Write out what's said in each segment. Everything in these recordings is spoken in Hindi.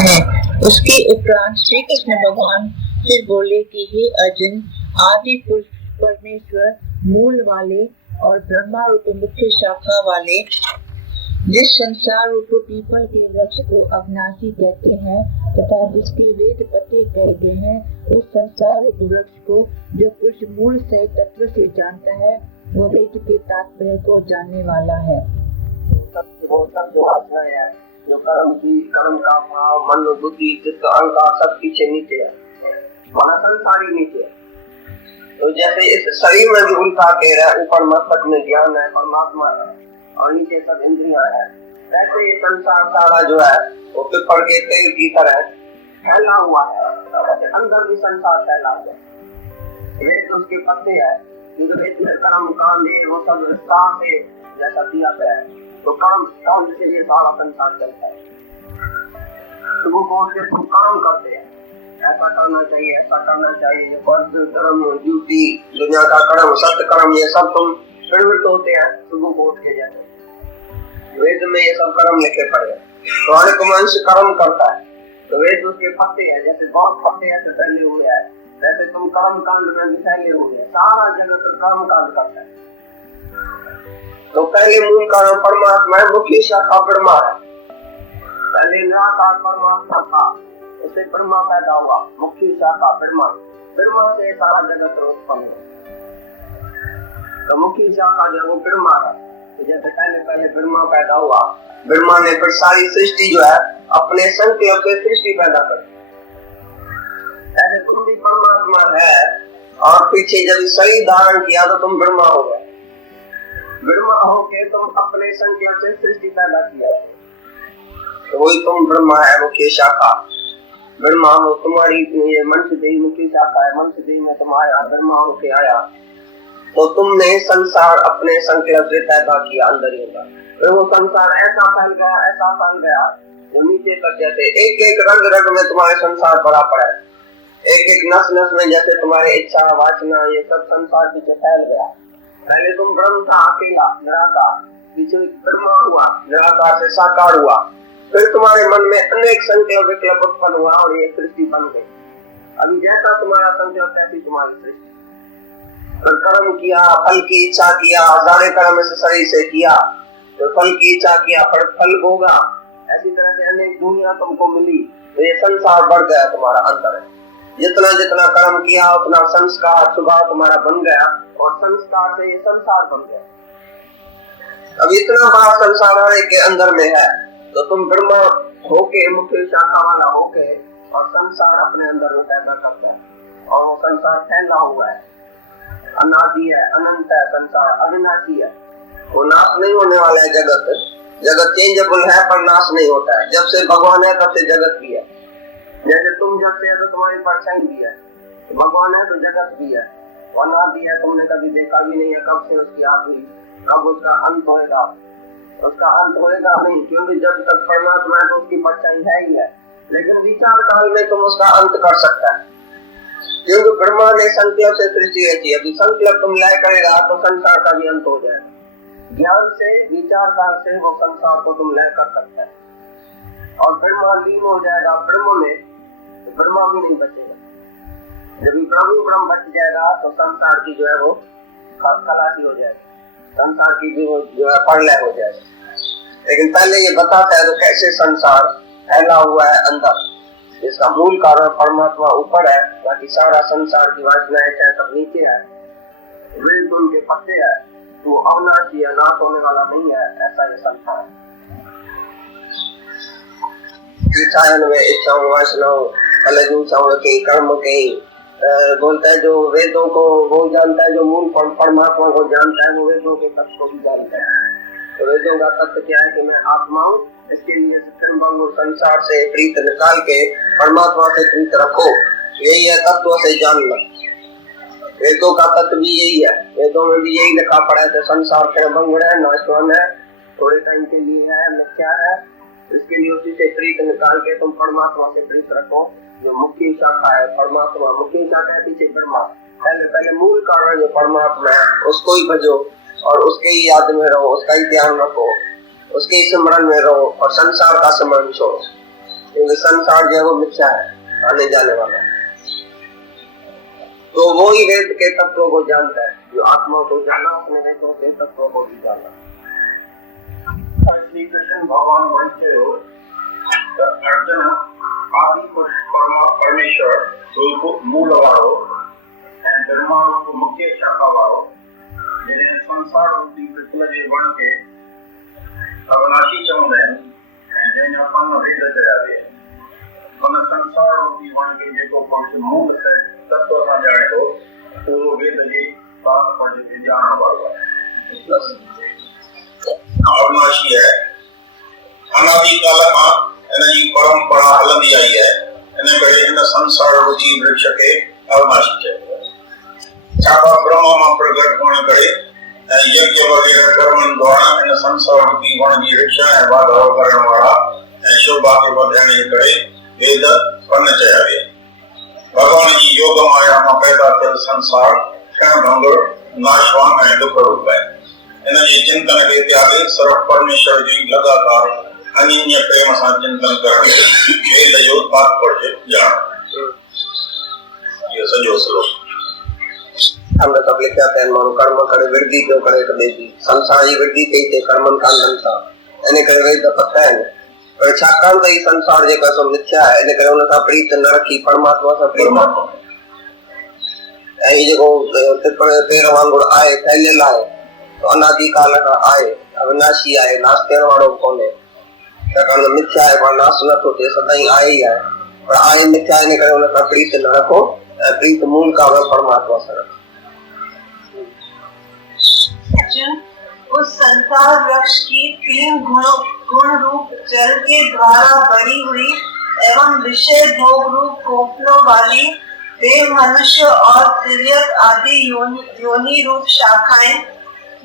है। उसके उपरांत श्री कृष्ण भगवान फिर बोले कि हे अर्जुन, आदि पुरुष परमेश्वर मूल वाले और ब्रह्मा रूप मुख्य शाखा वाले जिस संसार रूप पीपल के वृक्ष को अविनाशी कहते हैं तथा जिसके वेद पते कहे गए हैं, उस संसार रूप वृक्ष को जो पुरुष मूल से तत्व से जानता है, वो वेद के तात्पर्य को जानने वाला है। वो सब जो वासनाएं है, जो कर्म का भाव, मन, बुद्धि, चित्त, अहंकार सब पीछे नीचे है, माना संसार ही नीचे है। तो जैसे इस शरीर में भी उल्टा कह रहा है, ऊपर मस्तक में ज्ञान है, परमात्मा है और नीचे सब इंद्रियां है। ऐसे ये संसार सारा जो है वो पीपल के तेल की तरह फैला हुआ है, अंदर भी संसार फैला हुआ है। वेद उसके पत्ते है, वेद में कर्म कांड वो सब विस्तार से जैसा दिया गया है, तो कर्म कांड से ये सारा संसार चलता है। तो वो कौन से तुम काम करते हैं, ऐसा करना चाहिए, ऐसा करना चाहिए, वर्ग धर्म ड्यूटी दुनिया का कर्म सत्य कर्म ये सब तुम प्रवृत्त होते हैं सुबह को उठ के जाते। वेद में ये सब कर्म लिखे पड़े हैं। तो अनेक मनुष्य कर्म करता है, तो वेद उसके पत्ते हैं, जैसे बहुत पत्ते ऐसे फैले हुए हैं, जैसे तुम कर्म कांड में भी फैले हुए हैं, सारा जगत कर्म कांड करता है। तो पहले मूल कारण परमात्मा है, मुख्य शाखा ब्रह्मा है। पहले निराकार परमात्मा था, उससे ब्रह्मा पैदा हुआ, मुख्य शाखा ब्रह्मा, ब्रह्मा से सारा जगत उत्पन्न हुआ। तो मुख्य शाखा जो वो ब्रह्मा है, तो जैसे पहले ब्रह्मा पैदा हुआ, ब्रह्मा ने फिर सारी सृष्टि जो है अपने संकल्प से सृष्टि पैदा कर। ऐसे तुम भी परमात्मा है और पीछे जब शरीर धारण किया तो तुम ब्रह्मा हो गए। ब्रह्मा होके तुम अपने संकल्प से सृष्टि पैदा किया, तो वही तुम ब्रह्मा है, मुख्य शाखा ब्रह्मा हो। तुम्हारी ये मनुष्य देह मुख्य शाखा है, मनुष्य देह में तुम आया, ब्रह्मा होके आया, तो तुमने संसार अपने संकल्प से पैदा किया अंदर ही होगा। फिर वो संसार ऐसा फैल गया जो नीचे तक, जैसे एक एक रग रग में तुम्हारे संसार भरा पड़ा है, एक एक नस नस में जैसे तुम्हारे इच्छा वासना ये सब संसार पीछे फैल गया। पहले तुम ब्रह्म था अकेला निराकार, पीछे ब्रह्मा हुआ, निराकार से साकार हुआ, फिर तुम्हारे मन में अनेक संकल्प विकल्प उत्पन्न हुआ और ये सृष्टि बन गई। अभी जैसा तुम्हारा संकल्प ऐसी तुम्हारी सृष्टि। तो कर्म किया, फल की इच्छा किया, हजारे कर्म से शरीर से किया, तो फल की इच्छा किया, फल होगा। ऐसी तरह से अनेक दुनिया तुमको मिली, तो ये संसार बढ़ गया तुम्हारा अंदर। जितना जितना कर्म किया उतना संस्कार स्वभाव तुम्हारा बन गया और संस्कार से ये संसार बन गया। अब इतना बड़ा संसार हर एक के अंदर में है, तो तुम ब्रह्मा होके मुख्य शाखा वाला होके और संसार अपने अंदर में पैदा करते हैं और वो संसार फैला हुआ है, अनादि है, अनंत है, संसार अविनाशी है, वो नाश नहीं होने वाला है। जगत चेंजेबल है पर नाश नहीं होता है। जब से भगवान है तब से जगत भी है। जैसे तुम जब से है तो तुम्हारी परछाई भी है, भगवान है तो जगत भी है, अनादि है, तुमने कभी देखा भी नहीं है कब से उसकी आदि हुई, कब उसका अंत होएगा। उसका अंत होएगा नहीं, क्योंकि जब तक परमात्मा है तो उसकी परछाई है ही है, लेकिन विचार काल में तुम उसका अंत कर सकता है, क्योंकि ब्रह्मा ने संकल्प से सृष्टि रची है। संकल्प तुम लय करेगा तो संसार का भी अंत हो जाएगा। ज्ञान से विचार काल से वो संसार को तुम लय कर सकता है और ब्रह्मा लीन हो जाएगा ब्रह्म में, तो ब्रह्मा भी नहीं बचेगा। जब प्रभु ब्रह्म बच जाएगा तो संसार की जो है वो खलासी हो जाएगी, संसार की भी जो है प्रलय हो जाएगी। लेकिन पहले ये बताता है तो कैसे संसार फैला हुआ है अंदर, इसका मूल कारण परमात्मा ऊपर है, बाकी सारा संसार की वासनाएं सब नीचे है। वेद उनके पत्ते है, तो अविनाशी है, नाश होने वाला नहीं है, ऐसा ये संसार है। इच्छाओं वासनाओं फल के कर्म के बोलता है, जो वेदों को वो जानता है, जो मूल परमात्मा को जानता है, वो वेदों के तत्व को भी जानता है। तो वेदों का तत्व क्या है कि मैं आत्मा हूँ, इसके लिए संसार से प्रीत निकाल के परमात्मा से प्रीत रखो, यही है तत्व से जानना। वेदों का तत्व भी यही है, वेदों में भी यही लिखा पड़ा है। तो संसार क्षणभंगुर है, नाशवान है, थोड़े टाइम के लिए है, मिथ्या है, इसके लिए उसी से प्रीत निकाल के तुम परमात्मा से प्रीत रखो, जो मुख्य शाखा है परमात्मा। मुख्य शाखा है पीछे ब्रह्मा, पहले मूल कारण जो परमात्मा है उसको ही भजो और उसके ही याद में रहो, उसका ही ध्यान रखो, उसके ही स्मरण में रहो और संसार का स्मरण छोड़ो। क्योंकि संसार जो है वो मिथ्या है, आने जाने वाला। तो वो ही वेद के तत्वों को जानता है, जो आत्मा को जाना उसने वेदों के तत्वों को भी जाना। श्री कृष्ण भगवान बोलते हो अर्जुन आदि परमेश्वर रूप मूल वाળો અને ધર્મ રૂપ મુખ્ય શાખા વાળો એટલે સંસાર રૂપી કૃષ્ણ જે વણ કે અવનાશી ચમને જેને આપણને વેદ કરાવે અને સંસાર રૂપી વણ કે જે કો પણ મૂળ તત્વ ના જાણે તો वो वेद जी बात पढ़े विज्ञान वाला अविनाशी है, अनादि काल में परंपरा हलंदी आई है, इन संसार रूपी वृक्ष के अविनाशी है। छापा ब्रह्म में प्रकट होने करे यज्ञ वगैरह कर्म द्वारा इन संसार रूपी वण की रक्षा है बाधाओं करण वाला शोभा के बधाने करे वेद पन्न चढ़ावे। भगवान की योग माया में पैदा थियल संसार क्षण भंगुर नाशवान है दुख रूप है। इन चिंतन के त्यागे सर्व परमेश्वर जी लगातार अनन्य प्रेम से चिंतन करें वेद जो तात्पर्य जान। ये सजो श्लोक हमने सब लिखा है मन कर्म करे वृद्धि क्यों करे कभी भी संसार ही वृद्धि कही कर्मन का अंता एने करे वेद पता है पर छाकाण तो ये संसार जे का सो मिथ्या है एने करे उनका प्रीत न रखी परमात्मा से परमात्मा ऐ जो पेर वांगुर आए फैले लाए तो अनादि काल का आए अविनाशी आए नाश करने वालों कोने छाकाण तो मिथ्या है पर नाश न तो ते सदाई आए ही आए पर आए मिथ्या ने करे उनका प्रीत न रखो प्रीत मूल का वह परमात्मा से रखो। उस संसार वृक्ष की 3 गुण रूप जल के द्वारा बढ़ी हुई एवं विषय भोग रूप कोपलों वाली देव मनुष्य और तिर्यक आदि योनि रूप शाखाएं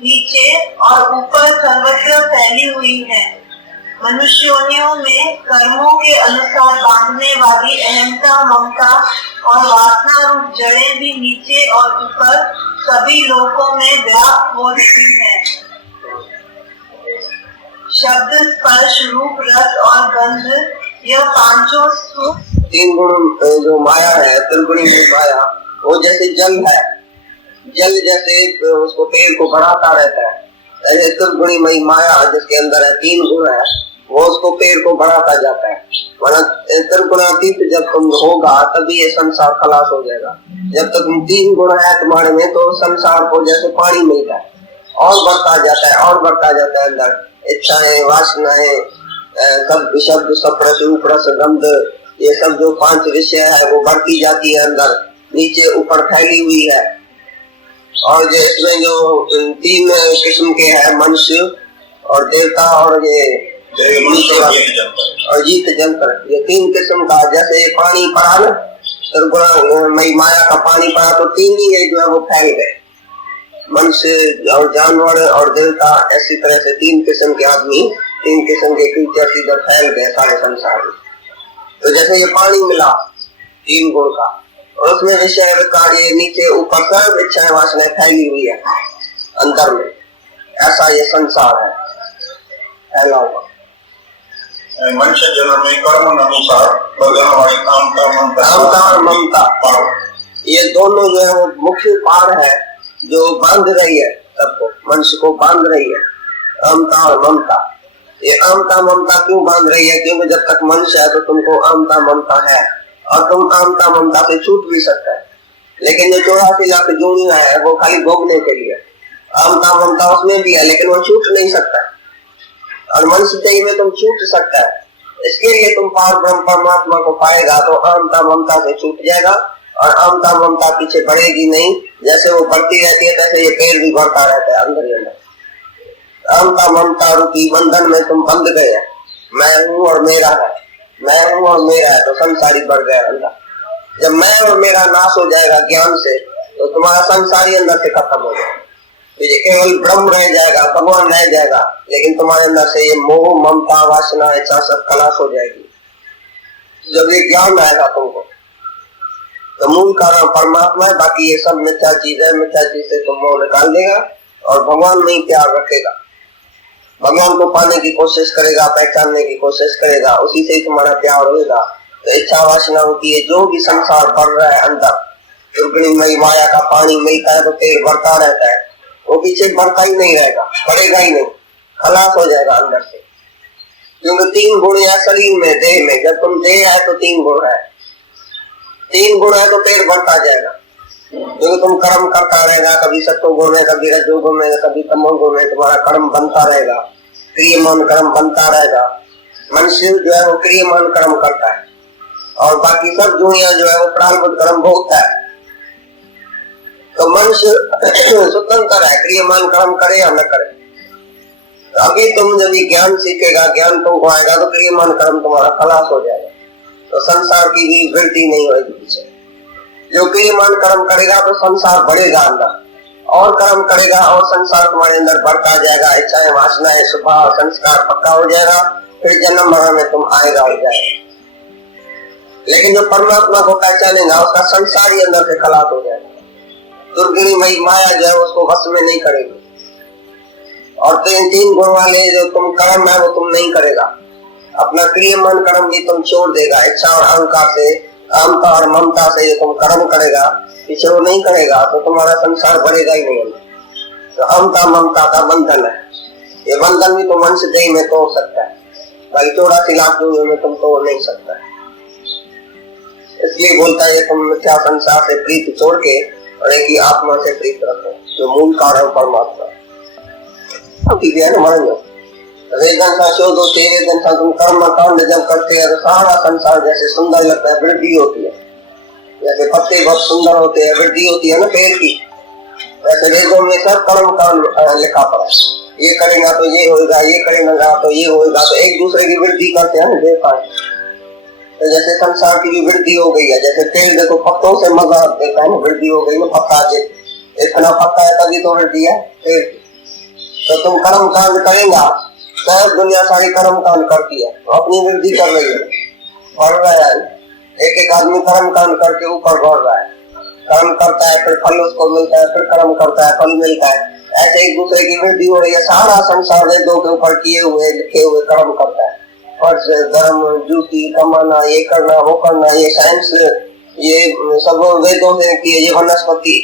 नीचे और ऊपर सर्वत्र फैली हुई हैं। मनुष्य योनियों में कर्मों के अनुसार बांधने वाली अहंता ममता और वासना रूप जड़ें भी नीचे और ऊपर सभी लोकों में व्याप्त हो रही है। शब्द स्पर्श रूप रस और गंध यह पांचों सुख 3 गुण जो माया है त्रिगुणी माया वो जैसे जल है, जल जैसे उसको पेड़ को बढ़ाता रहता है ऐसे त्रिगुणी मई माया जिसके अंदर है 3 गुण है वो उसको पेड़ को बढ़ाता जाता है। वरना त्रिगुणातीत जब तुम होगा तभी ये संसार खलास हो जाएगा। जब तक 3 गुण है तुम्हारे में तो संसार को जैसे पानी मिलता है और बढ़ता जाता है और बढ़ता जाता है। अंदर इच्छाएं वासनाएं सब शब्द स्पर्श रूप रस गंध ये सब जो 5 विषय है वो बढ़ती जाती है अंदर नीचे ऊपर फैली हुई है। और जो इसमें जो 3 किस्म के है मनुष्य और देवता और ये और जीत जंतर ये 3 किस्म का जैसे पानी पड़ा ना त्रिगुणमयी माया का पानी पड़ा तो 3 ही है जो है वो फैल गए मनुष्य और जानवर और देवता ऐसी तरह से 3 किस्म के आदमी 3 किस्म के क्रीचर इधर फैल गए सारे संसार में। तो जैसे ये पानी मिला 3 गुण का और उसमें विषय कार्य नीचे ऊपर सब इच्छाएं वासनाएं फैली हुई है अंदर में ऐसा ये संसार है फैला हुआ। मनुष्य जन्म में कर्म अनुसार भगवान वाली कामता ममता ये दोनों जो है वो मुख्य पार है जो बांध रही है सबको मनुष्य को बांध रही है अहंता और ममता। ये अहंता ममता क्यों बांध रही है क्योंकि जब तक मनुष्य है तो तुमको अहंता ममता है और तुम अहंता ममता से छूट भी सकता है। लेकिन जो 84 लाख जोड़ियां है वो खाली भोगने के लिए अहंता ममता उसमें भी है लेकिन वो छूट नहीं सकता है और मनुष्य देह में तुम छूट सकता है। इसके लिए तुम पार ब्रह्म परमात्मा को पाएगा तो अहंता ममता से छूट जाएगा और अहंता ममता पीछे बढ़ेगी नहीं। जैसे वो बढ़ती रहती है तैसे ये पेड़ भी बढ़ता रहता है अंदर ही अंदर। अहंता ममता रूपी बंधन में तुम बंध गए मैं हूँ और मेरा है मैं हूँ और मेरा है तो संसारी बढ़ गया अंदर। जब मैं और मेरा नाश हो जाएगा ज्ञान से तो तुम्हारा संसारी अंदर से खत्म हो जाएगा तो ये केवल ब्रह्म रह जाएगा भगवान रह जाएगा लेकिन तुम्हारे अंदर से ये मोह ममता वासना इच्छा सब खलास हो जाएगी। जब ये ज्ञान आएगा तुमको तो मूल कारण परमात्मा है बाकी ये सब मिथ्या चीज है। मिथ्या चीज से तुम मोह निकाल देगा और भगवान में ही प्यार रखेगा। भगवान को पाने की कोशिश करेगा, पहचानने की कोशिश करेगा, उसी से ही तुम्हारा प्यार होगा। तो इच्छा वासना होती है, जो भी संसार बढ़ रहा है अंदर, दुर्गुणमयी माया का पानी मिलता है तो पेट बढ़ता रहता है, वो पीछे बढ़ता ही नहीं रहेगा, बढ़ेगा ही नहीं, खलास हो जाएगा अंदर से। क्योंकि 3 गुण है शरीर में, देह में। जब तुम देह है तो 3 गुण है, 3 गुण है तो पेट बढ़ता जाएगा। क्योंकि तुम कर्म करता रहेगा, कभी सत्वगुण में, कभी रजोगुण में, कभी तमोगुण में, तुम्हारा कर्म बनता रहेगा, क्रियमान कर्म बनता रहेगा। मनुष्य जो है वो क्रियमान कर्म करता है और बाकी सब दुनिया जो है वो प्रारब्ध कर्म भोगता है। तो मनुष्य स्वतंत्र है, क्रियमान कर्म करे या न करे। तो अभी तुम जब ज्ञान सीखेगा, ज्ञान तुमको आएगा तो क्रियमान कर्म तुम्हारा खलास हो जाएगा, तो संसार की भी वृद्धि नहीं होगी पीछे। जो क्रियमान कर्म करेगा तो संसार बढ़ेगा अंदर, और कर्म करेगा और संसार तुम्हारे अंदर बढ़ता जाएगा। इच्छाएं, वासनाएं, स्वभाव, संस्कार पक्का हो जाएगा, फिर जन्म मरण में तुम आएगा हो जाएगा। लेकिन जो परमात्मा को पहचानेगा उसका संसार ही अंदर से खलास हो जाएगा। दुर्गुणमयी माया जो है उसको वश में नहीं करेगी। और 3 गुण वाले जो तुम कर्म है वो तुम नहीं करेगा, अपना क्रियमान कर्म भी तुम छोड़ देगा। इच्छा और अहंकार से, अहमता और ममता से जो तुम कर्म करेगा, पीछे वो नहीं करेगा, तो तुम्हारा संसार बढ़ेगा ही नहीं। तो अहमता ममता का बंधन है, ये बंधन भी तो मनुष्य देह में तोड़ सकता है, भाई 84 लाख दुनिया में तुम तोड़ नहीं सकता। इसलिए बोलता है तुम मिथ्या संसार से प्रीत छोड़ के और एक ही आत्मा से प्रीत रखो, जो मूल कारण परमात्मा। ठीक है ना, मान लो वेदन का शोध होते है, वेदन का तुम कर्म कांड जब करते हैं तो सारा संसार जैसे सुंदर लगता है, वृद्धि होती है। जैसे पत्ते बहुत सुंदर होते हैं, वृद्धि होती है ना पेड़ की, वैसे वेदों में सब कर्म कांड लिखा पड़ा है। ये करेगा तो ये होगा, ये करेगा तो ये होगा, तो एक दूसरे की वृद्धि करते हैं ना, देखा है। तो जैसे संसार की भी वृद्धि हो गई है, जैसे पेड़ देखो पत्तों से मजा देता है ना, वृद्धि हो गई ना, पत्ता इतना पत्ता है तभी तो वृद्धि है पेड़ की। तो तुम कर्म कांड करेगा, सब दुनिया सारी कर्म कांड करती है, तो अपनी वृद्धि कर रही है, बढ़ रहा है। एक एक आदमी कर्म कांड करके ऊपर बढ़ रहा है, कर्म करता है फिर फल उसको मिलता है, फिर कर्म करता है फल मिलता है, ऐसे एक दूसरे की वृद्धि हो रही है। सारा संसार वेदों के ऊपर किए हुए लिखे हुए कर्म करता है, फर्ज, धर्म, ड्यूटी, कमाना, ये करना, वो करना, ये साइंस, ये सब वेदों से किए, ये वनस्पति,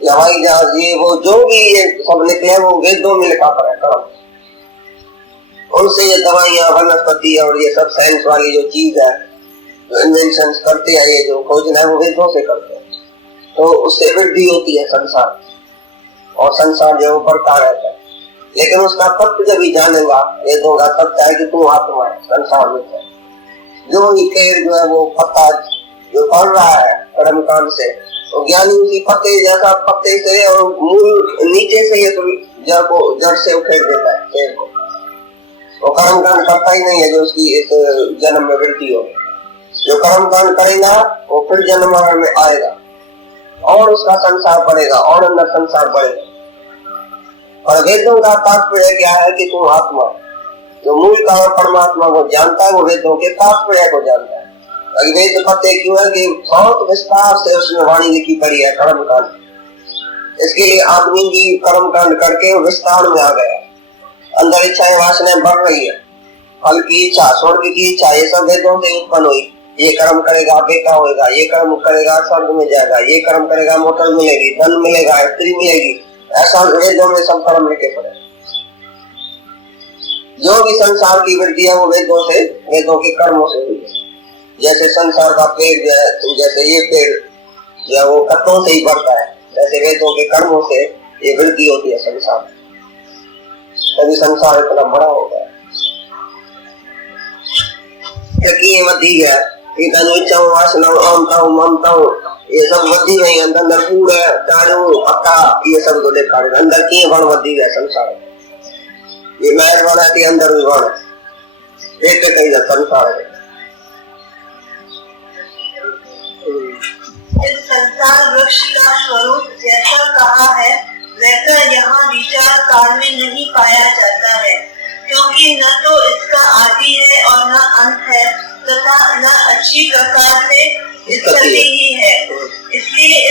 हवाई जहाज, ये वो जो भी ये सब निकले वो वेदों में लिखा पड़ा है कर्म। उनसे ये दवाइयाँ, वनस्पति और ये सब साइंस वाली जो चीज है, इन्वेंशन करते हैं, ये जो खोजना है वो वेदों से करते हैं। तो उससे वृद्धि होती है संसार, और संसार जो बढ़ता रहता है। लेकिन उसका तत्व जब भी जानेगा वेदों का, तब चाहे कि तू आत्मा है, संसार में है। जो भी पेड़ जो है वो पत्ता जो बढ़ रहा है कर्म कांड से, तो ज्ञानी उसी पत्ते जैसा पत्ते से और मूल नीचे से ये जड़ से उखेड़ देता है पेड़ को। वो कर्म कांड करता ही नहीं है जो उसकी इस जन्म में वृद्धि हो। जो कर्म कांड करेगा वो फिर जन्म में आएगा और उसका संसार बढ़ेगा और अंदर संसार बढ़ेगा। और वेदों का तात्पर्य क्या है कि तू आत्मा, जो मूल कारण परमात्मा को जानता है वो वेदों के तात्पर्य को जानता है। वेद पते क्यों है कि बहुत विस्तार से उसमें वाणी लिखी पड़ी है कर्म कांड। इसके लिए आदमी भी कर्म कांड करके विस्तार में आ गया, अंदर इच्छाएं वासनाएं बढ़ रही है, फल की इच्छा, स्वर्ग की इच्छा, ये सब वेदों से उत्पन्न हुई। ये कर्म करेगा बेटा होगा, ये कर्म करेगा स्वर्ग में जाएगा, ये कर्म करेगा मोटर मिलेगी, धन मिलेगा, स्त्री मिलेगी, ऐसा वेदों में सब कर्म लिखे पड़े। जो भी संसार की वृद्धि है वो वेदों से, वेदों के कर्मों से हुई है। जैसे संसार का पेड़ जो है, जैसे ये पेड़ जो है वो पत्तों से ही बढ़ता है, जैसे वेदों के कर्मों से ये वृद्धि होती है संसार, तभी संसार इतना बड़ा हो गया। ये वधी है, ये सब वधी गई अंदर, कूड़ है, चारू पत्ता, ये सब को देखा अंदर की वण वधी गया संसार। ये महर वण है, अंदर भी वण है, एक कहीं संसार है। इस संसार वृक्ष का स्वरूप जैसा कहा है वैसा यहाँ विचार काल में नहीं पाया जाता है, क्योंकि न तो इसका आदि है और न अंत है, तथा न अच्छी प्रकार से स्थिति ही है। इसलिए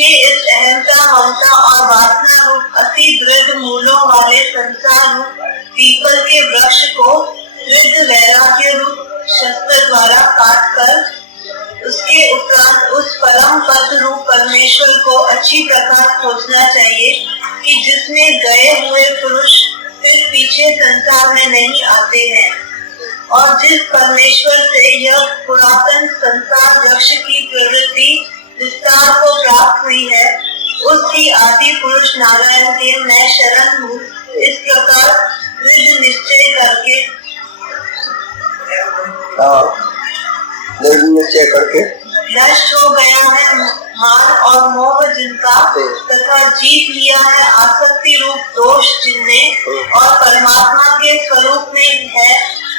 जिसके इस अहंता ममता और वासना रूप अति दृढ़ मूलों वाले संसार रूप पीपल के वृक्ष को दृढ़ वैराग्य रूप शस्त्र द्वारा काट कर उसके उपरांत उस परम पद रूप परमेश्वर को अच्छी प्रकार खोजना चाहिए कि जिसमें गए हुए पुरुष फिर पीछे संसार में नहीं आते हैं और जिस परमेश्वर से यह पुरातन संसार वृक्ष की प्रवृत्ति विस्तार को प्राप्त हुई है, उसकी आदि पुरुष नारायण के मैं शरण हूँ, इस प्रकार दृढ़ निश्चय करके नष्ट हो गया है मान और मोह जिनका, तथा जीत लिया है आसक्ति रूप दोष जिनने, और परमात्मा के स्वरूप में है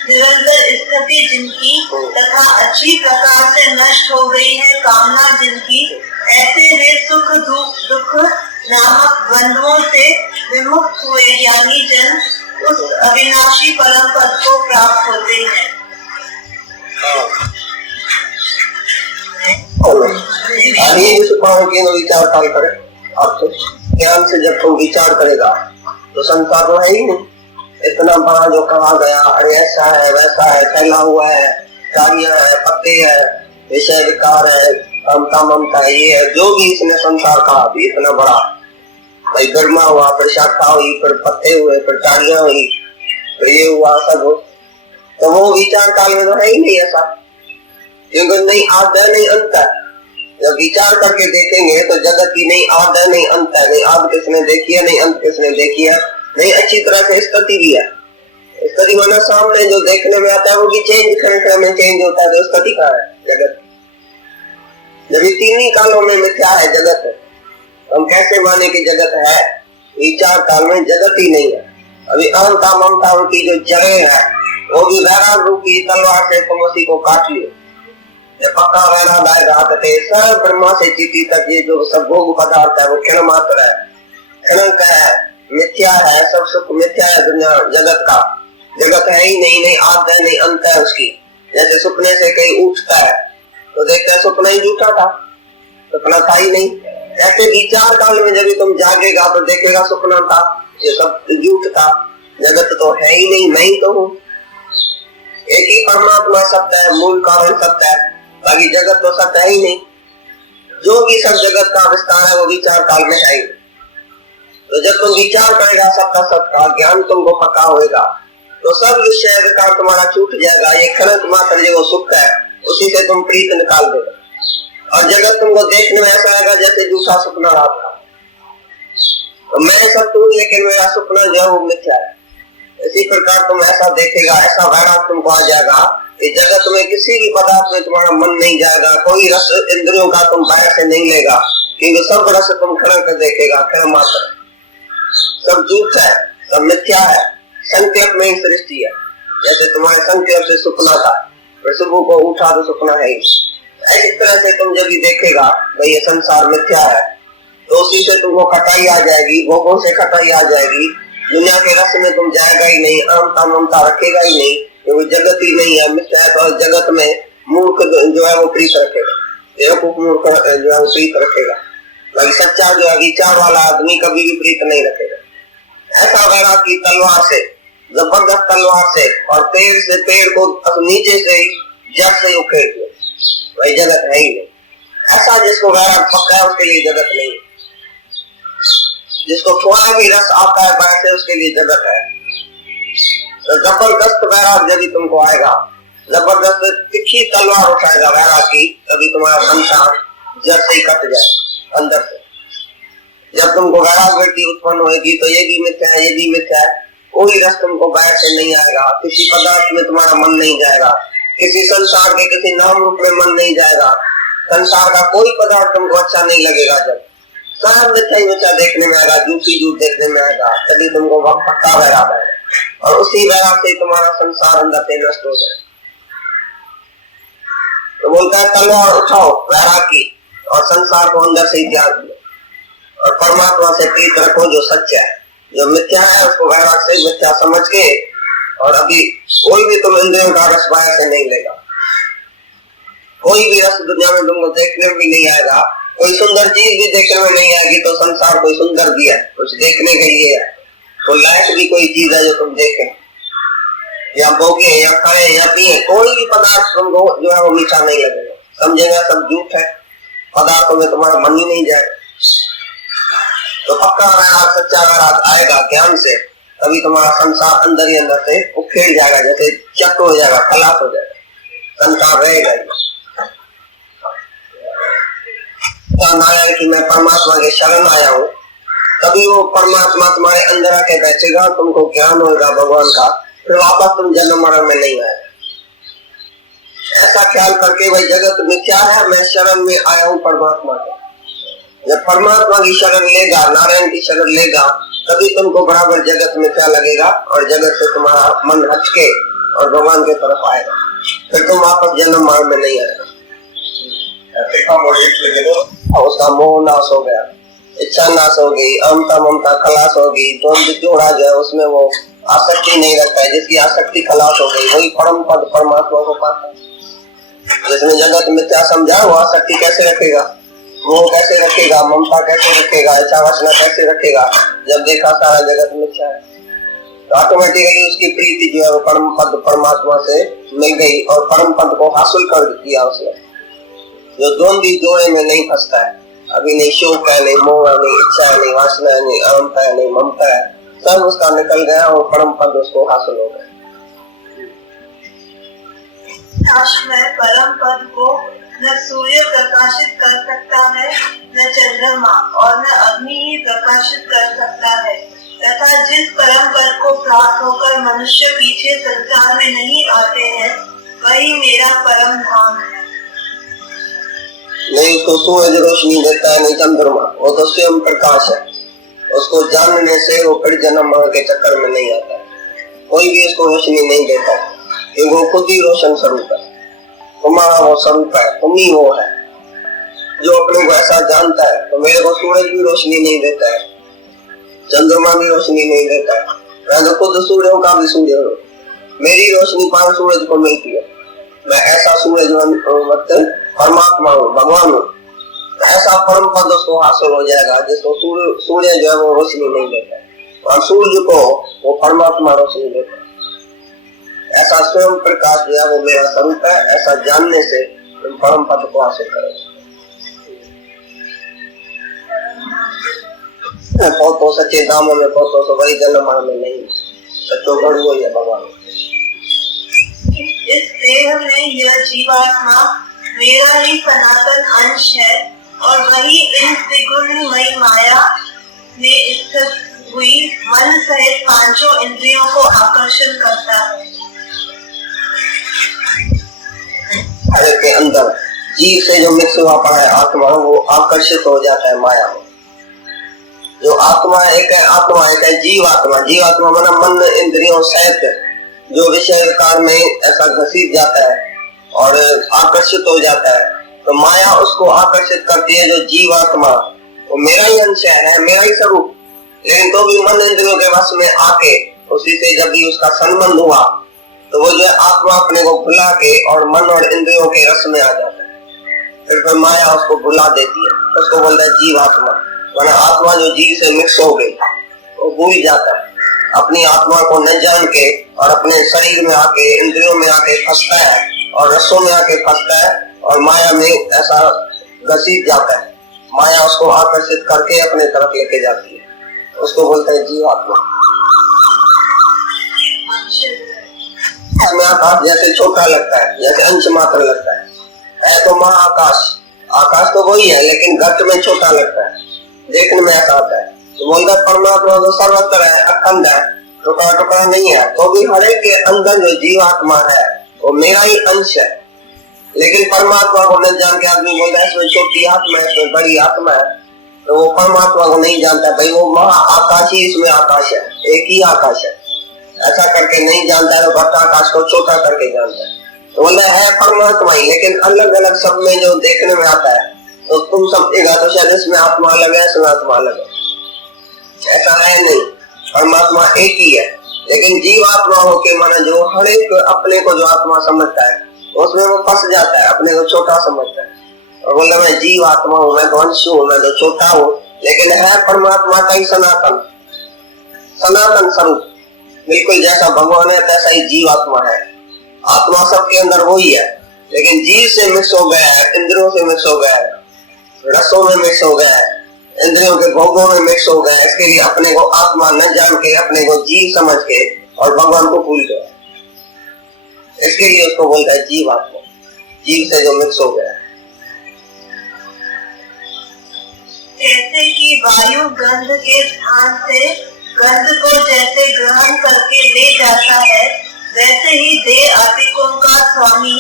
निरंतर स्थिति जिनकी, तथा अच्छी प्रकार से नष्ट हो गई है कामना जिनकी, ऐसे वे सुख दुख नामक द्वंद्वों से विमुक्त हुए ज्ञानी जन उस अविनाशी परम पद को प्राप्त होते हैं। विचार काल करे आपसे ज्ञान से जब तुम विचार करेगा तो संसार तो है ही नहीं, इतना बड़ा जो कहा गया अरे ऐसा है वैसा है फैला हुआ है, कारियां है, पत्ते है, विषय विकार है, ममता ममता है, ये है जो भी इसने संसार कहा भी इतना बड़ा, भाई गर्मा हुआ फिर शाखा हुई फिर पत्ते हुए फिर कारियां हुई फिर ये हुआ सब हो, तो वो विचार काल में तो है ही नहीं ऐसा, क्योंकि नहीं आद है नहीं अंत है। जब विचार करके देखेंगे तो जगत की नहीं आद है नहीं अंत है, नहीं आद किसने देखी है नहीं अंत किसने देखी है, नहीं अच्छी तरह से स्थिति भी है। स्थिति माना सामने जो देखने में आता है वो भी चेंज में चेंज होता है, तो स्थिति कहाँ है जगत, जब ये तीन ही कालों में मिथ्या है जगत, हम कैसे माने कि जगत है, विचार काल में जगत ही नहीं है। अभी अहंता ममता की जो जगह है वो भी वैराग रूपी तलवार से तुम उसी को काट लियो, पक्का वैराग आएगा कहते सब ब्रह्मा से चिति तक ये जो सब भोग पदार्थ है वो क्षण मात्र है, क्षण का है, मिथ्या है, सब सुख मिथ्या है, दुनिया जगत का जगत है ही नहीं, नहीं आद है नहीं अंत है उसकी। जैसे सपने से कहीं उठता है तो देखते हैं सपना ही झूठा था, सपना था ही नहीं। ऐसे विचार काल में जब तुम जागेगा तो देखेगा सपना था, ये सब झूठ था, जगत तो है ही नहीं, मैं ही तो हूँ। एक ही परमात्मा सत्य है, मूल कारण सत्य है, बाकी जगत तो सत्य है ही नहीं। जो भी सब जगत का विस्तार है वो विचार काल में है ही। तो जब तुम विचार करेगा सबका सबका ज्ञान तुमको पक्का होएगा तो सब विषय विकार तुम्हारा छूट जाएगा। ये क्षणिक मात्र जो सुख है उसी से तुम प्रीत निकाल देगा, और जगत तुमको देखने में ऐसा आएगा जैसे दूसरा सपना रहा था। तो मैं सब हूँ लेकिन मेरा सपना जो है वो मिथ्या है। इसी प्रकार तुम ऐसा देखेगा, ऐसा वैराग तुमको आ जाएगा कि जगत में किसी भी पदार्थ में तुम्हारा मन नहीं जाएगा, कोई रस इंद्रियों का तुम बाहर से नहीं लेगा, क्योंकि सब रस तुम क्षण कर देखेगा, क्षण मात्र सब झूठ है, सब मिथ्या है, संकल्प में ही सृष्टि है। जैसे तुम्हारे संकल्प से सपना था, फिर सुबह को उठा तो सपना है ही। इस तरह से तुम जब भी देखेगा भाई ये संसार मिथ्या है तो उसी से तुमको खटाई आ जाएगी, भोगों से खटाई आ जाएगी, दुनिया के रस में तुम जाएगा ही नहीं, अहंता ममता रखेगा ही नहीं, क्योंकि जगत ही नहीं है, मिथ्या है। तो जगत में मूर्ख जो है वो प्रीत रखेगा, बेवकूफ मूर्ख जो है वो प्रीत रखेगा, बाकी सच्चा जो है विचार वाला आदमी कभी भी प्रीत नहीं रखेगा। ऐसा वैराग की तलवार से, जबरदस्त तलवार से, और पेड़ को नीचे से ही जड़ से उखेड़ दिया, भाई जगत है ही नहीं। ऐसा जिसको वैराग पक्का है उसके लिए जगत नहीं, जिसको थोड़ा भी रस आता है वैसे उसके लिए जगत है। तो जबरदस्त वैराग जब तुमको आएगा, जबरदस्त तिखी तलवार उठाएगा वैराग की, तभी तुम्हारा संसार जड़ से ही कट जाए अंदर से। जब तुमको वैराग वृत्ति उत्पन्न होगी तो ये भी मिथ्या है, ये भी मिथ्या है, कोई रस तुमको बाहर से नहीं आएगा, किसी पदार्थ में तुम्हारा मन नहीं जाएगा, किसी संसार के किसी नाम रूप में मन नहीं जाएगा, संसार का कोई पदार्थ तुमको अच्छा नहीं लगेगा। जब सब मिथ्या ही मिथ्या देखने में आएगा, झूठी झूठ देखने में आएगा, तभी तुमको वक्त पक्का वैराग आएगा, और उसी वैराग से तुम्हारा संसार अंदर से नष्ट हो जाए। तो बोलता है तलवार उठाओ वैराग की और संसार को अंदर से त्याग दो, और परमात्मा से प्रीत रखो जो सच्चा है। जो मिथ्या है उसको वैराग से मिथ्या समझ के, और अभी कोई भी तुम इंद्रियों का रस बाहर से नहीं लेगा, कोई भी रस दुनिया में तुमको देखने में भी नहीं आएगा, कोई सुंदर चीज भी देखने में नहीं आएगी तो संसार कोई सुंदर भी है, कुछ देखने के लिए है, तो लायक भी कोई चीज है जो तुम देखे या भोगे या खाए या पिए, कोई भी पदार्थ तुमको जो है वो मीठा नहीं लगेगा, समझेगा सब झूठ है, पदार्थों में तुम्हारा मन ही नहीं जाएगा। तो पक्का वैराग सच्चा वैराग आएगा ज्ञान से, तभी तुम्हारा संसार अंदर ही अंदर से उखेड़ जाएगा, जैसे चक हो जाएगा, खलास हो जाएगा, संसार रहेगा ही। आया कि मैं परमात्मा के शरण आया हूँ, तभी वो परमात्मा तुम्हारे अंदर आके बैठेगा, तुमको ज्ञान होगा भगवान का, फिर वापस तुम जन्म मरण में नहीं आए। ऐसा ख्याल करके भाई जगत मिथ्या है, मैं शरण में आया हूँ परमात्मा के। जब परमात्मा की शरण लेगा, नारायण की शरण लेगा, तभी तुमको बराबर जगत मिथ्या लगेगा और जगत से तुम्हारा मन हटके और भगवान के तरफ आएगा, फिर तुम वापस जन्म मरण में नहीं आएगा। और उसका मोह नाश हो गया, इच्छा नाश हो गई, अमता ममता खलास हो गई, द्वंद्व जोड़ा जो है उसमें वो आसक्ति नहीं रखता है, जिसकी आसक्ति खलास हो गई वही परम पद परमात्मा को पाता है। जिसने जगत मिथ्या समझा वो आसक्ति कैसे रखेगा, मोह कैसे रखेगा, ममता कैसे रखेगा, इच्छा वासना कैसे रखेगा, जब देखा सारा जगत मिथ्या है। तो ऑटोमेटिकली उसकी प्रीति जो है वो परम पद परमात्मा से मिल गई और परम पद को हासिल कर दिया उसने। जो द्वंद्वी जोड़े में नहीं फंसता है, अभी नहीं शोक है, नहीं मोह है, नहीं इच्छा है, नहीं वासना है, नहीं अहंता है, नहीं ममता है, सब उसका निकल गया और परम पद उसको हासिल हो गया। में परम पद को न सूर्य प्रकाशित कर सकता है, न चंद्रमा और न अग्नि ही प्रकाशित कर सकता है, तथा जिस परम पद को प्राप्त होकर मनुष्य पीछे संसार में नहीं आते हैं, वही मेरा परम धाम है। नहीं उसको सूरज रोशनी देता है, नहीं चंद्रमा, वो तो स्वयं प्रकाश है। उसको जानने से वो फिर जन्म मरण के चक्कर में नहीं आता है, कोई भी उसको रोशनी नहीं देता, क्योंकि वो खुद ही रोशन स्वरूप है, तुम्हारा वो स्वरूप है, तुम ही वो है जो अपने को ऐसा जानता है। तो मेरे को सूरज भी रोशनी नहीं देता है, चंद्रमा भी रोशनी नहीं देता है, मैं तो खुद सूर्यों का भी सूर्य हूँ, मेरी रोशनी पार सूरज को मिलती है, मैं ऐसा सूरज मतलब परमात्मा हूँ, भगवान हूँ। ऐसा परम पद उसको हासिल हो जाएगा जिसको सूर्य जो है वो रोशनी नहीं देता है, और सूर्य को वो परमात्मा रोशनी देता है। ऐसा स्वयं प्रकाश जो है वो मेरा स्वरूप है, ऐसा जानने से तुम परम पद को हासिल करोगे। तो सच्चे दामों में पहुंचो तो वही जन्म मरण में नहीं, सच्चो गढ़ वही है भगवान। इस देह में यह जीवात्मा मेरा ही सनातन अंश है और वही इन त्रिगुणमयी माया में स्थित हुई मन सहित पांचों इंद्रियों को आकर्षण करता है। हर के अंदर जीव से जो मिक्स हुआ पड़ा है आत्मा, वो आकर्षित हो जाता है माया में। जो आत्मा एक है जीवात्मा। जीवात्मा माना मन इंद्रियों सहित जो विषय विकार में ऐसा घसीट जाता है और आकर्षित हो जाता है, तो माया उसको आकर्षित करती है। जो जीवात्मा वो मेरा ही अंश है, मेरा ही स्वरूप, लेकिन तो भी मन इंद्रियों के वश में आके उसी से जब भी उसका संबंध हुआ तो वो जो है आत्मा अपने को भुला के और मन और इंद्रियों के रस में आ जाता है। फिर माया उसको भुला देती है, उसको बोलता है जीवात्मा। माना आत्मा जो जीव से मिक्स हो गई वो भूल जाता है, अपनी आत्मा को न जान के और अपने शरीर में आके इंद्रियों में आके फंसता है और रसों में आके फंसता है और माया में ऐसा घसीट जाता है। माया उसको आकर्षित करके अपने तरफ लेके जाती है, उसको बोलते हैं जीवात्मा। आकाश जैसे छोटा लगता है, जैसे अंश मात्र लगता है तो महाआकाश, आकाश तो वही है लेकिन घट में छोटा लगता है, देखने में ऐसा आता है। तो बोलता है परमात्मा तो सर्वत्र है, अखंड है, टुकड़ा टुकड़ा नहीं है, तो भी हर एक के अंदर जो जीवात्मा है वो मेरा ही अंश है। लेकिन परमात्मा को न जान के आदमी बोलता है इसमें छोटी आत्मा है, इसमें बड़ी आत्मा है, तो वो परमात्मा को नहीं जानता। भाई वो महाआकाश ही इसमें आकाश है, एक ही आकाश है, ऐसा करके नहीं जानता है। घट आकाश को छोटा करके जानता है। तो बोलता है परमात्मा ही, लेकिन अलग अलग सब में जो देखने में आता है तो तुम समझेगा तो शायद इसमें आत्मा अलग है, इसमें आत्मा अलग है। ऐसा है नहीं, परमात्मा एक ही है। लेकिन जीवात्मा होके माना जो हर एक अपने को जो आत्मा समझता है उसमें वो फंस जाता है, अपने को छोटा समझता है। और बोला मैं जीव आत्मा हूँ, मैं तो अंश हूँ, मैं तो छोटा हूँ, लेकिन है परमात्मा का ही सनातन स्वरूप। बिल्कुल जैसा भगवान है तैसा ही जीव आत्मा है। आत्मा सबके अंदर वही है, लेकिन जीव से मिक्स हो गया है, इंद्रियों से मिक्स हो गया है, रसों में मिक्स हो गया है, इंद्रियों के भोगों में मिक्स हो गया है। इसके लिए अपने को आत्मा न जान के, अपने को जीव समझ के और भगवान को भूल गया। इसके लिए उसको बोलता है जीव आत्मा, जीव से जो मिक्स हो गया है। जैसे कि वायु गंध के स्थान से गंध को जैसे ग्रहण करके ले जाता है, वैसे ही देह आदिकों का स्वामी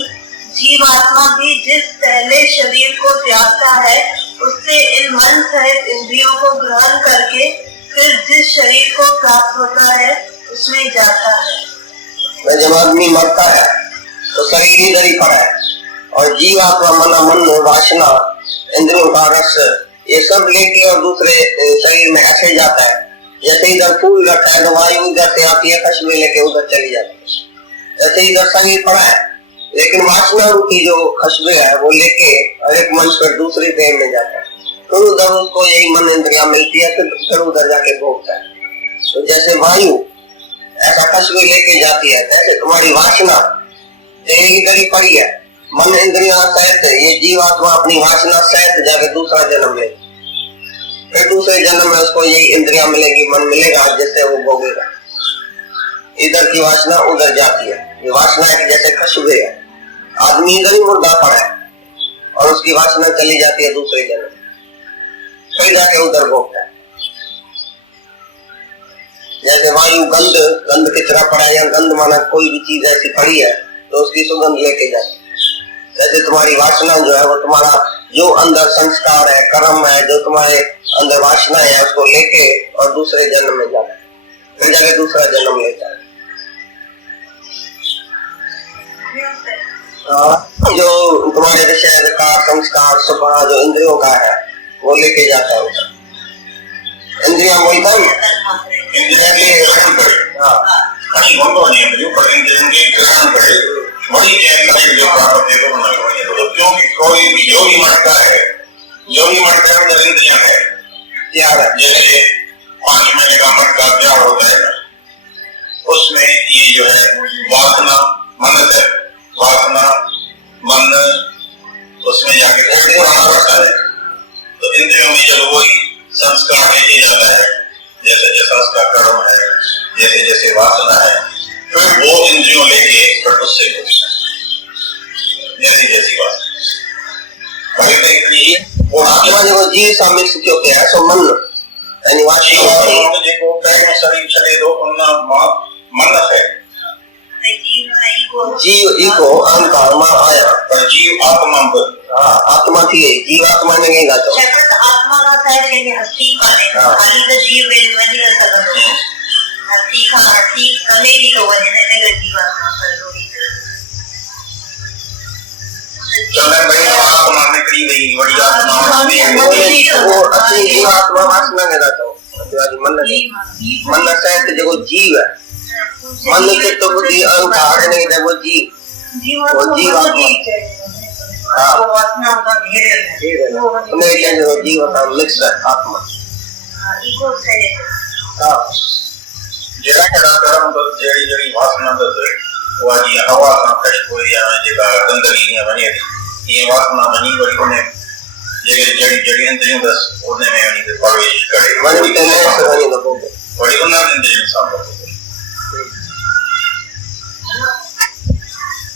जीवात्मा भी जिस पहले शरीर को त्यागता है, उससे इन मन सहित इंद्रियों को ग्रहण करके फिर जिस शरीर को प्राप्त होता है उसमें जाता है। जब आदमी मरता है तो शरीर इधर ही पड़ा है, और जीवात्मा मन वासना इंद्रियों का रस ये सब लेके और दूसरे शरीर में ऐसे जाता है। जैसे इधर फूल रखा है तो वायु इधर से आती है, खुशबू लेके उधर चली जाती है। जैसे इधर शरीर पड़ा है, लेकिन वासना की जो खुशबू है वो लेके एक मंच पर दूसरे देह में जाता है, तो उधर उसको यही मन इंद्रिया मिलती है, फिर उधर जाके भोगता है। तो जैसे वायु ऐसा खुशबू लेके जाती है, तैसे तुम्हारी वासना इधर ही पड़ी है, मन इंद्रिया सहित ये जीवात्मा अपनी वासना सहित जाके दूसरा जन्म ले, फिर दूसरे जन्म में उसको यही इंद्रिया मिलेगी, मन मिलेगा, जिससे वो भोगेगा। इधर की वासना उधर जाती है, ये वासना की जैसे खुशबू है। आदमी इधर ही मुर्दा पड़ा है और उसकी वासना चली जाती है दूसरे जन्म, फिर जाके उधर भोगता है। जैसे वायु गंध किचरा पड़ा है, या गंध माना कोई भी चीज ऐसी पड़ी है तो उसकी सुगंध लेके जाती है। जैसे तुम्हारी वासना जो है वो तुम्हारा जो अंदर संस्कार है, कर्म है, जो तुम्हारे अंदर वासना है, उसको लेके और दूसरे जन्म में जाता है, फिर जाके दूसरा जन्म लेता है। जो तुम्हारे विषय का संस्कार स्वभाव जो इंद्रियों का है वो लेके जाता है उधर। इंद्रिया बोलता है क्योंकि कोई भी योगी मटका है, योगी मटका अंदर इंद्रिया है तैयार है। जैसे 5 महीने का मटका तैयार होता है, उसमें ये जो है वासना मन उसमें जाके पड़ता है। तो इंद्रियों में जब वही संस्कार लेके जाता है, जैसे जैसा उसका कर्म है, जैसे जैसे वासना है, फिर वो इंद्रियों लेके फिर उससे जैसी जैसी बात और आत्मा जो जीव सा मिक्स क्यों किया है, सो मन यानी वासना देखो पैर में शरीर चले तो उनका मन है, जीव ईगो अहंकार में आया, पर जीव आत्मा आत्मा थी, जीव आत्मा ने नहीं गाता आत्मा का शायद लेंगे हस्ती का खाली तो जीव नहीं कर सकते, हस्ती कमेगी तो वजह नहीं जीव आत्मा कर दो चले भाई आत्मा निकली गई, बड़ी आत्मा वो असली जीव आत्मा वासना ने गाता मन सहित जो जीव है, मन चित्त बुद्धि अहंकार नहीं है, वो जीव आत्मा जीव मिक्स आत्मा जरा कर्म तो जड़ी जड़ी वासना तो वो जी हवा का कष्ट हो या जेका गंदगी ने बनी ये वासना बनी बड़ी होने जड़ी जड़ी जड़ी इंद्रियों बस होने में यानी कि प्रवेश करे बड़ी तो नहीं सही लोगों को बड़ी उन्ना इंद्रियों सामने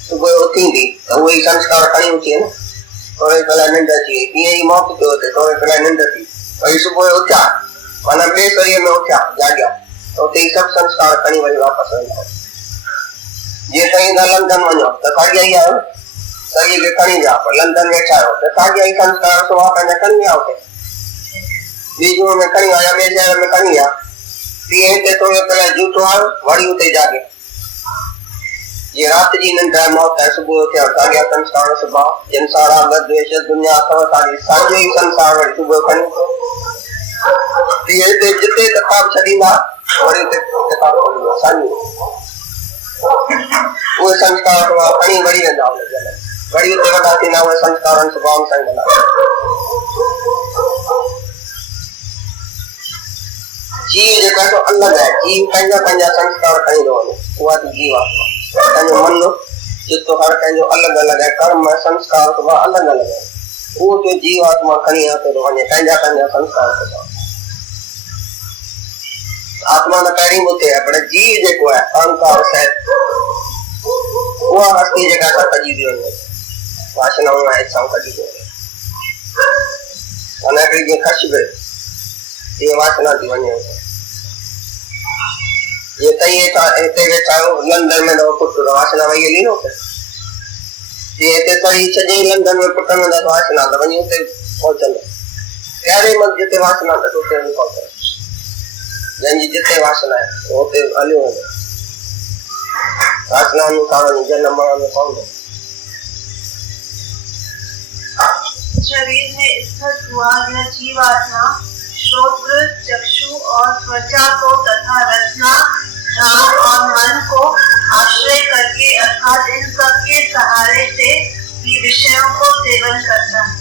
तो कोई होती थी तो वही संस्कार खड़ी होती है ना, थोड़े पहले निंदा चाहिए ये ही मौत के होते, थोड़े पहले निंदा थी वही सुबह उठा माना बेसरिये में उठा जाग्या तो ते सब संस्कार खड़ी वही वापस आ ये कहीं ना लंदन वञो तो खाई आई आओ सही के खड़ी जा पर लंदन में छायो तो खाई आई संस्कार तो वहां पे खड़ी आओ बीजों में खड़ी आया मेरे शहर में खड़ी आ तीन के थोड़े पहले जूठो आ वड़ी उते जाके ये रात जी निंदा मौत है, सुबह उठे और जाग्या संस्कार सुबह जिन सारा द्वेष दुनिया अथवा सारी साजो ही संसार वड़ी सुबह खड़ी ये ते जिते किताब छदींदा वड़ी ते किताब खोली सानी वो संस्कार तो खड़ी वड़ी वेंदा वरी उते वॾा थींदा उहे संस्कारनि स्वभाव सां कंदा। जीव जेको आहे अलॻि आहे, जीव पंहिंजा पंहिंजा संस्कार खणी थो वञे, उहा थी जीवात्मा। पंहिंजो मन चित्त हर कंहिंजो अलॻि अलॻि आहे, कर्म संस्कार स्वभाव अलॻि अलॻि आहे, उहो जो जीवात्मा खणी अॻिते थो वञे पंहिंजा पंहिंजा संस्कार स्वभाव। आत्मा त पहिरीं हुते आहे, पर जीव जेको आहे अहंकार सहित उहा हस्ती जेका असां कढी थी वञे, वासनाऊं ऐं इच्छाऊं कढी थी वञे। अञा हिकिड़ी जीअं ख़श बि तीअं वासना थी वञे। ये तई हिते वेठा आहियो लंडन में तो पुट वासना वही हली न ये हिते सही सॼे लंडन में पुट में तो वासना त वञी उते पहुचंदो। प्यारे मन जिते वासना त उते वञी पहुचंदो, जंहिंजी जिते वासना आहे उते हलियो वञे। वासना अनुसार जन्म मरण में पवंदो। शरीर में स्थित हुआ यह जीवात्मा श्रोत्र चक्षु और त्वचा को तथा रचना ध्यान और मन को आश्रय करके अर्थात इन सब के सहारे से भी विषयों को सेवन करता है।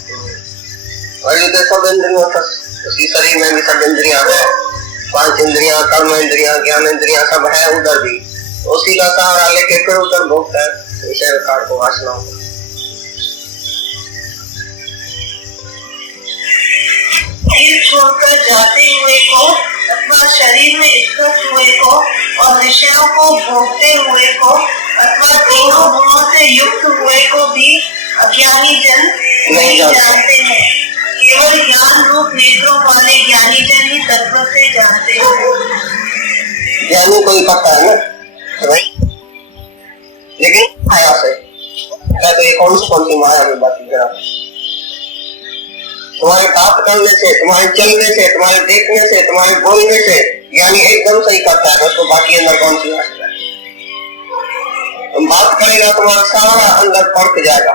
और सब इंद्रियों उसकी शरीर में भी सब इंद्रियां है, 5 इंद्रियां, कर्म इंद्रियां, ज्ञान इंद्रियां सब है उधर भी, उसी का सहारा लेके फिर उधर भोगता है विषय विकार को, वासनाओं को। छोड़कर जाते हुए को अथवा शरीर में स्थित हुए को और विषयों को भोगते हुए को अथवा तीनों गुणों से युक्त हुए को भी अज्ञानी जन नहीं जानते हैं। केवल ज्ञान रूप नेत्रों वाले ज्ञानी जन ही तत्व से जानते हैं। ज्ञानी को ही पता है ना भाई, लेकिन माया से तो ये कौन सी माया में बाकी जरा तुम्हारे बात करने से, तुम्हारे चलने से, तुम्हारे देखने से, तुम्हारे बोलने से यानी एकदम सही करता है उसको, बाकी अंदर कौन सी वासना है। तुम बात करेगा तुम्हारा सारा अंदर पड़क जाएगा,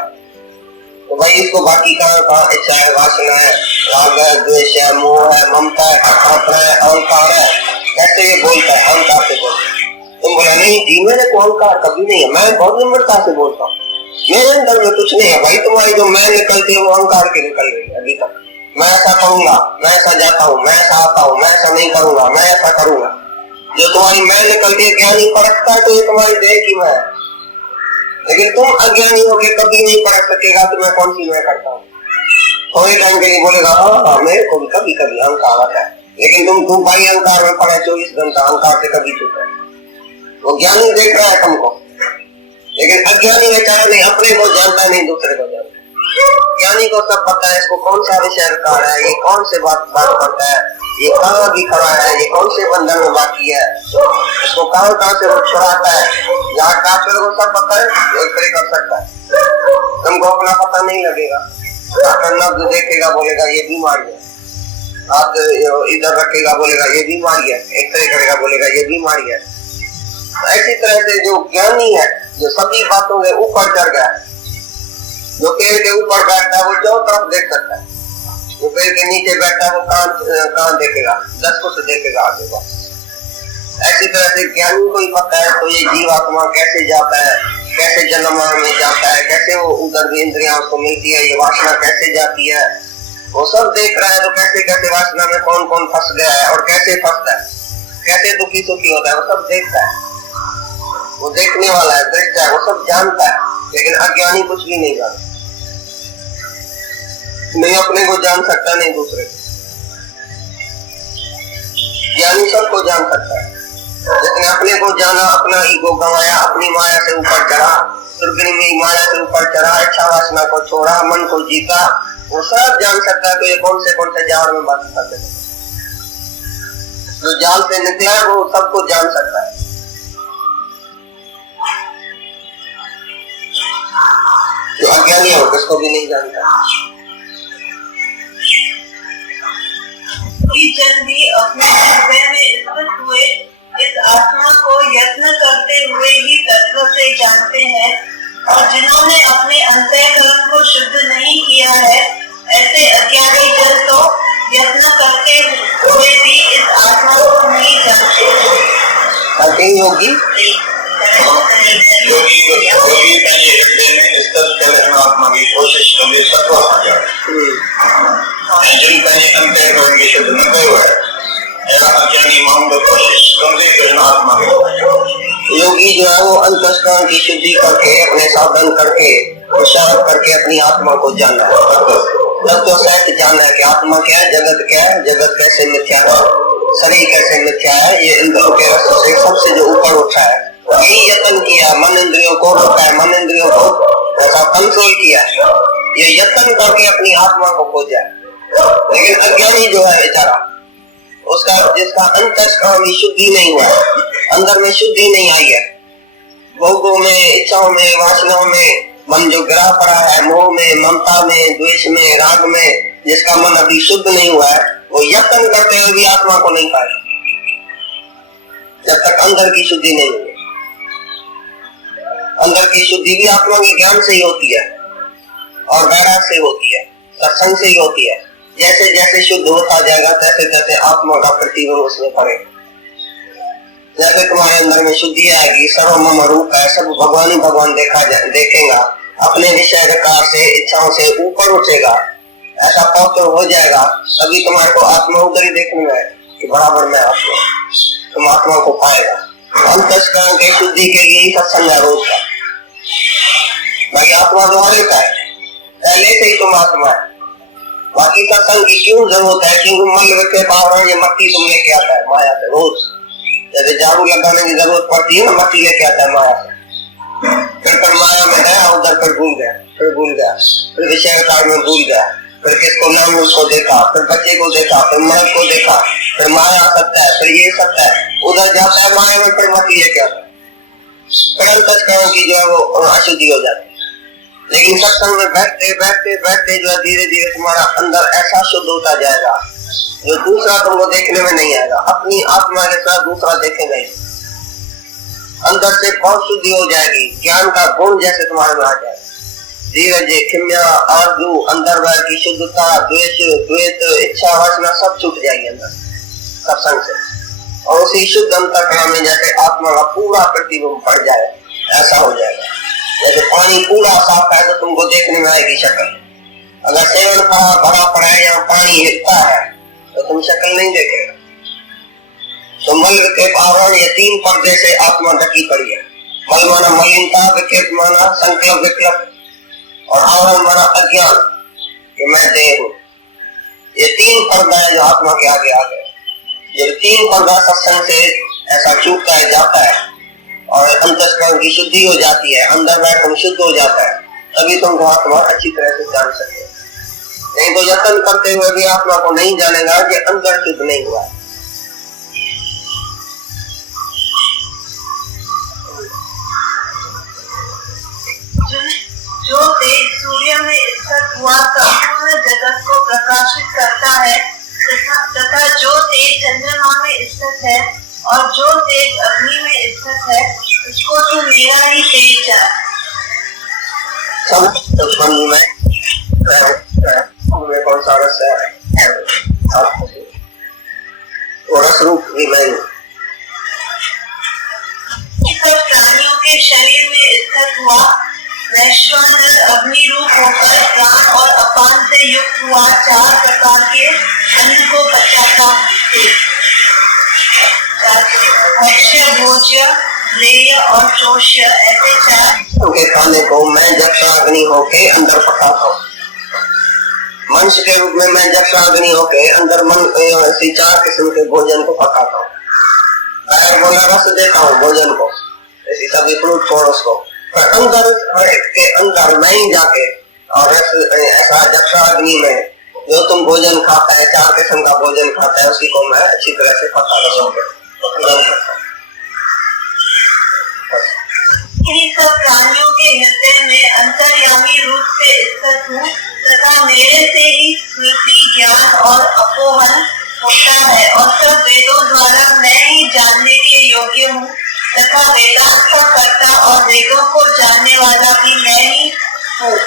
तो भाई इसको बाकी कहाँ इच्छा है, वासना है, राग है, द्वेष है, मोह है, ममता है, अहंकार है, अहंकार है, कैसे ये बोलता है अहंकार से बोलता है। तुम बोला नहीं जी मेरे को अहंकार कभी नहीं है, मैं बहुत निम्रता से बोलता हूँ, मेरे अंदर में कुछ नहीं है। भाई तुम्हारी जो मैं निकलती है वो अहंकार की निकल रही है अभी तक। मैं ऐसा कहूंगा, मैं ऐसा जाता हूँ, मैं ऐसा आता हूँ, मैं ऐसा नहीं करूंगा, मैं ऐसा करूंगा, जो तुम्हारी मैं निकलती है ज्ञानी परखता है तो ये तुम्हारी देह की मैं है। लेकिन तुम अज्ञानी होके कभी नहीं परख सकेगा कि मैं कौन सी मैं करता हूँ। थोड़े टाइम के लिए बोलेगा हाँ मेरे को भी कभी कभी अहंकार आता है, लेकिन तुम भाई अहंकार में पड़ा 24 घंटा अहंकार से कभी छूटा है। वो ज्ञानी देख रहा है तुमको, लेकिन अज्ञानी बेचारा नहीं, अपने को जानता नहीं दूसरे को जानता। ज्ञानी को सब पता है इसको कौन सा विषय विकार है, ये कौन से बात करता है, ये कहाँ भी खड़ा है, ये कौन से बंधन में बाकी है, इसको कहाँ से छुड़ाता है। यहाँ डॉक्टर को सब पता है, एक कर सकता है, तुमको अपना पता नहीं लगेगा। डॉक्टर नब्ज देखेगा बोलेगा ये बीमारी है, हाथ इधर रखेगा बोलेगा ये बीमारी है, एक्सरे करेगा बोलेगा ये बीमारी है। ऐसी तरह से जो ज्ञानी है जो सभी बातों के ऊपर चढ़ गया, जो पेड़ के ऊपर बैठता है वो चारों तरफ देख सकता है, जो पेड़ के नीचे बैठता है वो कहाँ देखेगा, 10 फुट देखेगा आगे का। ऐसी तरह से ज्ञानी को ही पता है तो ये जीवात्मा कैसे जाता है, कैसे जन्म में जाता है, कैसे वो उधर भी इंद्रियां उसको मिलती है, ये वासना कैसे जाती है, वो सब देख रहा है। तो कैसे कैसे वासना में कौन कौन फंस गया है और कैसे फंसता है, कैसे दुखी सुखी होता है, वो सब देखता है। वो देखने वाला है, देखता है, वो सब जानता है। लेकिन अज्ञानी कुछ भी नहीं जानता, नहीं अपने को जान सकता नहीं दूसरे को। ज्ञानी सबको जान सकता है, जिसने अपने को जाना, अपना ईगो गंवाया, अपनी माया से ऊपर चढ़ा, दुर्गुणी माया से ऊपर चढ़ा, इच्छा वासना को छोड़ा, मन को जीता, वो सब जान सकता है। तो ये कौन से जाल में बात करते हैं, जो जाल से निकला है वो सबको जान सकता है। जो अज्ञानी हो किसको भी नहीं जानता। जन भी अपने हृदय में स्थित हुए इस आत्मा को यत्न करते हुए ही तत्व से जानते हैं, और जिन्होंने अपने अंतःकरण को शुद्ध नहीं किया है ऐसे अज्ञानी जन तो यत्न करते हुए भी इस आत्मा को नहीं जानते। योगी योगी पहले हृदय में स्थित रहना जो है वो अंतस्करण की शुद्धि करके अपने साधन करके विचार करके अपनी आत्मा को जाना है, तत्व सहित जाना है कि आत्मा क्या है, जगत कैसे मिथ्या है, शरीर कैसे मिथ्या है। ये इंद्रियों के रस से सबसे जो ऊपर उठा है, यही यत्न किया, मन इंद्रियों को रोका है, मन इंद्रियों को ऐसा कंट्रोल किया, ये यत्न करके अपनी आत्मा को खोजा है। लेकिन अज्ञानी जो है बेचारा, उसका जिसका अंतस्करण में शुद्धि नहीं हुआ, अंदर में शुद्धि नहीं आई है, भोगों में, इच्छाओं में, वासनाओं में मन जो गिरा पड़ा है, मोह में, ममता में, द्वेष में, राग में, जिसका मन अभी शुद्ध नहीं हुआ है, वो यत्न करते हुए भी आत्मा को नहीं पाए जब तक अंदर की शुद्धि नहीं हुई। अंदर की शुद्धि भी आत्मा के ज्ञान से ही होती है और वैराग्य से होती है, सत्संग से ही होती है। जैसे जैसे शुद्ध होता जाएगा तैसे तैसे आत्मा का प्रतिबिंब उसमें पड़ेगा। जैसे तुम्हारे अंदर में शुद्धि आएगी, सर्वमम रूप है, सब भगवान ही भगवान देखेगा, अपने विषय विकार से, इच्छाओं से ऊपर उठेगा, ऐसा पवित्र हो जाएगा, तभी तुम्हारे को आत्मा उधर ही देखने में कि बराबर में आत्मा, तुम आत्मा को पाएगा। अंतस्करण की शुद्धि के लिए ही सत्संग है रोज का। बाकी आत्मा तुम्हारे का है, पहले से ही तुम आत्मा है। बाकी सत्संग की क्यों जरूरत है? क्योंकि मल के पावर ये मट्टी तुम लेके आता है माया से रोज। जैसे झाड़ू लगाने की जरूरत पड़ती है ना, मट्टी लेके आता है माया से, फिर माया में गया, उधर फिर भूल गया, फिर विषय विकार में भूल गया, फिर किसको नाम उसको देखा, फिर बच्चे को देखा, फिर माया को देखा, फिर माया सत्य है, फिर ये सत्य है, उधर जाता है माया में, फिर मट्टी लेके आता है, फिर अंतस्करण की जो है वो अशुद्धि हो जाती है। लेकिन सत्संग में बैठते बैठते बैठते जो है धीरे धीरे तुम्हारा अंदर ऐसा शुद्ध होता जाएगा जो दूसरा तुमको देखने में नहीं आएगा, अपनी आत्मा के साथ दूसरा देखेगा ही। अंदर से बहुत शुद्धि हो जाएगी, ज्ञान का गुण जैसे तुम्हारे में आ जाएगा। धीरज, क्षमा, आरजू, अंदर बाहर की शुद्धता, द्वेष, द्वेष, इच्छा, वासना सब छूट जाएगी अंदर सत्संग से। और उसी शुद्ध अंतःकरण में जैसे आत्मा का पूरा प्रतिबिंब पड़ जाए, ऐसा हो जाएगा। जैसे पानी पूरा साफ है तो तुमको देखने में आएगी शक्ल। अगर सेवन भरा पड़ा है या पानी हिलता है तो तुम शक्ल नहीं देखेगा। तो मल विक्षेप आवरण, ये तीन पर्दे से आत्मा ढकी पड़ी है। मल माना मलिनता, विक्षेप माना संकल्प विकल्प, और आवरण माना अज्ञान कि मैं देह हूँ। ये तीन पर्दा है जो आत्मा के आगे आ गए। जब तीन पर्दा सत्संग से ऐसा छूटता है, जाता है और अंतस्करण की शुद्धि हो जाती है, अंदर में तुम शुद्ध हो जाता है, तभी तुमको आत्मा अच्छी तरह से जान सकते। नहीं तो यत्न करते हुए भी आत्मा को नहीं जानेगा कि अंदर शुद्ध नहीं हुआ। जो तेज सूर्य में स्थित हुआ संपूर्ण जगत को प्रकाशित करता है, तथा जो तेज चंद्रमा में स्थित है और जो तेज अग्नि में स्थित है, उसको तो मेरा ही तेज है। उनमें कौन सा रस है? वो रस रूप भी मैं हूँ। सब प्राणियों के शरीर में स्थित हुआ वैश्वानर अग्नि रूप होकर प्राण और अपान से युक्त हुआ 4 प्रकार के अन्न को पचाता है। भक्ष्य, भोज्य, लेय और चोष्य, ऐसे 4 उनके खाने को मैं जक्षाग्नि होके अंदर पकाता हूँ। मनुष्य के रूप में मैं जक्षाग्नि होके अंदर मन ऐसी 4 किस्म के भोजन को पकाता हूँ। मैं बोला रस देता हूँ भोजन को, ऐसी सभी फ्रूट फोर्स को, पर अंदर के अंदर मैं ही जाके और ऐसा जक्षाग्नि में जो तुम भोजन खाता है, 4 किस्म का भोजन खाता है, उसी को मैं अच्छी तरह से पकाता हूँ। सब प्राणियों के हृदय में अंतर्यामी रूप से स्थित हूँ, तथा मेरे से ही स्मृति, ज्ञान और अपोहन होता है, और सब वेदों द्वारा मैं ही जानने के योग्य हूँ, तथा वेदांत का कर्ता और वेदों को जानने वाला भी मैं ही हूँ।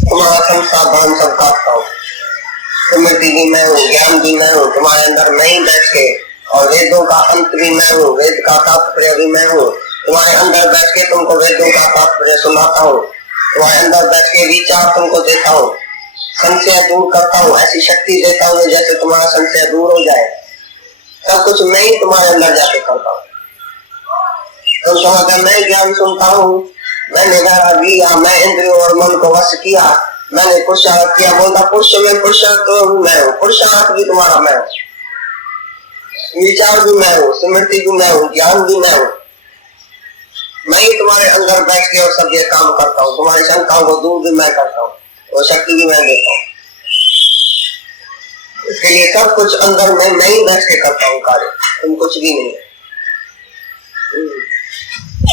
तुम्हारा संसाधन सब काटता हूँ, स्मृति भी मैं हूँ, ज्ञान भी मैं हूँ, तुम्हारे अंदर मैं ही बैठ के, और वेदों का अंत भी मैं हूँ, वेद का तात्पर्य भी मैं हूँ, तुम्हारे अंदर बैठ के तुमको वेदों का तात्पर्य सुनाता हूँ, तुम्हारे अंदर बैठ के विचार तुमको देता हूँ, संशय दूर करता हूँ, ऐसी शक्ति देता हूँ जैसे तुम्हारा संशय दूर हो जाए। सब कुछ मैं ही तुम्हारे अंदर जाके करता हूँ। तुम समझते मैं ज्ञान सुनता हूँ, मैंने वैराग लिया, मैं इंद्रियों और मन को वश किया, मैंने पुरुषार्थ किया, बोलता पुरुष में पुरुषार्थ तो मैं हूँ, पुरुषार्थ भी तुम्हारा मैं हूँ, विचार भी मैं हूँ, स्मृति भी मैं हूँ, ज्ञान भी मैं हूँ। मैं ही तुम्हारे अंदर बैठ के और सब ये काम करता हूँ, तुम्हारी शंकाओं को दूर भी मैं करता हूँ और शक्ति भी मैं देता हूँ। इसके लिए सब कुछ अंदर में मैं ही बैठ के करता हूँ कार्य, तुम कुछ भी नहीं है।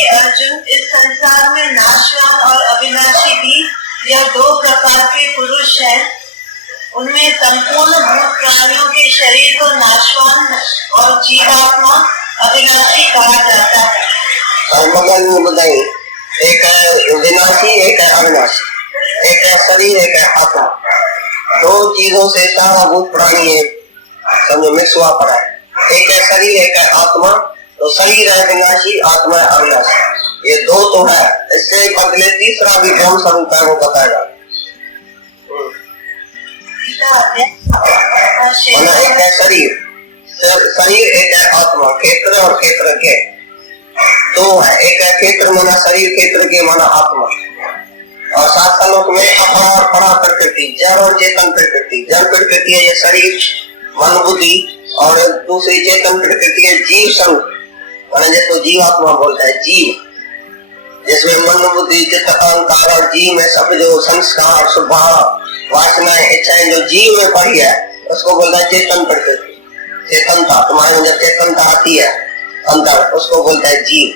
अर्जुन, इस संसार में नाशवान और अविनाशी भी यह दो प्रकार के पुरुष हैं। उनमें संपूर्ण भूत प्राणियों के शरीर को नाशवान और जीवात्मा अविनाशी कहा जाता है। और मगन में बताइए, एक है विनाशी, एक है अविनाशी, एक है शरीर, एक है आत्मा। दो चीजों से सारा भूत प्राणी है, समझो मिक्स हुआ पड़ा है। एक है शरीर, एक है आत्मा। तो शरीर है विनाशी, आत्मा है अविनाशी, ये दो तो है। इससे बदले तीसरा भी ब्रह्म स्वरूप है, वो बताएगा। एक है शरीर, शरीर, एक है आत्मा, क्षेत्र और क्षेत्र के दो है। एक है क्षेत्र माना शरीर, क्षेत्र के माना आत्मा। और सात श्लोक में अपरा और परा प्रकृति, जड़ और चेतन प्रकृति। जड़ प्रकृति है ये शरीर, मन, बुद्धि, और दूसरी चेतन प्रकृति है जीव स्वरूप, जिसको जीवात्मा बोलता है, जीव, जिसमें मन, बुद्धि, चित्त, अहंकार और जीव में सब जो संस्कार, स्वभाव, वासनाएं, इच्छाएं जो जीव में पड़ी है उसको बोलता है चेतन प्रकृति। चेतनता, तुम्हारे अंदर चेतनता आती है अंदर, उसको बोलता है जीव।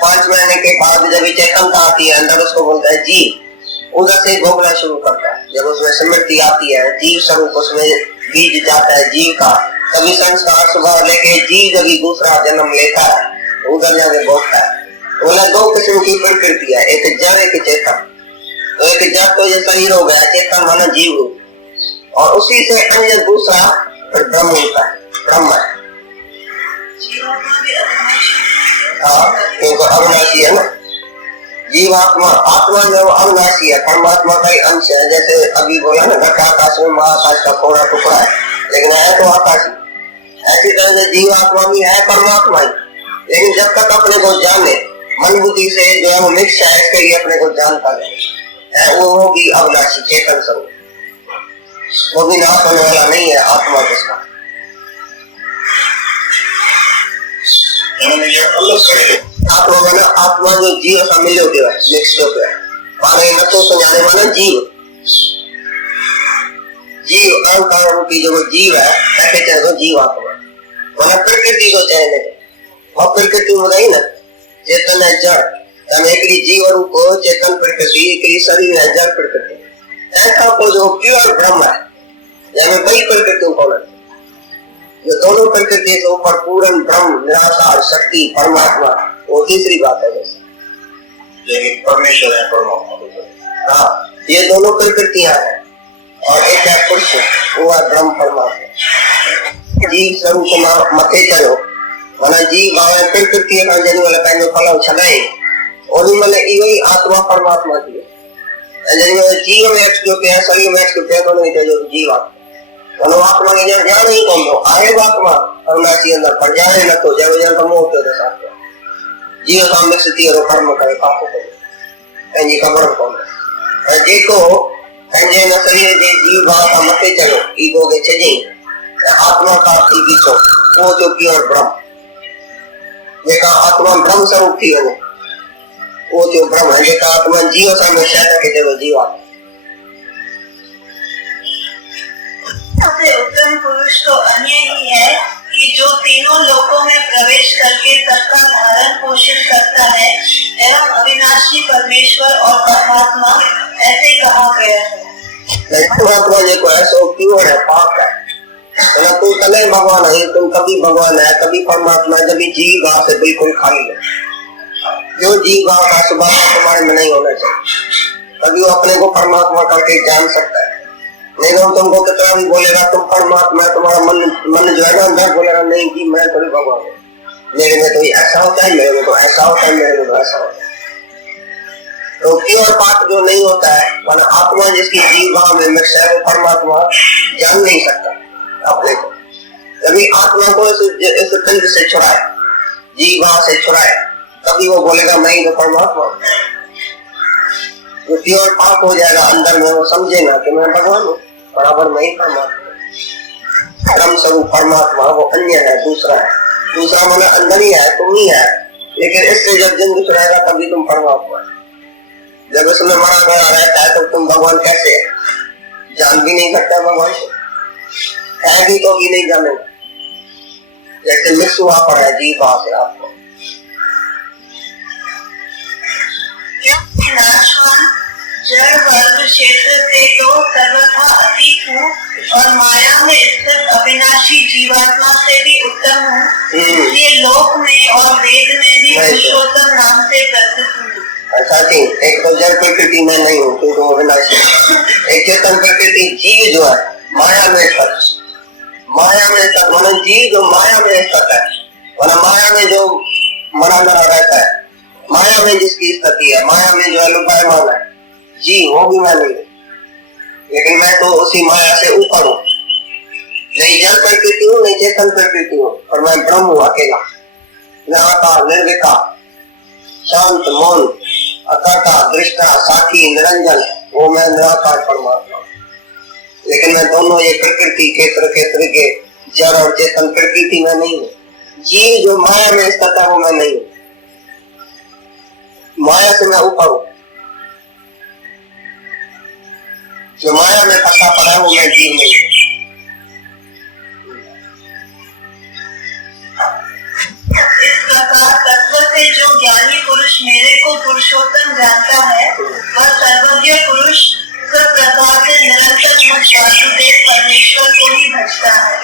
5 महीने के बाद जब चेतनता आती है अंदर, उसको बोलता है जीव। उधर से भोगना शुरू करता है। जब उसमें स्मृति आती है, जीव स्वरूप उसमें बीज जाता है जीव का, तभी संस्कार स्वभाव लेके जीव जब दूसरा जन्म लेता है तो उधर जाके भोगता है। बोला दो किस्म की प्रकृति है, एक जड़, एक चेतन। तो एक जड़ तो ये शरीर हो गया, चेतन माना जीव रूप, और उसी से अन्य दूसरा फिर ब्रह्म होता है, ब्रह्म है। हाँ, क्योंकि अविनाशी है ना जीवात्मा। आत्मा जो अविनाशी है, परमात्मा का ही अंश है। जैसे अभी बोला ना, घटाकाश में महाकाश का थोड़ा टुकड़ा है, लेकिन है तो आकाश ही। ऐसी तरह से जीवात्मा भी है परमात्मा ही, लेकिन जब तक अपने को जाने, मन बुद्धि से जो है वो मिक्स है, इसके लिए अपने को जानता है, वो भी अविनाशी चेतन स्वरूप, वो भी नाश होने वाला नहीं है। आत्मा किसका आत्मा माना, आत्मा जो जीव का मिल होते है, मिक्स होते है, माने न तो समझाने वाला जीव। जीव अहंकार रूपी जो जीव है, ऐसे चाहे तो जीव आत्मा माना प्रकृति को चाहे नहीं, और प्रकृति बताई ना चेतन है जड़, एक जीव रूप चेतन प्रकृति, एक शरीर है जड़ प्रकृति। ऐसा को जो प्योर ब्रह्म है, जैसे वही प्रकृति को जो दोनों प्रकृति से ऊपर पूर्ण ब्रह्म, निराकार शक्ति, परमात्मा, वो तीसरी बात है। जैसे परमेश्वर है, परमात्मा। हाँ, ये दोनों प्रकृतियां हैं, और एक है पुरुष, वो है ब्रह्म परमात्मा। जीव स्वरूप मथे चलो, माना जीव भाव प्रकृति का जन वाला पहले फल छलाए, और मतलब यही आत्मा परमात्मा की है। जीव में एक्सक्यूट शरीर में एक्सक्यूट तो नहीं थे जो जीव आत्मा आत्मा के जन जान ही कौन दो आए आत्मा अविनाशी अंदर पर जाए न तो जब जन कमो होते थे साथ जीव सामने स्थिति और कर्म करे पाप करे जी खबर कौन है जी को कंजे न शरीर जे जीव भाव का मते चलो ईगो के छजे आत्मा का की बीचो वो जो प्योर ब्रह्म जेका आत्मा ब्रह्म स्वरूप थी वो जो ब्रह्म है जेका आत्मा जीव सामने शैता के चलो जीव सबसे उत्तम पुरुष तो अन्य ही है कि जो तीनों लोकों में प्रवेश करके सबका धारण पोषण करता है एवं अविनाशी परमेश्वर और परमात्मा ऐसे कहा गया है। परमात्मा जो को ऐसा प्योर है, पाक है। तो तुम कभी भगवान है, तुम कभी भगवान है, कभी परमात्मा, जब जीव भाव से बिल्कुल खाली है। जो जीव भाव का स्वभाव तुम्हारे में नहीं होना चाहिए, तभी वो अपने को परमात्मा करके जान सकता है। नहीं तो तुमको कितना भी बोलेगा तुम परमात्मा, तुम्हारा मन जो है ना अंदर बोलेगा नहीं कि मैं थोड़ी भगवान हूँ, मेरे में तो ऐसा होता है, मेरे में तो ऐसा होता है, मेरे में तो ऐसा होता है। तो प्योर पाक जो नहीं होता है, माना आत्मा जिसकी जीव भाव में मिक्स है, वो परमात्मा जान नहीं सकता अपने को। कभी आत्मा को इस पिंड से छुड़ाए, जीव वहां से छुड़ाए, तभी वो बोलेगा मैं ही तो परमात्मा हूं। जो प्योर पाप हो जाएगा अंदर में, वो समझेगा कि मैं भगवान हूँ, बराबर मैं ही परमात्मा। ब्रह्म स्वरूप परमात्मा वो अन्य है, दूसरा है। दूसरा माना अंदर ही है, तुम ही है, लेकिन इससे जब जन्म छुड़ाएगा तभी तुम परमात्मा है। जब उसमें मरा गया रहता है तो तुम भगवान कैसे है? जान भी नहीं सकता भगवान को, है भी तो भी नहीं जानेगा। जैसे मिक्स हुआ पड़ा है जीव वहां से आपको। जड़ वर्ग क्षेत्र से तो सर्वथा अतीत हूँ और माया में स्थित अविनाशी जीवात्मा से भी उत्तम हूँ, इसलिए लोक में और वेद में भी पुरुषोत्तम नाम से प्रसिद्ध हूँ। ऐसा नहीं, एक तो जड़ प्रकृति में नहीं हूँ क्योंकि वो अविनाशी, एक चेतन प्रकृति जीव जो है माया में स्थित, माया में स्थित माना जीव जो माया में स्थित है, माना माया में जो मरा मरा रहता है, माया में जिसकी स्थिति है, माया में जो है लुभायमान है, जी वो भी मैं नहीं, लेकिन मैं तो उसी माया से ऊपर हूँ। नहीं जड़ प्रकृति हूँ, नहीं चेतन प्रकृति हूँ, और मैं ब्रह्म हूँ अकेला, निराकार निर्विकार, शांत मौन, अकर्ता दृष्टा साक्षी निरंजन, वो मैं निराकार परमात्मा। लेकिन मैं दोनों ये प्रकृति क्षेत्र के जड़ और चेतन प्रकृति में नहीं हूँ। जीव जो माया में स्थित है वो मैं नहीं हूँ, माया से मैं ऊपर हूँ। जो माया में फंसा पड़ा है वो मैं जीव नहीं हूँ। इस प्रकार तत्व से जो ज्ञानी पुरुष मेरे को पुरुषोत्तम जानता है, वह सर्वज्ञ पुरुष सब प्रकार से निरंतर मुझ वासुदेव परमेश्वर को ही भजता है।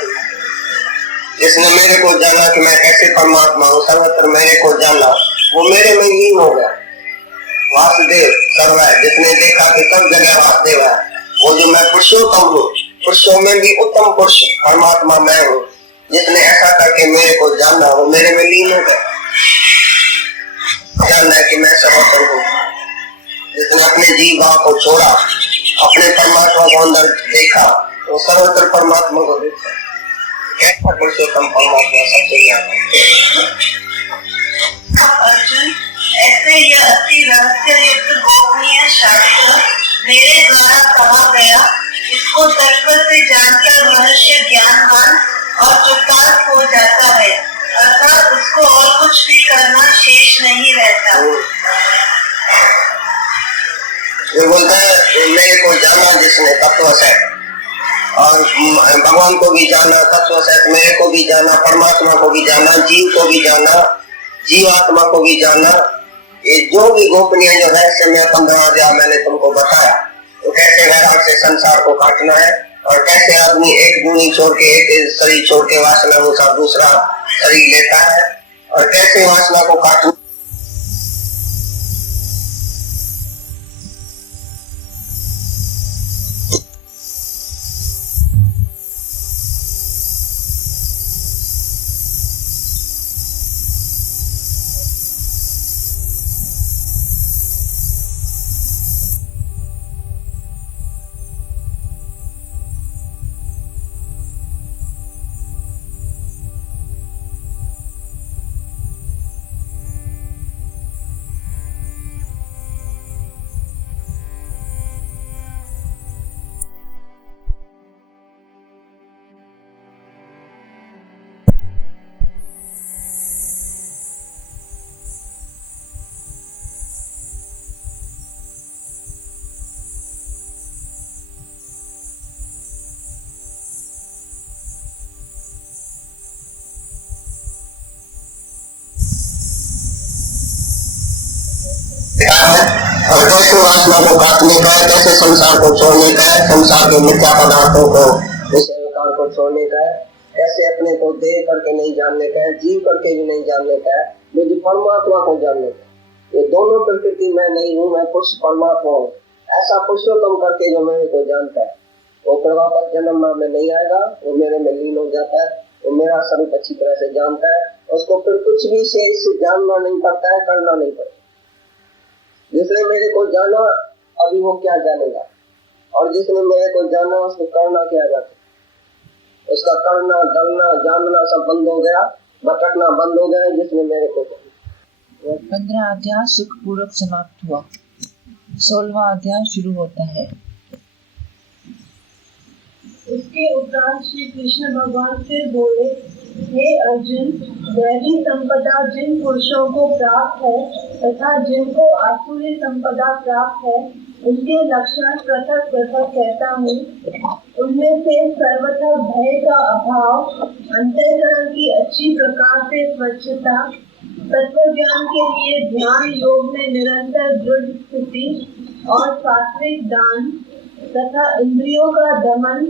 जिसने मेरे को जाना कि मैं कैसे परमात्मा हूँ, सर्वत्र मेरे को जाना, वो मेरे में लीन हो गया। वासुदेव सर्व है, जिसने देखा कि सब जगह वासुदेव है, वो जो मैं पुरुषोत्तम हूँ, पुरुषों में भी उत्तम पुरुष परमात्मा मैं हूँ, जिसने ऐसा करके मेरे को जाना वो मेरे में लीन हो गया। जानना है कि मैं सर्वत्र हूँ। जिसने अपने जीवा को छोड़ा, अपने परमात्मा को अंदर देखा, वो सर्वत्र परमात्मा को देखा। कैसा पुरुषोत्तम परमात्मा सबसे ज्यादा। अर्जुन, ऐसे यह अति रहस्य युक्त गोपनीय शास्त्र मेरे द्वारा कहा गया, इसको तत्व से जानकर मनुष्य ज्ञानवान और कृतार्थ हो जाता है, अर्थात उसको और कुछ भी करना शेष नहीं रहता। ये बोलता है मेरे को जाना जिसने तत्व से, और भगवान को भी जाना तत्व से, मेरे को भी जाना, परमात्मा को भी जाना, जीव को भी जाना, जीवात्मा को भी जाना। ये जो भी गोपनीय जो रहस्य में 15 अध्याय मैंने तुमको बताया, तो कैसे वैराग से संसार को काटना है, और कैसे आदमी एक गुणी छोड़ के, एक शरीर छोड़ के वासना अनुसार दूसरा शरीर लेता है, और कैसे वासना को काटना। और कैसे वासना को काटने का है, कैसे संसार को छोड़ने का है, संसार के मिथ्या पदार्थों को, विषय को छोड़ने का है, कैसे अपने को देह करके नहीं जानने का है, जीव करके भी नहीं जानने का है, मुझे परमात्मा को जानने का है। ये दोनों प्रकृति मैं नहीं हूँ, मैं पुरुष परमात्मा हूँ। ऐसा पुरुषोत्तम करके जो मेरे को जानता है, वो फिर वापस जन्म में नहीं आएगा, वो मेरे में लीन हो जाता है, वो मेरा स्वरूप अच्छी तरह से जानता है, उसको फिर कुछ भी शेष जानना नहीं पड़ता है, करना नहीं पड़ता। जिसने मेरे को जाना अभी वो क्या जानेगा, और जिसने मेरे को जाना उसको करना क्या जाता। उसका करना धरना जानना सब बंद हो गया, भटकना बंद हो गया जिसने मेरे को। 15 अध्याय सुखपूर्वक समाप्त हुआ। 16वां अध्याय शुरू होता है। इसके उपरांत श्री कृष्ण भगवान फिर बोले, हे अर्जुन, दैवी संपदा जिन पुरुषों को प्राप्त है तथा जिनको आसुरी संपदा प्राप्त है, उनके लक्षण पृथक पृथक कहता हूँ। उनमें से सर्वथा भय का अभाव, अंतःकरण की अच्छी प्रकार से स्वच्छता, तत्व ज्ञान के लिए ध्यान योग में निरंतर दृढ़ स्थिति और सात्विक दान तथा इंद्रियों का दमन,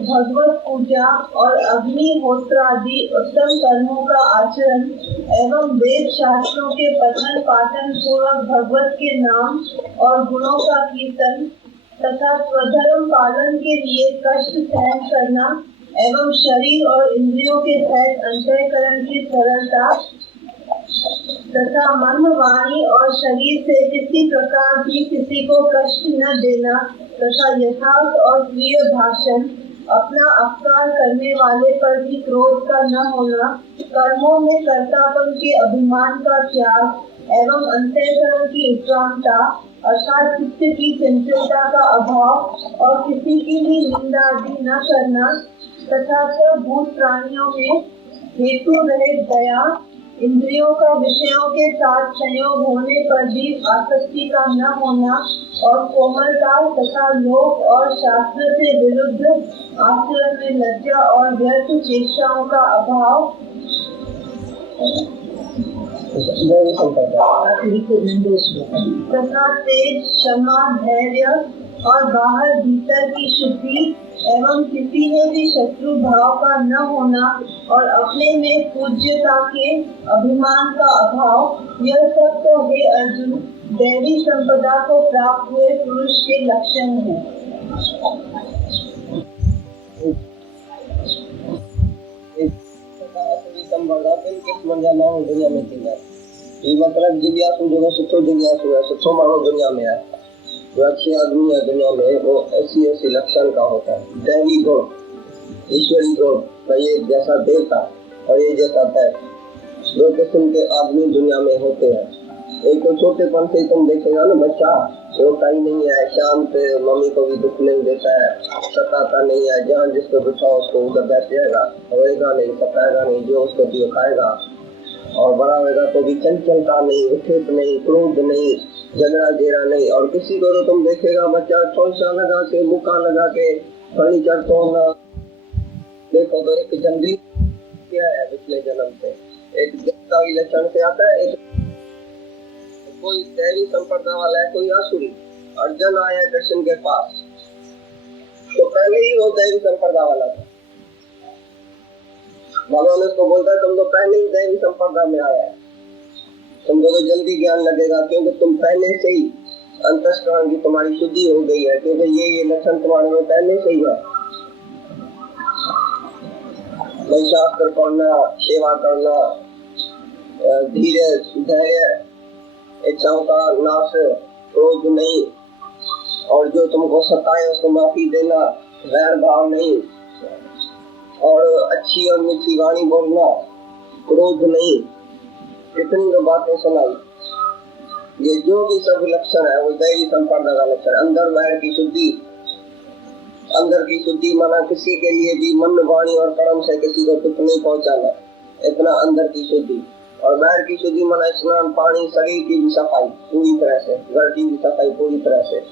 भगवत पूजा और अग्निहोत्र आदि उत्तम कर्मों का आचरण एवं वेद शास्त्रों के पठन पाठन पूर्वक भगवत के नाम और गुणों का कीर्तन तथा स्वधर्म पालन के लिए कष्ट सहन करना एवं शरीर और इंद्रियों के सहित अंतःकरण की सरलता तथा मन, वाणी और शरीर से किसी प्रकार भी किसी को कष्ट न देना तथा यथार्थ और प्रिय भाषण, अपना अपकार करने वाले पर भी क्रोध का न होना, कर्मों में कर्तापन के अभिमान का त्याग एवं अंतःकरण की उत्क्रांता अर्थात चित्त की चंचलता का अभाव और किसी की भी निंदा आदि न करना तथा सब भूत प्राणियों में हेतु रहित दया, इंद्रियों का विषयों के साथ संयोग होने पर भी आसक्ति का न होना और कोमलता तथा लोक और शास्त्र से विरुद्ध आचरण में लज्जा और व्यर्थ चेष्टाओं का अभाव तथा तेज, क्षमा, धैर्य और बाहर भीतर की शुद्धि एवं किसी में भी शत्रु भाव का न होना और अपने में पूज्यता के अभिमान का अभाव, यह सब तो हे अर्जुन दैवी संपदा को प्राप्त हुए पुरुष के लक्षण हैं। ये मतलब जिज्ञासु जो है सुखो जिज्ञासु है, सुखो मानो दुनिया में है, जो अच्छी आदमी है दुनिया में वो ऐसी ऐसी लक्षण का होता है। दैवी गुण, ईश्वरी गुण, ये जैसा देवता और ये जैसा दैव, दो किस्म के आदमी दुनिया में होते हैं। एक तो छोटेपन से तुम देखेगा ना बच्चा, वो कहीं नहीं है, शांत, मम्मी को भी दुख नहीं देता है, सताता नहीं है, जहाँ जिसको बिठाओ उसको उधर बैठ जाएगा, रोएगा नहीं, सताएगा नहीं, जो उसको दियो खाएगा। और बड़ा होगा तो भी चंचलता नहीं, उठेत नहीं, क्रोध नहीं, झगड़ा जेरा नहीं। और किसी को तो तुम देखेगा बच्चा ठोंसा लगा के, मुक्का लगा के, फर्नीचर तोड़ना, देखो तो एक जंगली क्या है पिछले जन्म से, एक देवताई लक्षण से आता है, एक कोई दैवी संपदा वाला है, कोई आसुरी। अर्जुन आया कृष्ण के पास तो पहले ही वो दैवी संपदा वाला था। भगवान उसको बोलता है तुम तो पहले ही दैवी संपदा में आया है, तुमको तो जल्दी ज्ञान लगेगा क्योंकि तुम पहले से ही अंतःकरण की तुम्हारी शुद्धि हो गई है, क्योंकि ये लक्षण तुम्हारे में पहले से ही है। शास्त्र पढ़ना, सेवा करना, धीरे धैर्य, इच्छाओं का नाश, क्रोध नहीं, और जो तुमको सताए उसको माफी देना, वैर भाव नहीं, और अच्छी और मीठी वाणी बोलना, क्रोध नहीं, इतनी तो बातें सुनाई। ये जो भी सब लक्षण है वो दैवी संपदा का लक्षण। अंदर बाहर की शुद्धि, अंदर की शुद्धि माना किसी के लिए भी मन, वाणी और कर्म से किसी को दुख नहीं पहुंचाना, इतना अंदर की शुद्धि। और बाहर की शुद्धि माना स्नान पानी, शरीर की भी सफाई पूरी तरह से, घर की भी सफाई पूरी तरह से।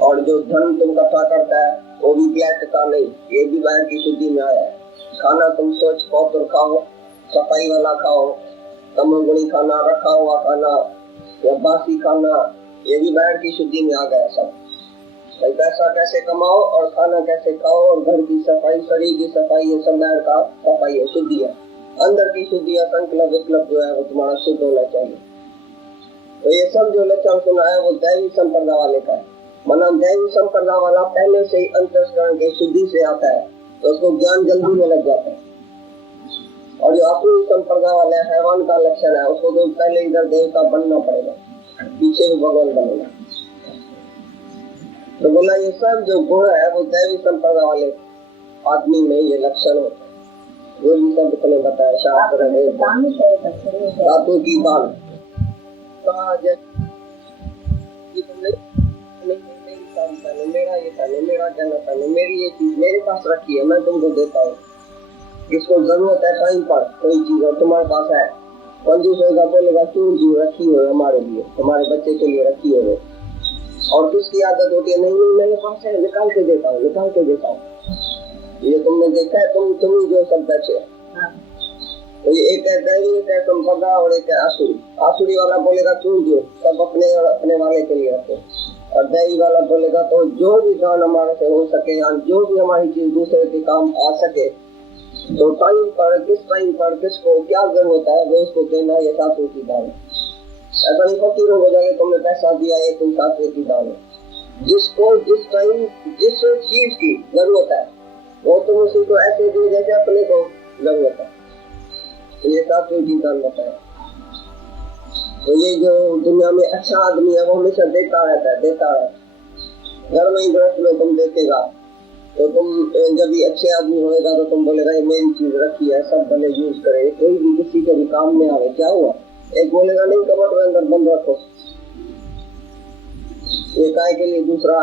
और जो धन तुम इकट्ठा करता है वो भी व्यर्थता नहीं, ये भी बाहर की शुद्धि में आया है। खाना तुम सोच पौत्र खाओ, सफाई वाला खाओ, तमोगुणी खाना, रखा हुआ खाना या बासी खाना, ये भी बाहर की शुद्धि में आ गया सब। भाई पैसा कैसे कमाओ और खाना कैसे खाओ और घर की सफाई, शरीर की सफाई, ये सब बाहर का सफाई है, शुद्धि है। अंदर की शुद्धि या संकल्प विकल्प जो है वो तुम्हारा शुद्ध होना चाहिए। तो ये सब जो लक्षण सुना है वो दैवी संपदा वाले का है। माना दैवी संपदा वाला पहले से ही अंतःकरण की शुद्धि से आता है तो उसको ज्ञान जल्दी में लग जाता है। और जो आसुरी संपदा वाला हैवान का लक्षण है उसको तो पहले इधर देवता बनना पड़ेगा, पीछे भी भगवान बनेगा। तो बोला ये सब जो गुण है वो दैवी संपदा वाले आदमी में ये लक्षण होता है। वो भी सब तुमने बताया शास्त्र है धातु की दान कहा तुमने मेरा ये था मेरा कहना था मेरी ये चीज मेरे पास रखी है, मैं तुमको देता हूँ। किसको जरूरत है टाइम पर कोई चीज और तुम्हारे पास है, कंजूस होगा बोलेगा क्यों जी रखी हो हमारे लिए, हमारे बच्चे के लिए रखी हो। और किसकी आदत होती है नहीं मेरे पास है निकाल के देता हूँ। ये तुमने देखा है तुम ही जो सब बैठे। तो ये एक है दैवी, एक है संपदा और एक है आसुरी। आसुरी वाला बोलेगा क्यों दियो, सब अपने और अपने वाले के लिए रखो। और दैवी वाला बोलेगा तो जो भी दान हमारे से हो सके या जो भी हमारी चीज दूसरे के काम आ सके तो टाइम पर किसको क्या जरूरत है वो उसको देना, ये सात्विकी दान। ऐसा नहीं फकीरों हो जाएगा तुमने पैसा दिया ये कोई सात्विकी दान है। जिसको जिस टाइम जिस चीज की जरूरत है वो तुम उसी को ऐसे दो जैसे अपने को जरूरत है। ये सात्विकी दान बताया। तो ये जो दुनिया में अच्छा आदमी है वो हमेशा देता रहता है। घर में ही गृहस्थ में तुम देखेगा तो तुम जब भी अच्छे आदमी होएगा तो तुम बोलेगा ये मेरी चीज रखी है सब भले यूज करे, कोई भी किसी के भी काम में आवे। क्या हुआ एक बोलेगा नहीं कबट में अंदर बंद रखो, ये काय के लिए दूसरा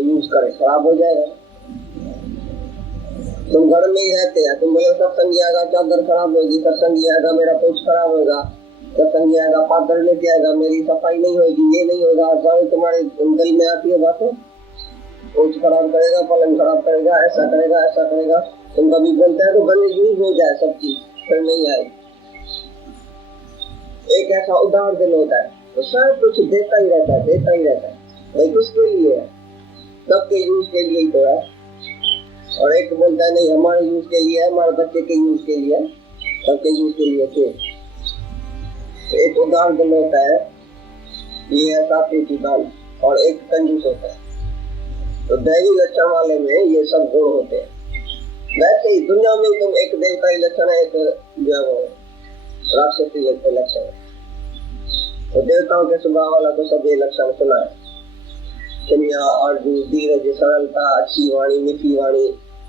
यूज करे, खराब हो जाएगा। तुम घर में ही रहते हैं, तुम बोले सत्संगी आएगा चादर खराब होगी, सत्संगी आएगा मेरा पोछ खराब होगा, सत्संगी आएगा पादर लेके आएगा मेरी सफाई नहीं होगी, ये नहीं होगा। तुम्हारे दिल में आती है बातें, पोछ खराब करेगा, पलंग खराब करेगा, ऐसा करेगा। तुम कभी बोलते हैं तो भले यूज हो जाए सब चीज फिर नहीं आए। एक ऐसा उदार दिल होता है तो सब कुछ देता ही रहता है भाई किसके लिए है, सबके यूज के लिए ही तो है। और एक बोलता है नहीं हमारे यूज के लिए है, हमारे बच्चे के यूज के लिए, सबके यूज के लिए क्यों। एक उदार दिल होता है ये है सात्विकी दान, और एक कंजूस होता है। तो दैवी लक्षण वाले में ये सब गुण होते हैं। वैसे ही दुनिया में तुम एक देवता लक्षण है, एक जो राक्षसी लक्षण है। तो देवताओं के स्वभाव वाला तो सब ये लक्षण सुना है, क्षमा, आरजू, धीरज, सरलता, अच्छी वाणी, मीठी वाणी,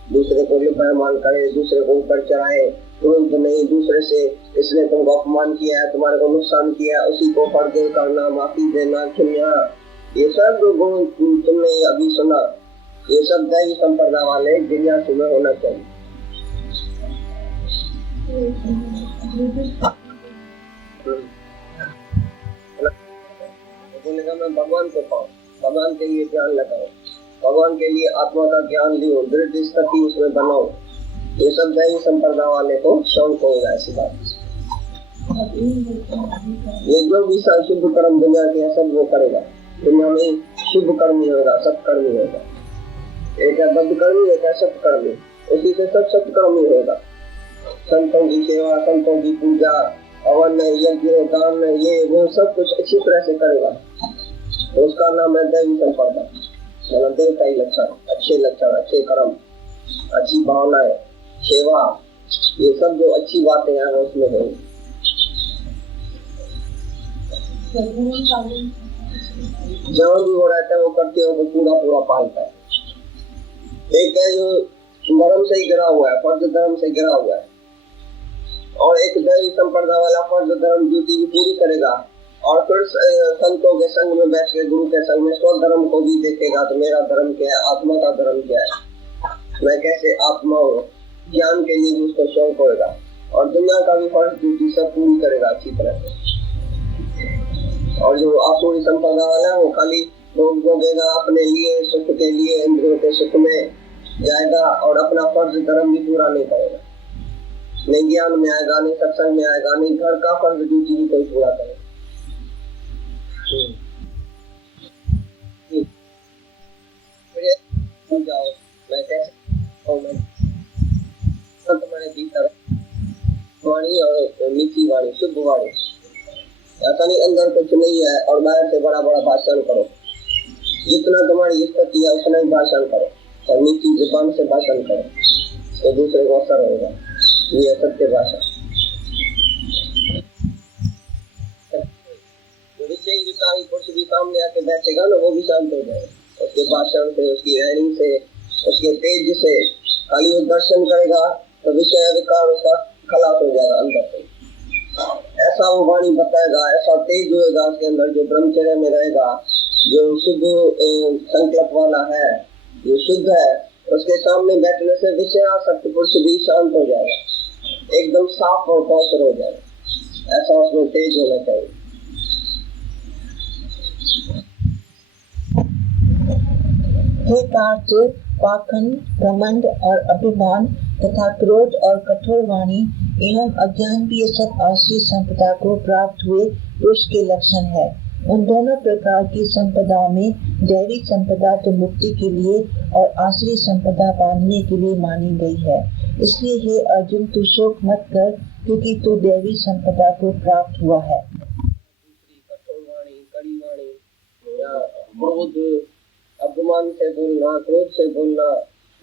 दूसरे को लिपायमान करे, दूसरे को ऊपर चढ़ाए, तुरंत नहीं दूसरे से इसने तुमको अपमान किया है, तुम्हारे को नुकसान किया है, उसी को फर्ज करना, माफी देना, क्षमा, ये सब जो गुण तुमने अभी सुना ये सब दैवी संप्रदाय वाले जिज्ञासु में होना चाहिए। बोलेगा मैं भगवान को पाऊं, भगवान के लिए ज्ञान लगाओ, भगवान के लिए आत्मा का ज्ञान लियो, दृढ़ स्थिति उसमें बनाओ। ये सब दैवी संप्रदाय वाले को शौक होगा ऐसी बात। ये जो भी शुभ कर्म दुनिया के सब वो करेगा, दुनिया में शुभ कर्मी होगा, सत्कर्मी होगा। एक है बद्धकर्मी, एक है सत्कर्मी, उसी से सब सत्कर्मी होगा। संतों की सेवा, संतों की पूजा, हवन, यज्ञ, दान, ये वो सब कुछ अच्छी तरह से करेगा तो उसका नाम है दैवी संप्रदाय। मतलब देवता ही लक्षण, अच्छे लक्षण, अच्छे कर्म, अच्छी भावनाएं, सेवा, ये सब जो अच्छी बातें हैं वो उसमें होंगी। जहाँ भी वो रहता है वो कर्तव्यों को पूरा पालता है। एक है जो धर्म से ही गिरा हुआ है, फर्ज धर्म से गिरा हुआ है, और एक दैवी संप्रदाय वाला फर्ज धर्म ड्यूटी भी पूरी करेगा और फिर संतों के संग में बैठ के गुरु के संग में स्व धर्म को भी देखेगा। तो मेरा धर्म क्या है, आत्मा का धर्म क्या है, मैं कैसे आत्मा हूँ, ज्ञान के लिए भी उसको शौक होगा और दुनिया का भी फर्ज ड्यूटी सब पूरी करेगा अच्छी तरह से। और जो आसुरी संप्रदाय वाला है वो खाली लोगों देगा अपने लिए, सुख के लिए, इंद्रियों के सुख में जाएगा और अपना फर्ज धर्म भी पूरा नहीं करेगा, नहीं ज्ञान में आएगा, नहीं सत्संग में आएगा, नहीं घर का फर्ज ड्यूटी भी कोई पूरा करेगा। जाओ मैं कैसे तुम्हारे भीतर वाणी और मीठी वाणी, शुभ वाणी, ऐसा नहीं अंदर कुछ नहीं है और बाहर से बड़ा भाषण करो। जितना तुम्हारी स्थिति है उतना ही भाषण करो और मीठी जुबान से भाषण करो तो दूसरे को असर होगा। ये सत्य भाषा। विषय विकारी पुरुष भी सामने आके बैठेगा ना वो भी शांत हो जाएगा, उसके भाषण से, उसकी रहनी से, उसके तेज से खाली वो दर्शन करेगा तो विषय विकार उसका खलास हो जाएगा अंदर से। ऐसा वो वाणी बताएगा, ऐसा तेज होएगा उसके अंदर, जो ब्रह्मचर्य में रहेगा, जो शुद्ध संकल्प वाला है, जो शुद्ध है, उसके सामने बैठने से विषयासक्त पुरुष भी शांत हो जाएगा, एकदम साफ और पवित्र हो जाएगा। ऐसा उसमें तेज होना चाहिए। हे पार्थ, पाखंड, घमंड और अभिमान तथा क्रोध और कठोर वाणी एवं अज्ञान भी ये सब आश्रित संपदा को प्राप्त हुए पुरुष के लक्षण है। उन दोनों प्रकार की संपदा में दैवी संपदा तो मुक्ति के लिए और आश्रित संपदा पाने के लिए मानी गई है। इसलिए हे अर्जुन, तू शोक मत कर, क्योंकि तू दैवी संपदा को प्राप्त हुआ है। कठोर वाणी, कड़ी वाणी, क्रोध, अभिमान से बोलना, क्रोध से बोलना,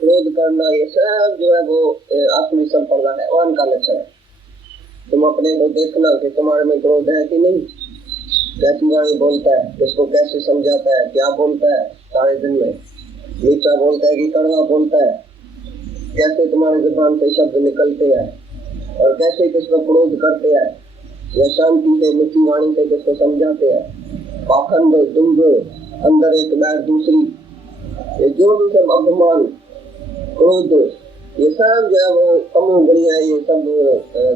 क्रोध करना, ये सब जो है वो आसुरी संपदा है, वन का लक्षण है। तुम अपने को देखना कि तुम्हारे में क्रोध है कि नहीं, कैसी वाणी बोलता है, किसको कैसे समझाता है, क्या बोलता है, सारे दिन में मीठा बोलता है कि कड़वा बोलता है, कैसे तुम्हारे जुबान से शब्द निकलते हैं और कैसे किसको क्रोध करते हैं, या शांति से मीठी वाणी से किसको समझाते हैं। पाखंड, दुंग, अंदर एक बैर दूसरी, ये जो भी सब अभिमान, क्रोध, ये सब जो है वो तमोगुणी है, ये सब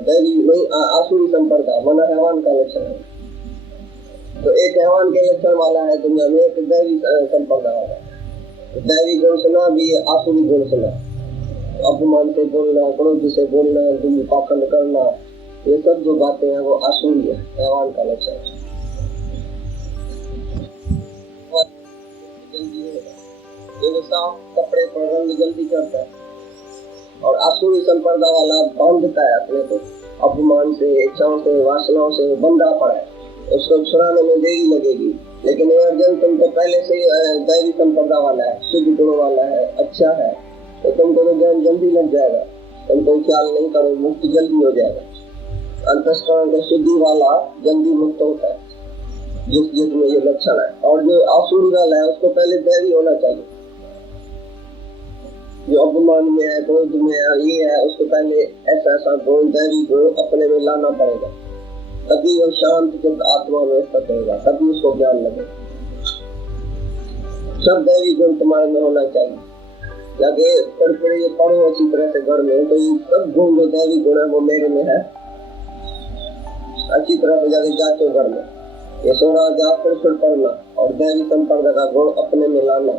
दैवी नहीं आसुरी संपदा मन हैवान का लक्षण है। तो एक हैवान के लक्षण वाला है दुनिया में, एक दैवी संपदा वाला है। दैवी गुण सुना भी, आसुरी गुण सुना, अभिमान से बोलना, क्रोध से बोलना, पाखंड करना, ये सब जो बातें हैं वो आसुरी है, हैवान का लक्षण है। साफ कपड़े पर रंग जल्दी करता है, और आसुरी संपदा वाला बांधता है अपने को अभिमान से, इच्छाओं से, वासनाओं से, वो बंधा पड़ा है, उसको छुड़ाने में देरी लगेगी। लेकिन अर्जुन, तुम तो पहले से दैवी संपदा वाला है, शुद्ध गुण वाला है, अच्छा है, तो तुमको तो ज्ञान जल्दी लग जाएगा, तुम कोई ख्याल नहीं करो, मुक्त जल्दी हो जाएगा। अंतःकरण का शुद्धि वाला जल्दी मुक्त होता है, जिसमें ये लक्षण है। और जो आसुरी वाला है उसको पहले दैवी होना चाहिए, जो अभिमान में है, क्रोध में है, ये है, उसको पहले ऐसा गुण, दैवी गुण अपने में लाना पड़ेगा, तभी वो शांत चित्त आत्मा में स्थित होगा, तभी उसको ज्ञान लगेगा। सब दैवी गुण तुम्हारे में होना चाहिए। जाके पढ़े पढ़ो अच्छी तरह से घर में, तो ये सब गुण जो दैवी गुण है वो मेरे में है, अच्छी तरह से जाके जांचो घर में, ये सोना जा फिर पढ़ना और दैवी संपदा का गुण अपने में लाना,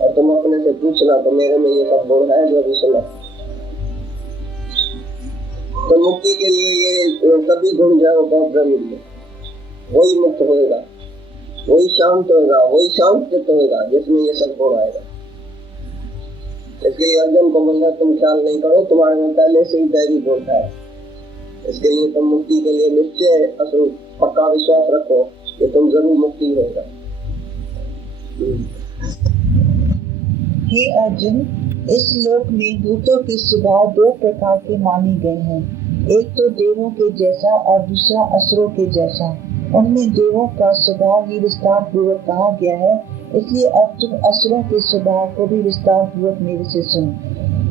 और तुम अपने से पूछना तो मेरे में ये सब गुण है जो अभी सुना। तो मुक्ति के लिए ये सभी गुण जो है वो बहुत जरूरी है। वही मुक्त होएगा, वही शांत होएगा, वही शांत चित्त होएगा जिसमें ये सब गुण आएगा। इसलिए अर्जुन को बोलना, तुम ख्याल नहीं करो, तुम्हारे में पहले से ही दैवी गुण है। इसके लिए तुम मुक्ति के लिए निश्चय पक्का विश्वास रखो कि तुम जरूर मुक्ति होगा। हे अर्जुन, इस लोक में भूतों के स्वभाव दो प्रकार के माने गए हैं, एक तो देवों के जैसा और दूसरा असुरों के जैसा। उनमें देवों का स्वभाव ही विस्तार पूर्वक कहा गया है, इसलिए अब तुम असुरों के स्वभाव को भी विस्तार पूर्वक मेरे से सुन।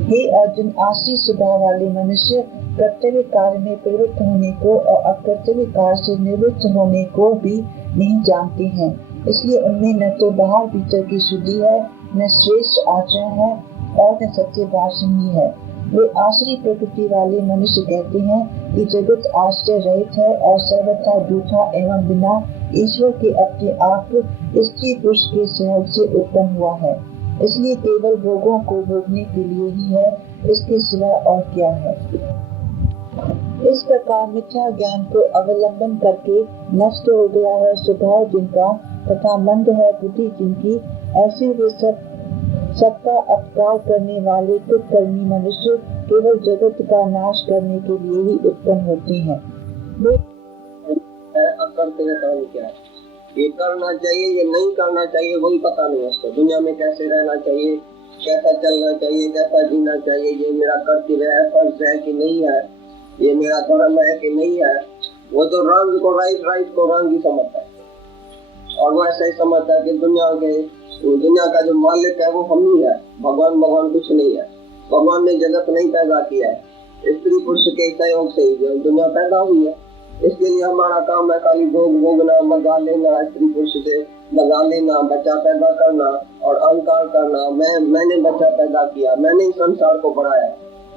हे अर्जुन, आश्रित स्वभाव वाले मनुष्य कर्तव्य कार्य में प्रवृत्त होने को और अकर्तव्य कार्य से निवृत्त होने को भी नहीं जानते हैं, इसलिए उनमें न तो बाहर भीतर की शुद्धि है, न श्रेष्ठ आचरण है और न सत्य भाषण ही है। वे आश्री प्रकृति वाले मनुष्य कहते हैं कि जगत आश्रय रहित है और सर्वथा झूठा एवं बिना ईश्वर के अपने आप स्त्री पुरुष के सहयोग से उत्पन्न हुआ है, इसलिए केवल भोगों को भोगने के लिए ही है, इसके सिवा और क्या है। इस प्रकार मिथ्या ज्ञान को अवलंबन करके नष्ट हो गया है स्वभाव जिनका, तथा मंद है बुद्धि जिनकी, ऐसे वे सबका अपकार करने वाले कुकर्मी मनुष्य केवल जगत का नाश करने के लिए ही उत्पन्न होते हैं। अकर्तव्य काम क्या है, ये करना चाहिए, ये नहीं करना चाहिए, वही पता नहीं है उसको। दुनिया में कैसे रहना चाहिए, कैसा चलना चाहिए, कैसा जीना चाहिए, ये मेरा कर्तव्य है, फर्ज है कि नहीं है, ये मेरा धर्म है कि नहीं है, वो तो रंग को राइट को रंग ही समझता है, और वो ऐसा ही समझता है कि दुनिया का जो मालिक है वो हम ही है, भगवान कुछ नहीं है। भगवान ने जगत नहीं पैदा किया है, स्त्री पुरुष के सहयोग से ही दुनिया पैदा हुई है। इसके लिए हमारा काम है खाली भोग भोगना, मजा लेना, स्त्री पुरुष से मजा लेना, बच्चा पैदा करना और अहंकार करना। मैंने बच्चा पैदा किया, मैंने ही संसार को बढ़ाया,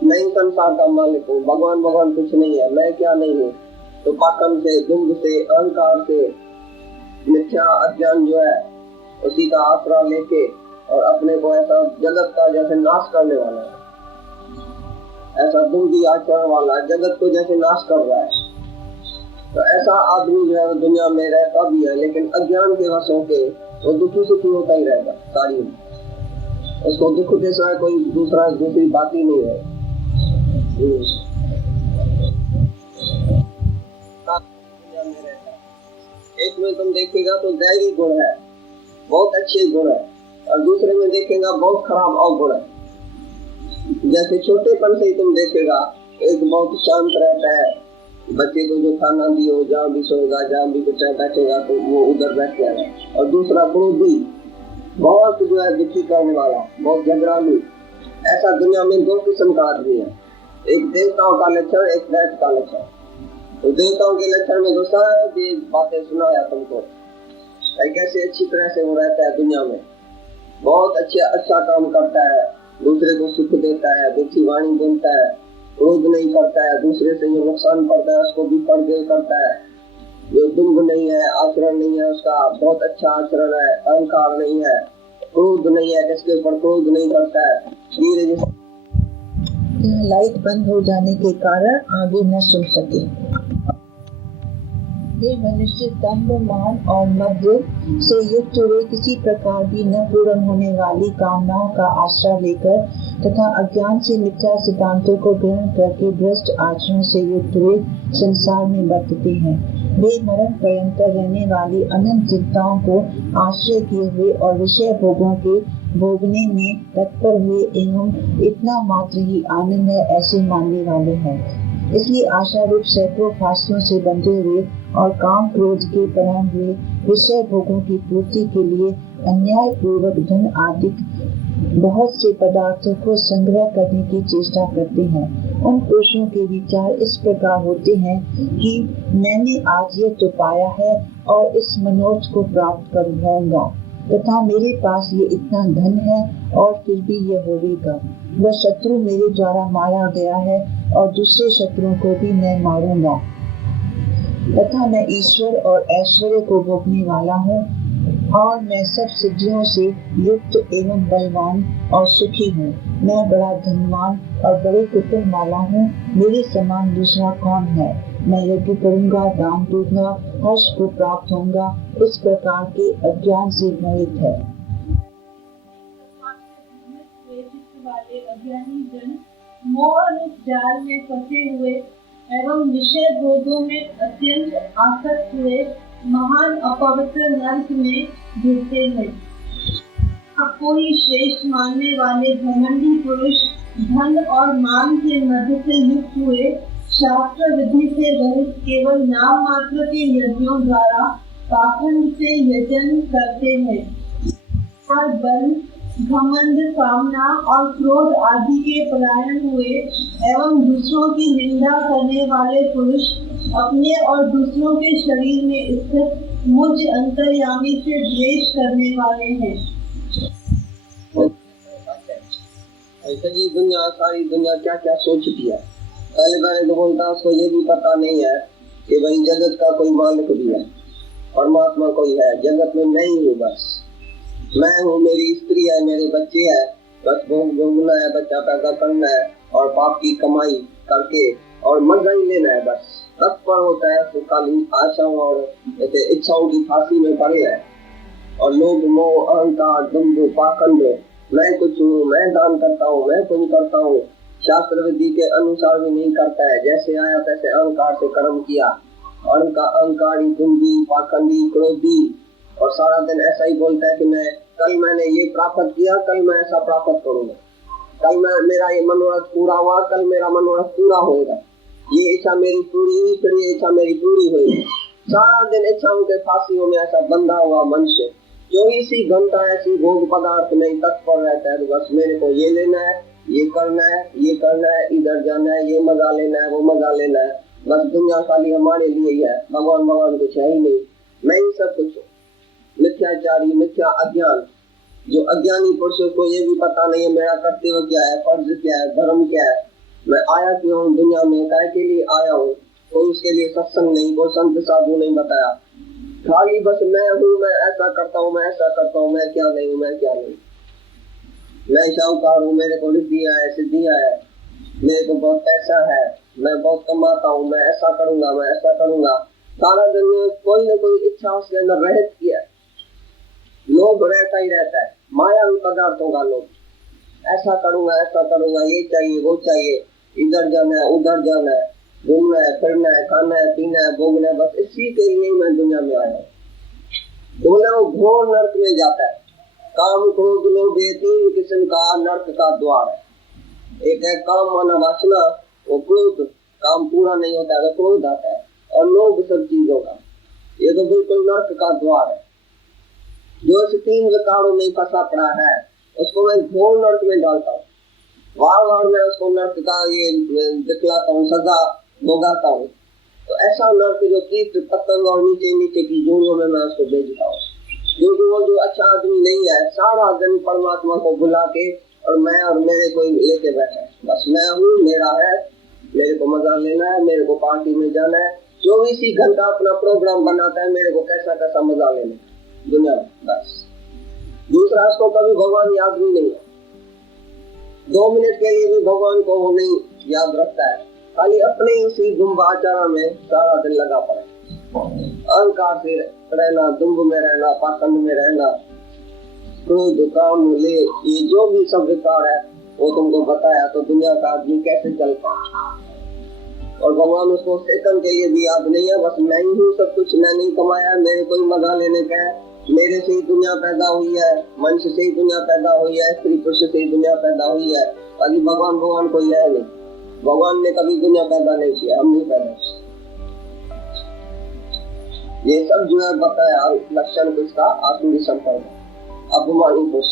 मैं ही संसार का मालिक हूँ। भगवान कुछ नहीं है, मैं क्या नहीं हूँ। तो पाखंड से, दुंग से, अहंकार से, मिथ्या अज्ञान जो है उसी का आसरा लेके और अपने को ऐसा जगत का जैसे नाश करने वाला है, ऐसा दुंगी आचरण वाला जगत को जैसे नाश कर रहा है। तो ऐसा आदमी जो है दुनिया में रहता भी है, लेकिन अज्ञान के वश होके वो दुखी सुखी होता ही रहेगा सारी। उसको दुख के सिवाय कोई दूसरी बात ही नहीं है। एक में तुम देखेगा तो दैवी गुण है, बहुत अच्छे गुण है, और दूसरे में देखेगा बहुत खराब अवगुण है। जैसे छोटेपन से ही तुम देखेगा, एक बहुत शांत रहता है, बच्चे को जो खाना दियो, जहाँ भी सोएगा, जहाँ भी कुछ बैठेगा तो वो उधर बैठ जाएगा। और दूसरा क्रोधी, बहुत जो है दुखी करने वाला, बहुत झगड़ालू। ऐसा दुनिया में दो किस्म का आदमी है, एक देवताओं का लक्षण, एक दैत्य का लक्षण। तो देवताओं के लक्षण में गुस्सा है, ये बातें सुनाया तुमको कैसे अच्छी तरह से वो रहता है दुनिया में, बहुत अच्छा काम करता है, दूसरे को सुख देता है, मीठी वाणी बोलता है, क्रोध नहीं करता है, दूसरे से जो नुकसान पड़ता है उसको भी परदेव करता है, जो दुंग नहीं है, आचरण नहीं है उसका, बहुत अच्छा आचरण है, अहंकार नहीं है, क्रोध नहीं है, किसके ऊपर क्रोध नहीं करता है। धीरे लाइट बंद हो जाने के कारण आगे न सुन सके। वे मनुष्य दंभ, मान और मध्य से युक्त हुए किसी प्रकार की न पूर्ण होने वाली कामनाओं का आश्रय लेकर तथा अज्ञान से मिथ्या सिद्धांतों को ग्रहण करके भ्रष्ट आचरण से युक्त हुए संसार में बरतते हैं। वे मरण पर्यंत रहने वाली अनंत चिंताओं को आश्रय किए हुए और विषय भोगों के भोगने में तत्पर हुए एवं इतना मात्र ही आनंद है ऐसे मानने वाले हैं। इसलिए आशा रूप सैकड़ों फांसियों से बंधे हुए और काम क्रोध के परायण हुए विषय भोगों की पूर्ति के लिए अन्याय पूर्वक धन आदि बहुत से पदार्थों को संग्रह करने की चेष्टा करते हैं। उन पुरुषों के विचार इस प्रकार होते हैं कि मैंने आज ये तो पाया है और इस मनोज को प्राप्त कर लूंगा, तथा मेरे पास ये इतना धन है और फिर भी ये होगा। वह शत्रु मेरे द्वारा मारा गया है और दूसरे शत्रुओं को भी मैं मारूंगा, तथा मैं ईश्वर और ऐश्वर्य को भोगने वाला हूँ और मैं सब सिद्धियों से युक्त एवं बलवान और सुखी हूँ। मैं बड़ा धनवान और बड़े कुटुंब वाला हूँ, मेरे समान दूसरा कौन है। मैं यज्ञ करूँगा, दान दूंगा, हर्ष को प्राप्त होऊंगा। इस प्रकार के अज्ञान से मोहित है। वाले अज्ञानी जन मोह जाल में फंसे हुए एवं विषय भोगों में अत्यंत आसक्त हुए महान अपवित्र नरक में गिरते हैं। अब कोई श्रेष्ठ मानने वाले घमंडी पुरुष धन और मान के मध्य से युक्त हुए शास्त्र विधि से रहित केवल नाम मात्र के यज्ञों द्वारा पाखंड से यजन करते हैं। पर बल, घमंड, कामना और क्रोध आदि के पलायन हुए एवं दूसरों की निंदा करने वाले पुरुष अपने और दूसरों के शरीर में स्थित मुझ अंतर्यामी से द्वेष करने वाले हैं। ऐसा जी दुनिया, सारी दुनिया क्या क्या सोचती है। पहले तो बोलता उसको ये भी पता नहीं है कि भाई जगत का कोई मालिक भी है, परमात्मा कोई है। जगत में मैं ही हूँ, बस मैं हूँ, मेरी स्त्री है, मेरे बच्चे हैं, बस भोगना है, बच्चा पैदा करना है और पाप की कमाई करके और मजा ही लेना है। बस तत्पर होता है तो खाली आशाओं और इच्छाओं की फांसी में पड़े है। और लोग मोह, अहंकार, दंभ, पाखंड, मैं कुछ हूँ, मैं दान करता हूँ, मैं कुछ करता हूँ, शास्त्र विधि के अनुसार भी नहीं करता है। जैसे आया तैसे अहंकार से कर्म किया, अहंकारी, दुंभी, पाखंडी, क्रोधी, और सारा दिन ऐसा ही बोलता है कि मैं कल मैंने ये प्राप्त किया, कल मैं ऐसा प्राप्त करूंगा, कल मेरा ये मनोरथ पूरा हुआ, कल मेरा मनोरथ पूरा होगा, ये इच्छा मेरी पूरी हुई, फिर ये इच्छा मेरी पूरी हुई। सारा दिन इच्छाओं के फांसियों में ऐसा बंधा हुआ मनुष्य जो इसी घंटा ऐसी भोग पदार्थ में तत्पर रहता है। तो बस मेरे को ये लेना है, ये करना है, ये करना है, इधर जाना है, ये मजा लेना है, वो मजा लेना है, बस दुनिया खाली हमारे लिए ही है, भगवान भगवान कुछ है ही नहीं, मैं ही सब कुछ हूँ। मिथ्याचारी, मिथ्या अज्ञान, जो अज्ञानी पुरुषों को ये भी पता नहीं है मेरा कर्तव्य क्या है, फर्ज क्या है, धर्म क्या है, मैं आया क्यों हूँ दुनिया में, काय के लिए आया हूँ, कोई उसके लिए सत्संग नहीं, कोई संत साधु नहीं बताया, खाली बस मैं हूँ, मैं ऐसा करता हूँ, मैं ऐसा करता हूँ, मैं क्या नहीं हूँ, मैं क्या नहीं, मैं शाहूकार हूँ, मेरे को रिद्धियाँ है, सिद्धियाँ है, मेरे को बहुत पैसा है, मैं बहुत कमाता हूँ, मैं ऐसा करूंगा, मैं ऐसा करूंगा, सारा दिन में कोई न कोई इच्छा उसके अंदर रहती किया, लोभ रहता ही रहता है, मायावी पदार्थों का लोभ, ऐसा करूंगा, ऐसा करूंगा, ये चाहिए, वो चाहिए, इधर जाना है, उधर जाना है, घूमना है, फिरना है, खाना है, पीना है, भोगना है, बस इसी के लिए मैं दुनिया में आया हूँ। बोला वो घोर नर्क में जाता है। काम क्रोध लोभ ये तीन किस्म का नर्क का द्वार है। एक है काम माना वासना, वो क्रोध, काम पूरा नहीं होता है तो क्रोध आता है, और लोभ सब चीजों का, ये तो बिल्कुल नर्क का द्वार है। जो इस तीन विकारों में फंसा पड़ा है उसको मैं घोर नर्क में डालता हूँ, बार बार मैं उसको नर्क का ये दिखलाता हूँ, सजा भोगाता हूँ। तो ऐसा नर्क जो कीट पतंग और नीचे नीचे की जोड़ों में मैं उसको भेजता हूँ। क्योंकि वो जो अच्छा आदमी नहीं है, सारा दिन परमात्मा को बुला के और मैं और मेरे को लेके बैठा है, बस मैं हूँ, मेरा है, मेरे को मजा लेना है, मेरे को पार्टी में जाना है, 24 ही घंटा अपना प्रोग्राम बनाता है, मेरे को कैसा कैसा मजा लेना है दुनिया में, बस। दूसरा उसको कभी भगवान याद भी नहीं है, 2 मिनट के लिए भी भगवान को वो नहीं याद रखता है, खाली अपने उसी दुम्ब आचार में सारा दिन लगा पड़ा, अहंकार से रहना, दुम्ब में रहना, पाखंड में रहना, क्रोध काम ले, ये जो भी सब विकार है वो तुमको बताया, तो दुनिया का आदमी कैसे चलता। और भगवान उसको सेकंड के लिए भी याद नहीं है, बस मैं ही हूँ सब कुछ, मैंने ही कमाया, मेरे को ही मजा लेने का है, मेरे से ही दुनिया पैदा हुई है, मनुष्य से ही दुनिया पैदा हुई है, स्त्री पुरुष से ही दुनिया पैदा हुई है, अभी भगवान कोई है नहीं, भगवान ने कभी दुनिया पैदा नहीं किया, हम नहीं पैदा किया। ये सब जो है बताया लक्षण किसका, आसुरी संपन्न, अभिमानी पुरुष,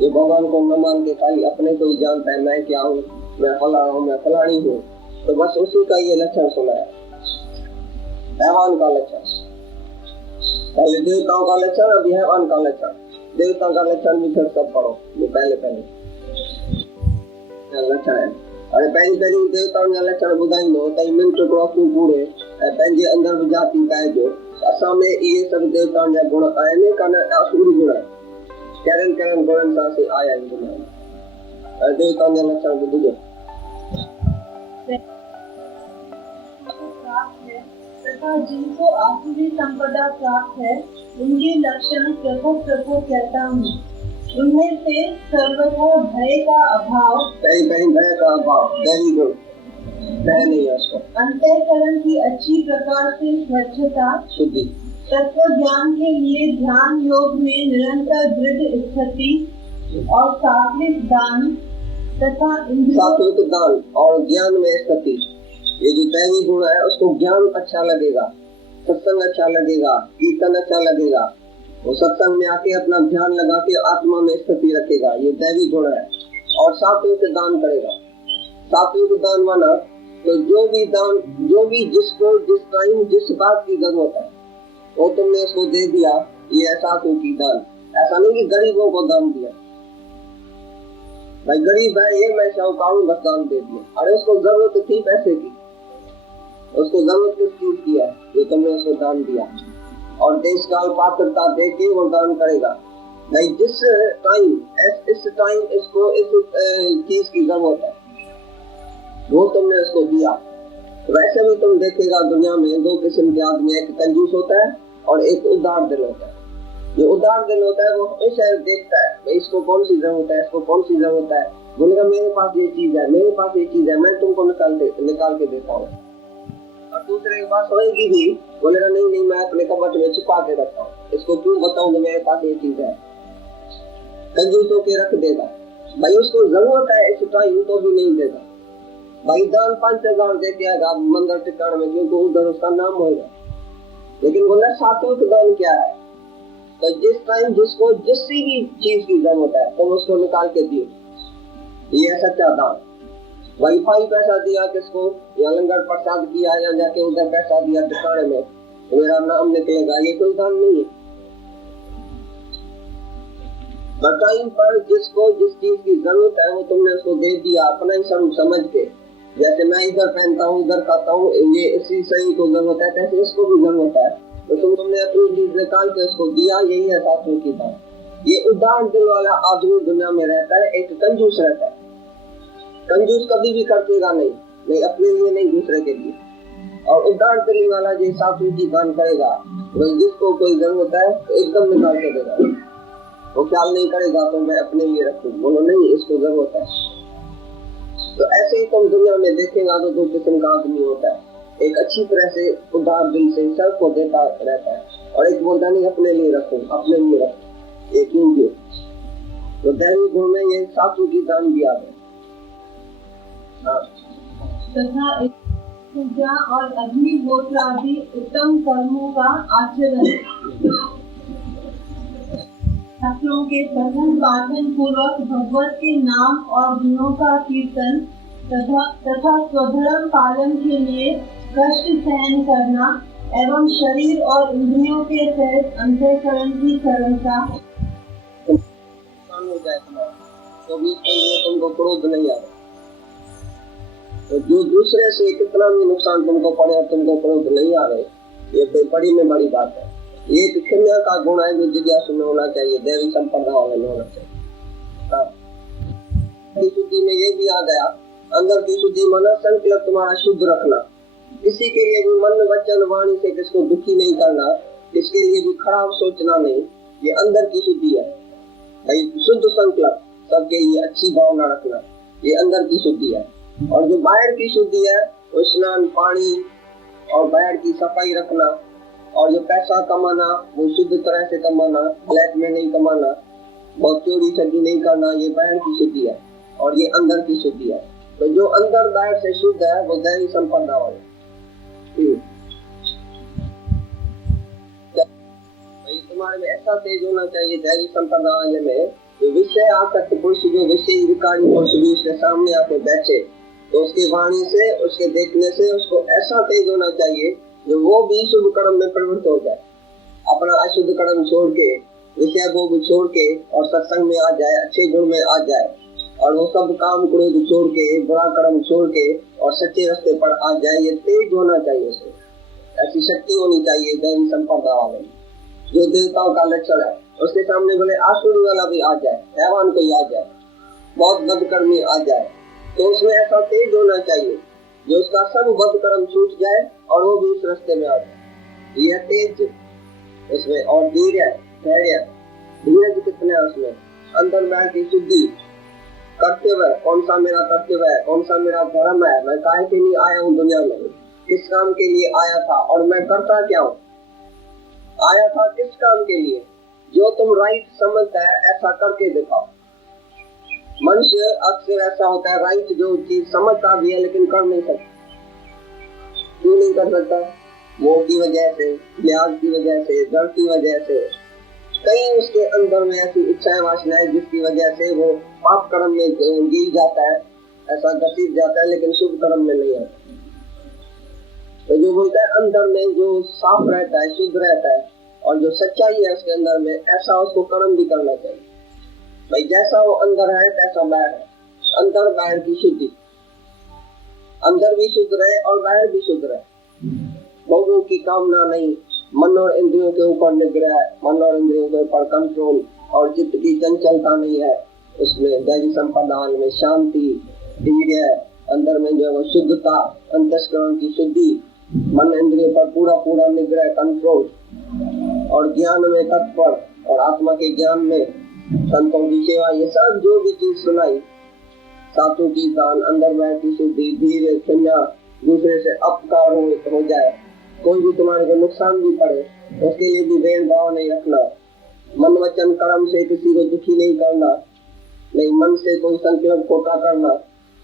ये भगवान को न मान के खाली अपने को ही जानता है, मैं क्या हूँ, मैं फला हूँ, मैं फलानी हूँ, तो बस उसी का ये लक्षण सुनाया, हैवान का लक्षण। पहले देवताओं का लक्षण, अभी हैवान का लक्षण। देवताओं का लक्षण भी फिर सब पढ़ो, ये पहले लक्षण है। अरे पहली देवताओं का लक्षण बुधाई लो, कई मिनट को पूरे पंहिंजे अंदर भी जाती पाए जो असां में ये सब देवताओं जा गुण आहिनि, कान आसुरी गुण है, कहिड़नि गुणनि सां से आया आहिनि दुनिया में। देवताओं जा लक्षण ॿुधिजो। तथा जिनको आसुरी संपदा प्राप्त है उनके लक्षण प्रभु कहता हूँ। उनमें से सर्वथा भय का अभाव, भय का अभाव, वेरी गुड, भय नहीं है उसको। अंतःकरण की अच्छी प्रकार से स्वच्छता, शुद्धि, तत्व ज्ञान के लिए ध्यान योग में निरंतर दृढ़ स्थिति और सात्विक दान तथा सात्विक दान और ज्ञान में स्थिति, ये जो दैवी गुण है उसको ज्ञान अच्छा लगेगा, सत्संग अच्छा लगेगा, कीर्तन अच्छा लगेगा, वो सत्संग में आके अपना ध्यान लगा के आत्मा में स्थिति रखेगा, ये दैवी गुण है। और सात्विक दान करेगा। सात्विक दान माना तो जो भी जिसको जिस टाइम जिस बात की जरूरत है वो तुमने उसको दे दिया, ये है सात्विक दान। ऐसा नहीं कि गरीबों को दान दिया, भाई गरीब है ये मैं शाहूकार हूँ बस दान दे दिया, अरे उसको जरूरत थी पैसे की, उसको जरूरत किस चीज की है, ये तुमने उसको दान दिया। और देश काल पात्रता दे के वो दान करेगा। भाई जिस टाइम इस टाइम इसको इस चीज की जरूरत है वो तुमने उसको दिया। वैसे भी तुम देखेगा दुनिया में 2 किस्म के आदमी, एक कंजूस होता है और एक उदार दिल होता है। जो उदार दिल होता है वो हमेशा देखता है भाई इसको कौन सी जरूरत है, इसको कौन सी जरूरत है, बोलेगा मेरे पास ये चीज है, मेरे पास ये चीज है, मैं तुमको निकाल के देता हूँ। और दूसरे के पास होएगी भी, बोलेगा नहीं मैं अपने कबट में छुपा के रखता हूँ, इसको क्यों बताऊं कि मेरे पास ये चीज है, कंजूस होके रख देगा। भाई उसको जरूरत है इस टाइम तो भी नहीं देगा। भाई दान 5000 दे के आएगा मंदिर टिकाने में, क्योंकि उधर उसका नाम होगा। लेकिन बोला सात्विक दान क्या है, तो जिस टाइम जिसको जिस भी चीज की जरूरत है तुम उसको निकाल के दियो। ये है सच्चा दान। वाईफाई पैसा दिया किसको, या लंगर प्रसाद किया, या जाके उधर पैसा दिया ठिकाने में तो मेरा नाम निकलेगा, ये कोई दान नहीं है। टाइम पर जिसको जिस चीज की जरूरत है वो तुमने उसको दे दिया अपना ही समझ के। जैसे मैं इधर पहनता हूँ, इधर खाता हूँ, ये इसी सही को जरूरत है, तैसे इसको भी जरूरत है, तो तुमने अपनी चीज निकाल के उसको दिया। यही है साधु की दान। ये उदार दिल वाला आदमी दुनिया में रहता है, एक कंजूस रहता है। कंजूस कभी भी खर्चेगा नहीं अपने लिए, नहीं दूसरे के लिए। और उदार दिल वाला जो साधु की दान करेगा, वही जिसको कोई जरूरत है तो एकदम निकाल के देगा। वो ख्याल नहीं करेगा तो मैं अपने लिए रखूं, बोलो नहीं इसको जरूरत है। तो ऐसे ही तुम दुनिया में देखेगा तो दो किस्म का आदमी होता है। एक अच्छी तरह से उदार दिल से सबको देता रहता है, और एक बोलता नहीं अपने लिए रखूं, अपने लिए रखूं, ये क्यों क्यों। तो दैवी गुण में ये साधु की दान भी आता है। तथा पूजा और अग्निहोत्र आदि उत्तम कर्मों का आचरण, शास्त्रों के पठन पाठन पूर्वक भगवत के नाम और गुणों का कीर्तन तथा स्वधर्म पालन के लिए कष्ट सहन करना एवं शरीर और इंद्रियों के सहित अंतःकरण की सरलता। तो भी तुमको क्रोध नहीं आएगा। तो जो दूसरे से कितना भी नुकसान तुमको पड़े और तुमको क्रोध नहीं आ रहे, ये बड़ी में बड़ी बात है। ये एक क्षमा का गुण है जो जिज्ञासु में होना चाहिए, दैवी संपदा वाले में होना चाहिए। शुद्धि में ये भी आ गया, अंदर की शुद्धि माना संकल्प तुम्हारा शुद्ध रखना, किसी के लिए भी मन वचन वाणी से किसको दुखी नहीं करना, किसके लिए भी खराब सोचना नहीं, ये अंदर की शुद्धि है भाई। शुद्ध संकल्प, सबके लिए अच्छी भावना रखना, ये अंदर की शुद्धि है। और जो बाहर की शुद्धि है वो स्नान पानी और बाहर की सफाई रखना, और जो पैसा कमाना वो शुद्ध तरह से कमाना, ब्लैक में नहीं कमाना, बहुत चोरी ठगी नहीं करना, ये बाहर की शुद्धि है। और ये अंदर की शुद्धि है। तो जो अंदर बाहर से शुद्ध है वो दैवी संपदा वाला। तुम्हारे में ऐसा तेज होना चाहिए दैवी संपदा वाले में, जो विषय आसक्त पुरुष, जो विषय विकारी पुरुष भी उसके सामने आके बैठे तो उसकी वाणी से, उसके देखने से उसको ऐसा तेज होना चाहिए जो वो भी शुभ कर्म में प्रवृत्त हो जाए, अपना अशुद्ध कर्म छोड़ के, विषय भोग छोड़ के और सत्संग में आ जाए, अच्छे गुण में आ जाए, और वो सब काम क्रोध छोड़ के, बुरा कर्म छोड़ के और सच्चे रास्ते पर आ जाए। ये तेज होना चाहिए उसे, ऐसी शक्ति होनी चाहिए दैवी संपदा वाले, जो देवताओं का लक्षण है। उसके सामने बोले आसुरी वाला भी आ जाए, हैवान कोई आ जाए, बहुत बदकर्मी आ जाए, तो उसमें ऐसा तेज होना चाहिए जो उसका सब बद कर्म छूट जाए और वो भी इस रास्ते में आ जाए। ये तेज उसमें। और धैर्य, धीरज कितने है उसमें, अंदर में की शुद्धि, कर्तव्य, कौन सा मेरा कर्तव्य है, कौन सा मेरा धर्म है, मैं काहे के लिए आया हूँ दुनिया में, किस काम के लिए आया था और मैं करता क्या हूँ, आया था किस काम के लिए। जो तुम राइट समझता है ऐसा करके दिखाओ। मनुष्य अक्सर ऐसा होता है, राइट जो चीज समझता भी है लेकिन कर नहीं सकता। क्यों नहीं कर सकता? मोह की वजह से, लिहाज की वजह से, डर की वजह से, कहीं उसके अंदर में ऐसी इच्छाएं वासनाएं जिसकी वजह से वो पाप कर्म में गिर जाता है, ऐसा घसीट जाता है, लेकिन शुभ कर्म में नहीं आता। तो जो बोलता है अंदर में जो साफ रहता है, शुद्ध रहता है और जो सच्चाई है उसके अंदर में, ऐसा उसको कर्म भी करना चाहिए भाई। जैसा वो अंदर है तैसा बाहर है, अंदर बाहर की शुद्धि, अंदर भी शुद्ध रहे और बाहर भी शुद्ध रहे। भोगों की कामना नहीं, मन और इंद्रियों के ऊपर निग्रह, मन और इंद्रियों के ऊपर कंट्रोल, और चित्त की चंचलता नहीं है उसमें। दैवी संपदा में शांति, धैर्य, अंदर में जो है शुद्धता, अंतस्करण की शुद्धि, मन इंद्रियों पर पूरा पूरा निग्रह, कंट्रोल, और ज्ञान में तत्पर और आत्मा के ज्ञान में संतों की सेवा। ये सब जो भी चीज सुनाई, सातों की दान, अंदर बाहर की शुद्धि, धीरे, क्षमा, दूसरे से अपकार हो जाए, कोई भी तुम्हारे को नुकसान भी पड़े उसके लिए भी भेदभाव नहीं रखना, मन वचन कर्म से किसी को दुखी नहीं करना, नहीं मन से कोई संकल्प खोटा करना,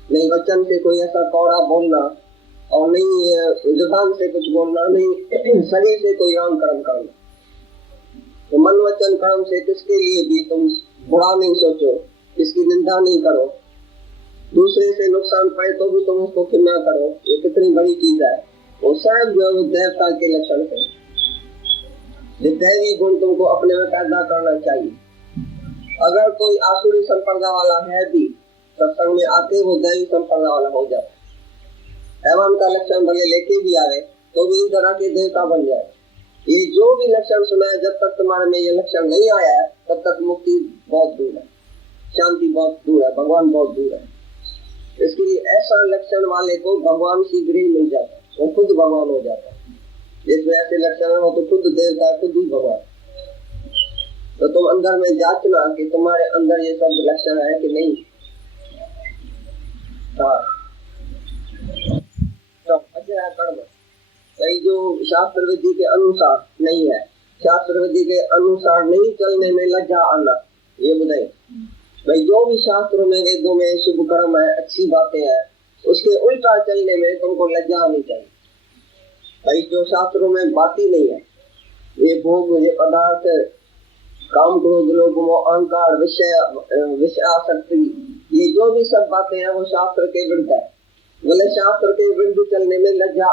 नहीं वचन से कोई ऐसा कौड़ा बोलना, और नहीं जुबान से कुछ बोलना, नहीं शरीर से कोई राम कर्म करना। तो मन वचन कर्म से किसके लिए भी तुम बुरा नहीं सोचो, किसकी निंदा नहीं करो, दूसरे से नुकसान पड़े तो भी तुम उसको फिर ना करो, ये कितनी बड़ी चीज है। वो सब जो है देवता के लक्षण है। दैवी गुण तुमको अपने में पैदा करना चाहिए। अगर कोई आसुरी संप्रदाय वाला है भी सत्संग में आके वो दैवी संप्रदाय वाला हो जाए, हैवान का लक्षण भले लेके भी आवे तो भी इस तरह के देवता बन जाए। ये जो भी लक्षण सुना है, जब तक तुम्हारे में ये लक्षण नहीं आया है तब तक मुक्ति बहुत दूर है, शांति बहुत दूर है, भगवान बहुत दूर है। इसके लिए ऐसा लक्षण वाले को भगवान शीघ्र ही मिल जाता है, वो खुद भगवान हो जाता है। जिसमें ऐसे लक्षण है वो तो खुद देवता है, खुद ही भगवान। तो तुम अंदर में जांचना कि तुम्हारे अंदर ये सब लक्षण है कि नहीं। हाँ, तो अजय कर्म भाई जो शास्त्र विधि के अनुसार नहीं है, शास्त्र विधि के अनुसार नहीं चलने में लज्जा आना, ये बताइए भाई। जो भी शास्त्रों में वेदों में शुभ कर्म है, अच्छी बातें हैं, उसके उल्टा चलने में तुमको लज्जा आनी चाहिए भाई। जो शास्त्रों में बात ही नहीं है, ये भोग, ये पदार्थ, काम, क्रोध, लोभ, मोह, अहंकार, विषयासक्ति, ये जो भी सब बातें हैं वो शास्त्र के विरुद्ध है। बोले शास्त्र के विरुद्ध चलने में लज्जा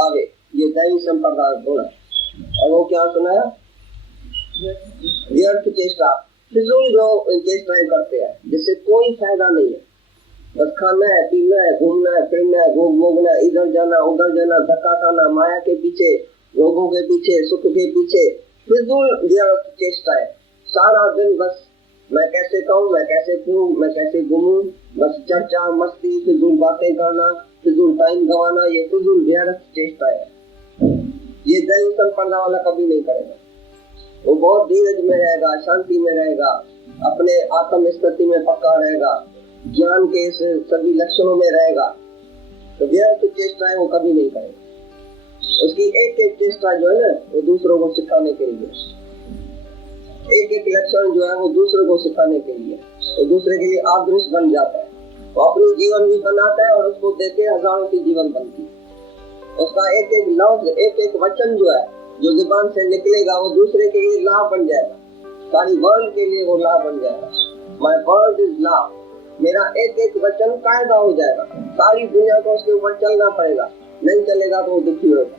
आवे, ये दैवी संप्रदाय गुण है। और वो क्या सुनाया, व्यर्थ चेष्टा, फिजूल जो चेष्टाएं करते हैं जिससे कोई फायदा नहीं है। बस खाना है, पीना है, घूमना है, फिरना है, भोग भोगना है, इधर जाना उधर जाना, धक्का खाना, माया के पीछे, भोगों के पीछे, सुख के पीछे, फिजूल व्यर्थ चेष्टा है। सारा दिन बस मैं कैसे कहूँ, मैं कैसे पीऊँ, मैं कैसे घूमूं, बस चर्चा मस्ती, फिजूल बातें करना, फिजूल टाइम गवाना, ये फिजूल व्यर्थ चेष्टा है। ये दैवी संप्रदाय वाला कभी नहीं करेगा। वो बहुत धीरज में रहेगा, शांति में रहेगा, अपने आत्म स्थिति में पक्का रहेगा, ज्ञान के सभी लक्षणों में रहेगा। तो व्यर्थ चेष्टाएं वो कभी नहीं करेगा। उसकी एक एक चेष्टा जो है ना वो दूसरों को सिखाने के लिए, एक एक लक्षण जो है वो दूसरों को सिखाने के लिए, वो दूसरे के लिए आदर्श बन जाता है। वो अपनी जीवन भी बनाता है और उसको देखे हजारों की जीवन बनती है। उसका एक एक लफ्ज, एक एक वचन जो है जो जुबान से निकलेगा वो दूसरे के लिए लाभ बन जाएगा, सारी वर्ल्ड के लिए वो लाभ बन जाएगा। माय वर्ड इज लाभ, मेरा एक एक वचन कायदा हो जाएगा, सारी दुनिया को उसके ऊपर चलना पड़ेगा, नहीं चलेगा तो वो दुखी होगा।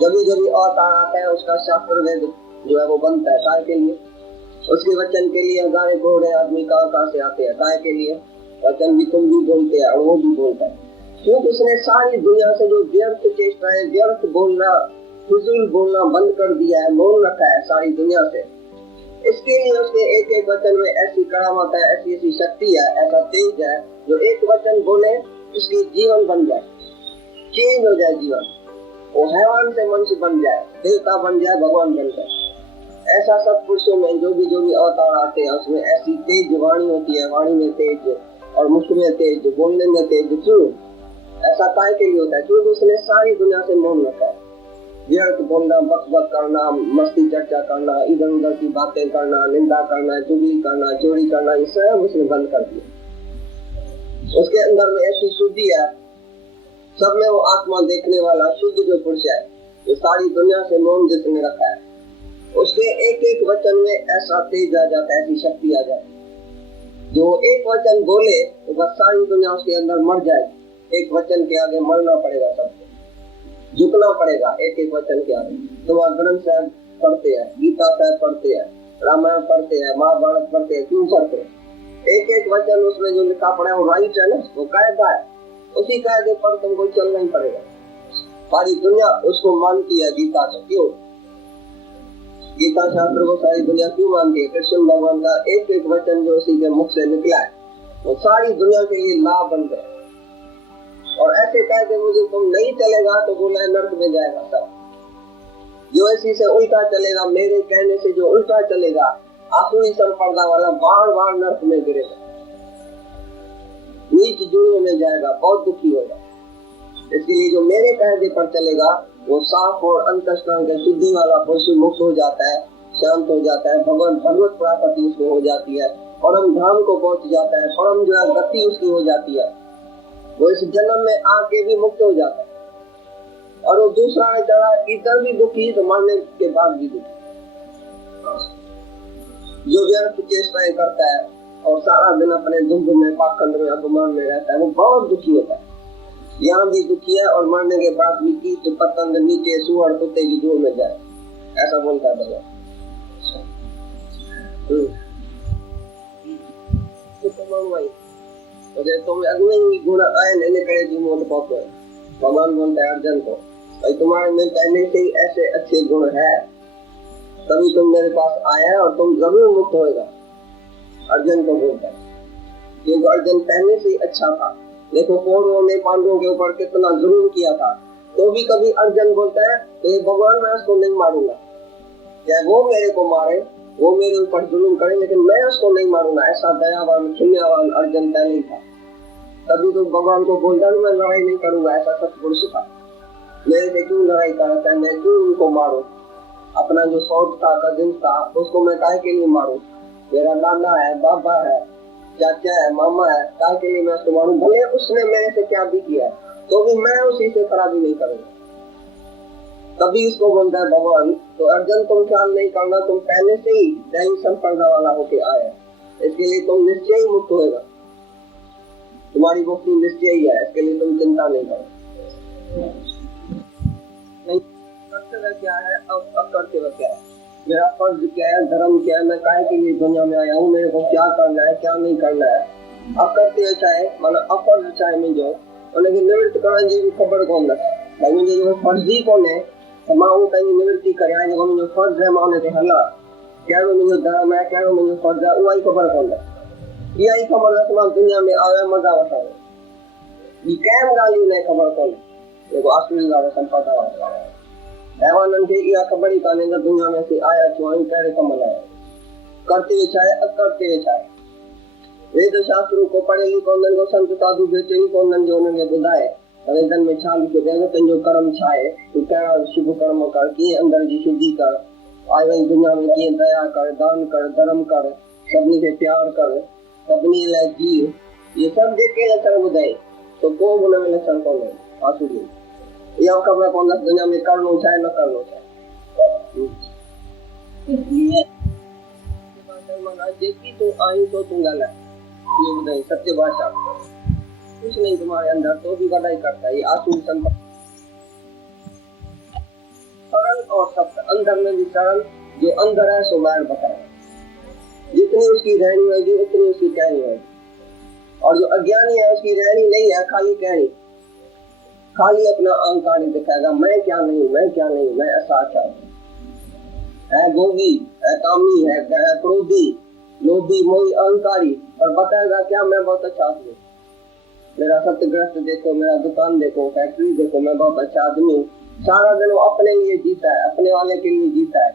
जब भी अवतार आता है उसका शास्त्र वेद जो है वो बनता है, काय के लिए, उसके वचन के लिए हजारों करोड़ों आदमी कहाँ से आते हैं, काय के लिए, वचन भी तुम भी बोलते हैं और वो भी बोलता है। क्योंकि उसने सारी दुनिया से जो व्यर्थ चेष्टा है, व्यर्थ बोलना, फिजूल बोलना बंद कर दिया है, मौन रखा है सारी दुनिया से। इसके लिए उसके एक एक वचन में ऐसी करामत है, ऐसी ऐसी शक्ति है, ऐसा तेज है, जो एक वचन बोले उसकी जीवन बन जाए, चेंज हो जाए जीवन, वो हैवान से मनुष्य बन जाए, देवता बन जाए, भगवान बन जाए। ऐसा सब पुरुषों में जो भी अवतार आते हैं उसमें ऐसी तेज वाणी होती है, वाणी में तेज और मुख में तेज, बोलने में तेज। क्यों ऐसा काय के लिए होता है? क्योंकि उसने सारी दुनिया से मौन रखा है। व्यर्थ बोलना, बकबक करना, मस्ती चर्चा करना, इधर उधर की बातें करना, निंदा करना, चुगली करना, चोरी करना, ये सब उसने बंद कर दिया। उसके अंदर में ऐसी शुद्धि है, सब में वो आत्मा देखने वाला शुद्ध जो पुरुष है, जो सारी दुनिया से मौन जिसने रखा है, उसके एक एक वचन में ऐसा तेज आ जाता है, ऐसी शक्ति आ जाती है। जो एक वचन बोले तो बस सारी दुनिया उसके अंदर मर जाएगी। एक वचन के आगे मरना पड़ेगा, सबको झुकना पड़ेगा एक एक वचन के आगे। तो वह ग्रंथ साहब पढ़ते हैं, गीता साहब पढ़ते हैं, रामायण पढ़ते हैं, महाभारत पढ़ते हैं, क्यों पढ़ते हैं? एक एक वचन उसमें जो लिखा पड़ा है वो राइट है ना, वो कायदा है, उसी कायदे पर तुमको चलना ही पड़ेगा। सारी दुनिया उसको मानती है गीता को। क्यों? गीता शास्त्र को सारी दुनिया क्यों मानती है? कृष्ण भगवान का एक एक वचन जो उसी के मुख से निकला है वो सारी दुनिया के लिए लाभ बन गया। और ऐसे कायदे मुझे तुम नहीं चलेगा तो बोला नर्क में जाएगा सब। जो इसी से उल्टा चलेगा, मेरे कहने से जो उल्टा चलेगा, आसुरी संप्रदाय वाला बार बार नर्क में गिरेगा, नीच जुर्म में जाएगा, बहुत दुखी होगा। इसलिए जो मेरे कायदे पर चलेगा वो साफ और अंतःकरण के शुद्धि वाला पुरुष मुक्त हो जाता है, शांत हो जाता है, भगवत प्राप्ति उसको हो जाती है, परम धाम को पहुंच जाता है, परम जो है गति उसकी हो जाती है। वो इस जन्म में आके भी मुक्त हो जाता है। और वो दूसरा ने चला इधर भी दुखी तो मरने के बाद भी दुखी। जो व्यर्थ चेष्टाएं करता है और सारा दिन अपने दुख में, पाखंड में, अपमान में रहता है, वो बहुत दुखी होता है। यहाँ भी दुखी है और मरने के बाद भी कीट पतंग नीचे सुअर कुत्ते की धूल में जाए, ऐसा बोलता है भगवान। तुम अग्नि गुण आए लेने करे जी मोट पहुंचे। भगवान बोलता है अर्जुन को, भाई तुम्हारे में पहले से ही ऐसे अच्छे गुण है, तभी तुम मेरे पास आया और तुम जरूर मुक्त होएगा। अर्जुन को बोलता है, क्योंकि अर्जुन पहले से ही अच्छा था। देखो कौरवों ने पांडवों के ऊपर कितना जुल्म किया था, तो भी कभी अर्जुन बोलता है तो भगवान मैं उसको नहीं मारूंगा, चाहे वो मेरे को मारे, वो मेरे ऊपर जुल्म करे, लेकिन मैं उसको नहीं मारूंगा। ऐसा दयावान पुण्यवान अर्जुन पहले था। तभी तो भगवान को बोलता मैं लड़ाई नहीं करूंगा, ऐसा सत्पुरुष था। मेरे से क्यों लड़ाई करता है, मैं क्यों उनको मारूं? अपना जो सौत था, कजिन था, उसको मैं काहे के लिए मारूं? मेरा नाना है, बाबा है, चाचा है, मामा है, काहे के लिए मैं उसको मारूं? भले उसने मेरे से क्या भी किया, तो भी मैं उसी से खराबी नहीं करूंगा। तभी उसको बोलता है भगवान, तो अर्जुन तुम ख्याल नहीं करना, तुम पहले से ही दैवी संप्रदाय वाला होके आया, इसके लिए तुम निश्चय ही मुक्त होएगा। तुम्हारी मुक्ति निश्चय ही है, इसके लिए तुम चिंता नहीं करो। कर्तव्य क्या है, अकर्तव्य क्या है, मेरा फर्ज क्या है, धर्म क्या है, मैं काहे के लिए दुनिया में आया हूँ, मेरे को क्या करना है, क्या नहीं करना है। अकर्तव्य चाहे मतलब अफर्ज चाहे मुझे, लेकिन निवृत्त करण जी खबर कौन है भाई, मुझे जो फर्ज ही कौन है, तो मां वो कहीं निवृत्ति करे, जो मुझे फर्ज है मां ने हला क्या मुझे धर्म है, क्या मुझे फर्ज है, वही खबर कौन है। यही खबर है दुनिया में आवे मजा वठाओ, ये कैम गाली नहीं खबर कौन है, देखो आसुरी गावे संपदा हैवानन के या खबर ही काने दुनिया में से आया चोन करे कमल है। करते चाहे अकर्ते चाहे, वेद शास्त्रों को पढ़े लिखोंदन को संत साधु बेचे लिखोंदन जो उन्होंने बुधाए वेदन में छा लिखो देगा, तुझो कर्म छाए, तू कहिड़ा शुभ कर्म कर, कीअं अंदर जी शुद्धि कर, आए वही दुनिया में कीअं दया कर, दान कर, धर्म कर, सभिनी खे प्यार कर, सभिनी लाइ जीव, ये सब जेके लक्षण ॿुधाए, तो को हुन में लक्षण कोन्हे आसुरी। इहा ख़बर कोन्हे दुनिया में करणो छा आहे न करणो छा आहे। इसलिए जेकी तूं आहीं तो तूं ॻाल्हाए, इहो ॿुधाई सत्य भाषा, कुछ नहीं तुम्हारे अंदर, तो भी गलाई करता है। ये आसुरी संपत्ति सरल और सत्य, अंदर में भी सरल, जो अंदर है सो बाहर बताए, जितनी उसकी रहनी होगी उतनी उसकी कहनी होगी। और जो अज्ञानी है उसकी रहनी नहीं है, खाली कहनी, खाली अपना अहंकारी दिखाएगा, मैं क्या नहीं, मैं क्या नहीं, मैं ऐसा क्या है, भोगी है, कामी है, क्रोधी, लोभी, मोही, अहंकारी, और बताएगा क्या मैं बहुत अच्छा आदमी, मेरा सत्यग्रस्त देखो, मेरा दुकान देखो, फैक्ट्री देखो, मैं बहुत अच्छा आदमी हूँ। सारा दिन वो अपने लिए जीता है, अपने वाले के लिए जीता है,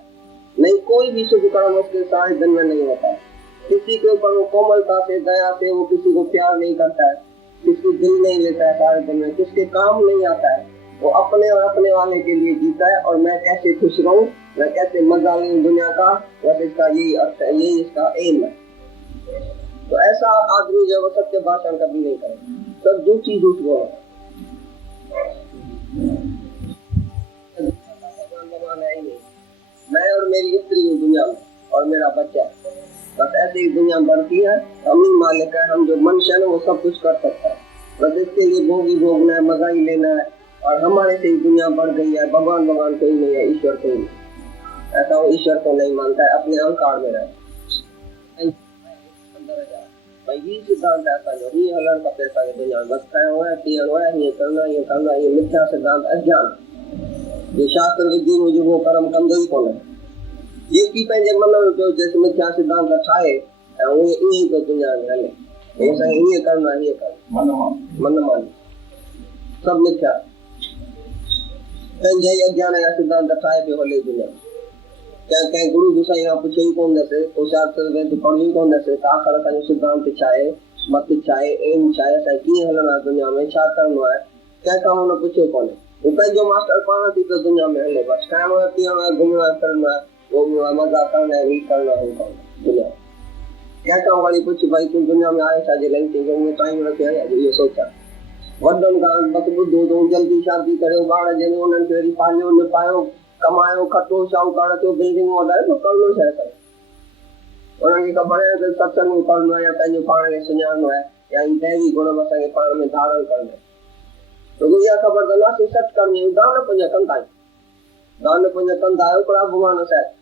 नहीं कोई भी शुभ कर्म उसके सारे दिन में नहीं होता है। किसी के ऊपर वो कोमलता से, दया से, वो किसी को प्यार नहीं करता है, किसी दिल नहीं लेता है सारे दिन में, किसके काम नहीं आता है, वो अपने और अपने वाले के लिए जीता है। और मैं कैसे खुश रहूं, मैं कैसे मजा लूं दुनिया का, बस इसका यही अर्थ है, यही इसका एम है। तो ऐसा आदमी जो वो सत्य भाषण कभी नहीं करेगा, सब झूठी झूठ बोले। भगवान है ही नहीं, मैं और मेरी स्त्री हूँ दुनिया में, और मेरा बच्चा है, बस ऐसे ही दुनिया बढ़ती है। हम ही मालिक है, हम जो मनुष्य है वो सब कुछ कर सकता है, बस इसके लिए भोगी भोगना है, मजा ही लेना है। और हमारे से ही दुनिया बढ़ गई है, भगवान भगवान कोई नहीं है, ईश्वर कोई नहीं, ऐसा वो ईश्वर को नहीं मानता है, अपने अहंकार में रहता ये सिद्धांत ऐसा जो नहीं हलन का पैसा के दुनिया में बस खाया हुआ है, पिया हुआ है, ये करना, ये मिथ्या सिद्धांत अज्ञान। ये शास्त्र विधि मुझे वो कर्म कंदो ही कौन है, ये की पंहिंजे मन में जो जैसे मिथ्या सिद्धांत ठाहे वो इहे तो दुनिया में हले, ऐसा ये करना, ये करना, मन मान सब मिथ्या, पंहिंजे ही अज्ञान या सिद्धांत ठाहे पे हले दुनिया में। क्या गुरु गुसाई ना पूछे ही कौन दसे, को शास्त्र वेद पढ़ी कौन दसे, आखिर का सिद्धांत चाहे, मत चाहे, एम चाहे, ऐसा की हलना दुनिया में छा करनो है, क्या काम न पूछे कौन है। वो जो मास्टर पाना थी तो दुनिया में हले, बस खाना है, पीना है, घूमना करना है, वो मजा करना है, भी करना है दुनिया। क्या काम वाली पूछ भाई तू दुनिया में आए साजे लगी थी, जो टाइम रखे है, ये सोचा वडन का बस बुद्धो तो जल्दी शादी करे, बाड़ जने उन्हनि खे वरी पालियो न पायो, कमायो, खटो, शाहूकार थियो, बिल्डिंग वधाए तो करणो छा करे, उन्हनि खे ख़बर है त सत्संग करणो आहे या पंहिंजो पाण खे सुञाणणो आहे या इन दैवी गुण असांखे पाण में धारण करणो आहे तो इहा ख़बर कंदासीं सच करणी दान पुण्य कंदा आहियूं दान पुण्य कंदा आहियो पर भॻवान साहिब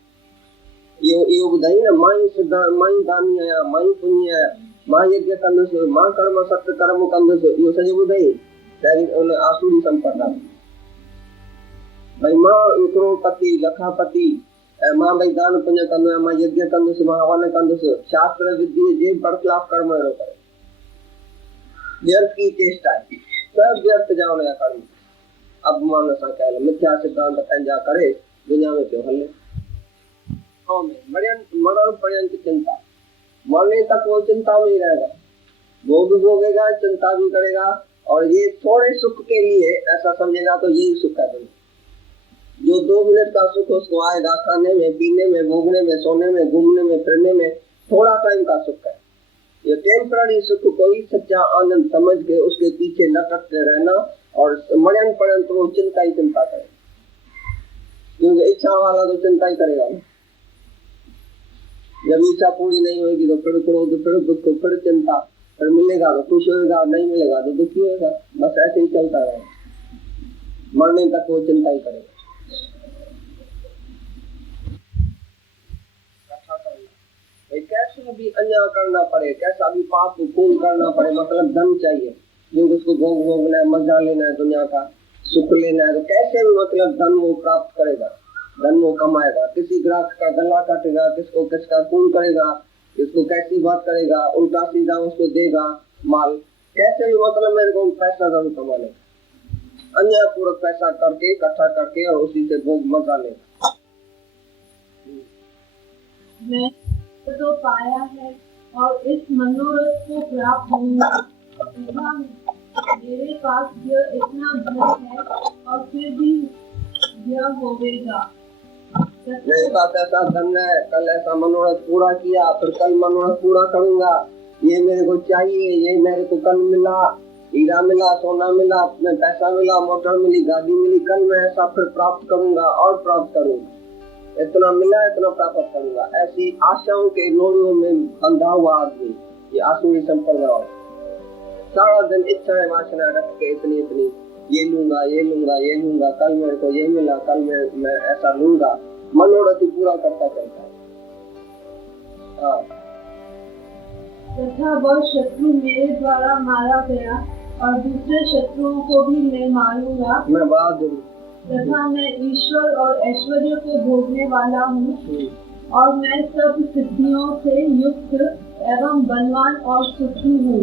इहो ॿुधाई न मां ई दानी आहियां मां ई पुण्य आहियां मां यज्ञ कंदुसि मां कर्म सत कर्म कंदुसि इहो सॼो ॿुधाई उन आसुरी संपदा भई मां करोड़पति लखापति ऐं मां भई दान पुण्य कंदो आहियां मां यज्ञ कंदुसि मां हवन कंदुसि शास्त्र विधि जे बरख़िलाफ़ कर्म अहिड़ो करे व्यर्थ की चेष्टा आहे सब व्यर्थ जा हुनजा कर्म अपमान सां कयल मिथ्या सिद्धांत पंहिंजा करे दुनिया में पियो हले मरण पर्यंत चिंता मरने तक वो चिंता में ही रहेगा वो भी भोगेगा चिंता भी करेगा और ये थोड़े सुख के लिए ऐसा समझेगा तो यही सुख है जो 2 मिनट का सुख उसको आएगा खाने में पीने में भोगने में सोने में घूमने में फिरने में थोड़ा टाइम का सुख है ये टेम्पररी सुख को ही सच्चा आनंद समझ के उसके पीछे लटकते रहना और मरण पर्यंत वो चिंता ही चिंता करे क्योंकि इच्छा वाला तो चिंता ही करेगा जब इच्छा पूरी नहीं होगी तो फिर क्रोध फिर दुख फिर चिंता फिर मिलेगा तो खुश होगा नहीं मिलेगा तो दुखी होगा बस ऐसे ही चलता रहेगा मरने तक वो चिंता ही करेगा कैसा भी अन्याय करना पड़े कैसा भी पाप खून करना पड़े मतलब धन चाहिए क्योंकि उसको भोगना है मजा लेना है दुनिया का सुख लेना है तो कैसे भी मतलब धन वो प्राप्त करेगा धन वो कमाएगा किसी ग्राहक का गला काटेगा किसको किसका खून करेगा किसको कैसी बात करेगा उल्टा सीधा उसको देगा माल कैसे भी मतलब मेरे को पैसा जरूर कमा लेगा अन्याय पूर्वक पैसा करके इकट्ठा करके और उसी से भोग मजा लेगा मैं तो पाया है और इस मनोरथ को प्राप्त होऊंगा मेरे पास यह इतना धन है और फिर भी यह होगा मेरे पास ऐसा धन है कल ऐसा मनोरथ पूरा किया फिर कल मनोरथ पूरा करूंगा ये मेरे को चाहिए ये मेरे को कल मिला हीरा मिला सोना मिला पैसा मिला मोटर मिली गाड़ी मिली कल मैं ऐसा फिर प्राप्त करूंगा और प्राप्त करूंगा इतना मिला इतना प्राप्त करूंगा ऐसी आशाओं के नोरियों में बंधा हुआ आदमी ये आसुरी संप्रदाय सारा दिन इच्छाएं वासना रख के इतनी ये लूंगा ये लूंगा ये लूंगा कल मेरे को ये मिला कल मैं ऐसा लूंगा मनोरथ पूरा करता चलता है तथा वह शत्रु मेरे द्वारा मारा गया और दूसरे शत्रुओं को भी मैं मारूंगा मैं बहादुर तथा मैं ईश्वर और ऐश्वर्य को भोगने वाला हूँ और मैं सब सिद्धियों से युक्त एवं बलवान और सुखी हूँ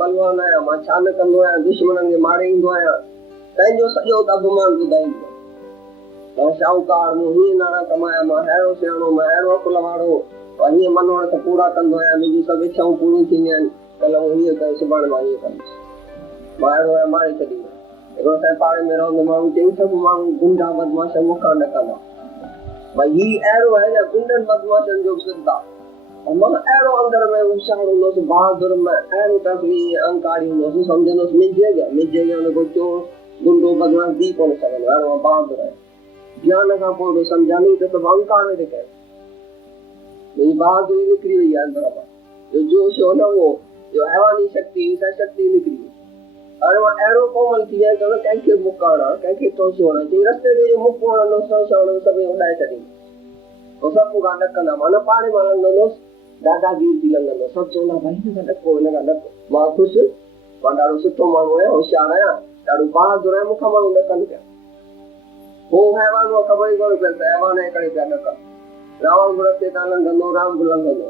बलवान आया मां छा न कंदो आहियां दुश्मननि खे मारे ईंदो आहियां पंहिंजो सॼो अभिमान ॿुधाईंदो और शाहूकार मूं हीअं नाणा कमाया मां अहिड़ो सियाणो मां अहिड़ो अकुल वारो और हीअं मनोरथ पूरा कंदो आहियां मुंहिंजी सभु इच्छाऊं पूरियूं थींदियूं आहिनि कल्ह हूं हीअं कयो सुभाणे मां हीअं कंदुसि मां अहिड़ो आहियां मारे छॾींदो हिकिड़ो असांजे पाड़े में रहंदो माण्हू चई सभु माण्हू गुंडा बदमाश मूंखां न कंदा भई हीउ अहिड़ो आहे न गुंडनि बदमाशनि जो सिद्ध आहे मां अहिड़ो अंदर में होशियार हूंदुसि बहादुर में अहिड़ो तकड़ी अहंकारी हूंदुसि सम्झंदुसि मिंजे हुनखो चोर गुंडो बदमाश दी कोन सघंदो अहिड़ो बहादुर आहे ज्ञान खां पोइ सम्झानी त सभु अहंकार में ॾेखारे मुंहिंजी बहादुरी निकिरी वई आहे अंदर मां जो जोश हो न उहो जो हैवानी शक्ति शक्ति निकिरी अरे मां अहिड़ो कोमल थी विया त कंहिंखे मुकारणा कंहिंखे टोसियोणा चई रस्ते ते जो मुक वणंदो सभई उॾाए छॾींदो सभु मूंखां ॾकंदा मां न पाड़े मां लंघंदुसि दादागीर थी लंघंदो सभु चवंदा भाई हिन खां ॾको मां ख़ुशि मां ॾाढो सुठो माण्हू आहियां होशियार आहियां ॾाढो बहादुर आहियां मूंखां माण्हू ॾकनि पिया हो हैवान उहो ख़बर ई कोन पए हैवान जे करे पिया ॾकनि रावण बि रस्ते तां लंघंदो राम बि लंघंदो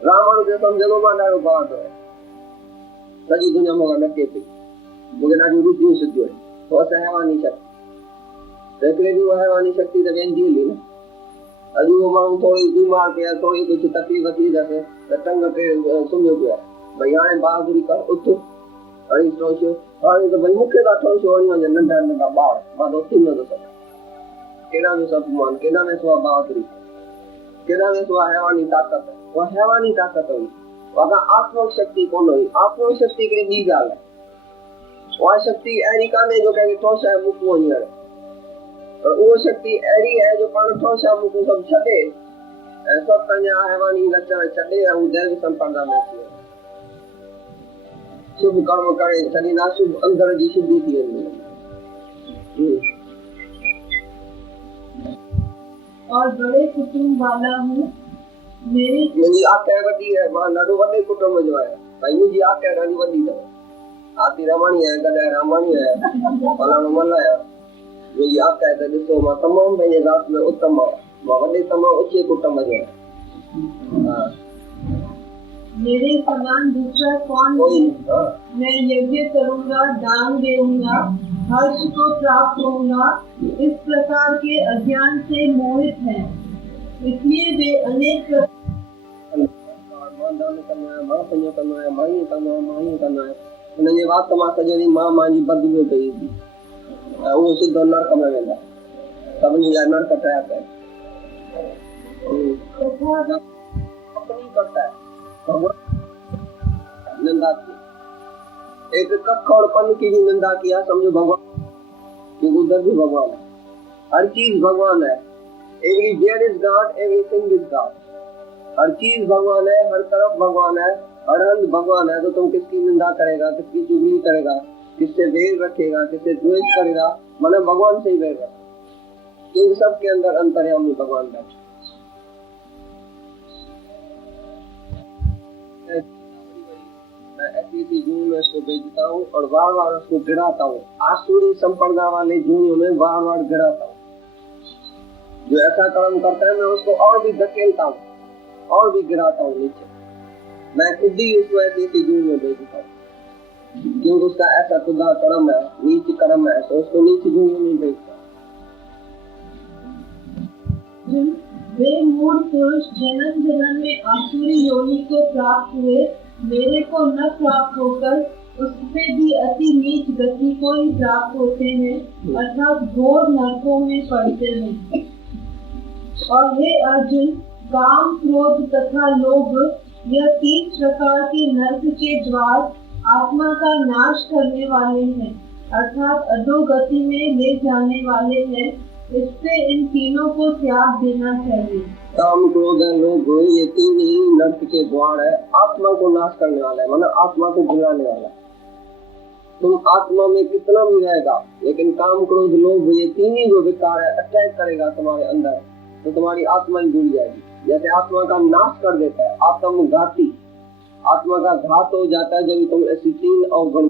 रावण खे सम्झंदो मां ॾाढो बहादुर आहियां सॼी दुनिया मूंखां ॾके पई मूंखे ॾाढियूं रुचियूं सिधियूं आहिनि पोइ असां हैवानी शक्ति हिकिड़े ॾींहुं हैवानी शक्ति त वेंदी हली न अॼु उहो माण्हू थोरी बीमार पिया थोरी कुझु तकलीफ़ थी अथसि त टंग ते सुम्हियो पियो आहे भई हाणे बहादुरी कर उथ हणी टोशियो हाणे त भई मूंखे था टोशियो हणी वञे नंढा नंढा ॿार मां त उथी नथो सघां केॾा में सभु मान केॾा में सो बहादुरी केॾा में सो हैवानी ताक़त उहा हैवानी ताक़त हुई उहा आत्मिक शक्ति कोन हुई आत्मिक शक्ति हिकिड़ी ॿी ॻाल्हि आहे उहा शक्ति अहिड़ी कान्हे जो कंहिंखे टोशाए मुको वञी हाणे पर वो शक्ति ऐसी है जो पाण ठोशा मुको सब छदे ऐसा कन्या हैवानी लक्षण छॾे ऐं दैव संपदा में थी शुभ कर्म करे छॾी ना शुभ अंदर जी शुद्धि थी वेंदी। और बड़े कुटुंब वाला हूँ। मुंहिंजी आख्या वॾी है, मां ॾाढो वॾे कुटुंब जो आहियां। भाई मुंहिंजी आख्या ॾाढी वॾी अथव। आती रमाणी आहे, गॾाए रामाणी आहे, फलाणो मल आहे। मुंहिंजी आख्या त ॾिसो मां तमामु पंहिंजे ज़ात में उत्तम आहियां। मां वॾे तमामु ऊचे कुटुंब जो आहियां। मेरे समान दूसरा कौन है? मैं यज्ञ करूँगा, दान देऊंगा, हर्ष को प्राप्त होऊंगा। इस प्रकार के अज्ञान से मोहित हैं, इसलिए वे अनेक उनजे वात मां सॼो ॾींहुं मां मुंहिंजी बदबू पई थी ऐं उहो सिधो नरक में वेंदा। सभिनी जा नरक ठहिया पिया। अपनी करता है निंदा की। एक कख और पन की भी निंदा किया, समझो भगवान क्योंकि उधर भी भगवान है। हर चीज भगवान है। Everywhere is God, everything is God. हर चीज भगवान है, हर तरफ भगवान है, हर अंत भगवान है। तो तुम किसकी निंदा करेगा, किसकी चुगली करेगा, किससे वेर रखेगा, किससे द्वेष करेगा? मतलब भगवान से ही वेर रखेगा, क्योंकि सबके अंदर अंतर्यामी भगवान बैठा। मैं ऐसी जून में उसको बेचता हूँ और बार बार उसको गिराता हूँ। आसुरी संप्रदाय वाले जूनों में बार बार गिराता हूँ। जो ऐसा कर्म करता है मैं उसको और भी धकेलता हूँ और भी गिराता हूँ नीचे। मैं खुद ही उसको ऐसी जून में बेचता हूँ, क्योंकि उसका ऐसा खुदा कर्म है, नीच कर्म है, तो उसको नीच जून में नहीं बेचता। वे मूढ़ पुरुष जन्म जन्म में आसुरी योनि को प्राप्त हुए, मेरे को न प्राप्त होकर उससे भी अति नीच गति को ही प्राप्त होते हैं, अर्थात घोर नरकों में पड़ते हैं। और हे अर्जुन, काम, क्रोध तथा लोभ यह 3 प्रकार के नरक के द्वार आत्मा का नाश करने वाले हैं, अर्थात अधोगति में ले जाने वाले हैं। इससे इन तीनों को त्याग देना चाहिए। काम, क्रोध और लोभ ये 3 ही नरक के द्वार है, आत्मा को नाश करने वाला है, मतलब आत्मा को गिराने वाला है। तुम आत्मा में कितना भी रहेगा, लेकिन काम, क्रोध, लोभ ये 3 ही जो विकार है अटैक करेगा तुम्हारे अंदर, तो तुम्हारी आत्मा ही जुड़ जाएगी। जैसे आत्मा का नाश कर देता है आत्मघाती, आत्मा का घात हो जाता है जब तुम ऐसी 3 अवगुण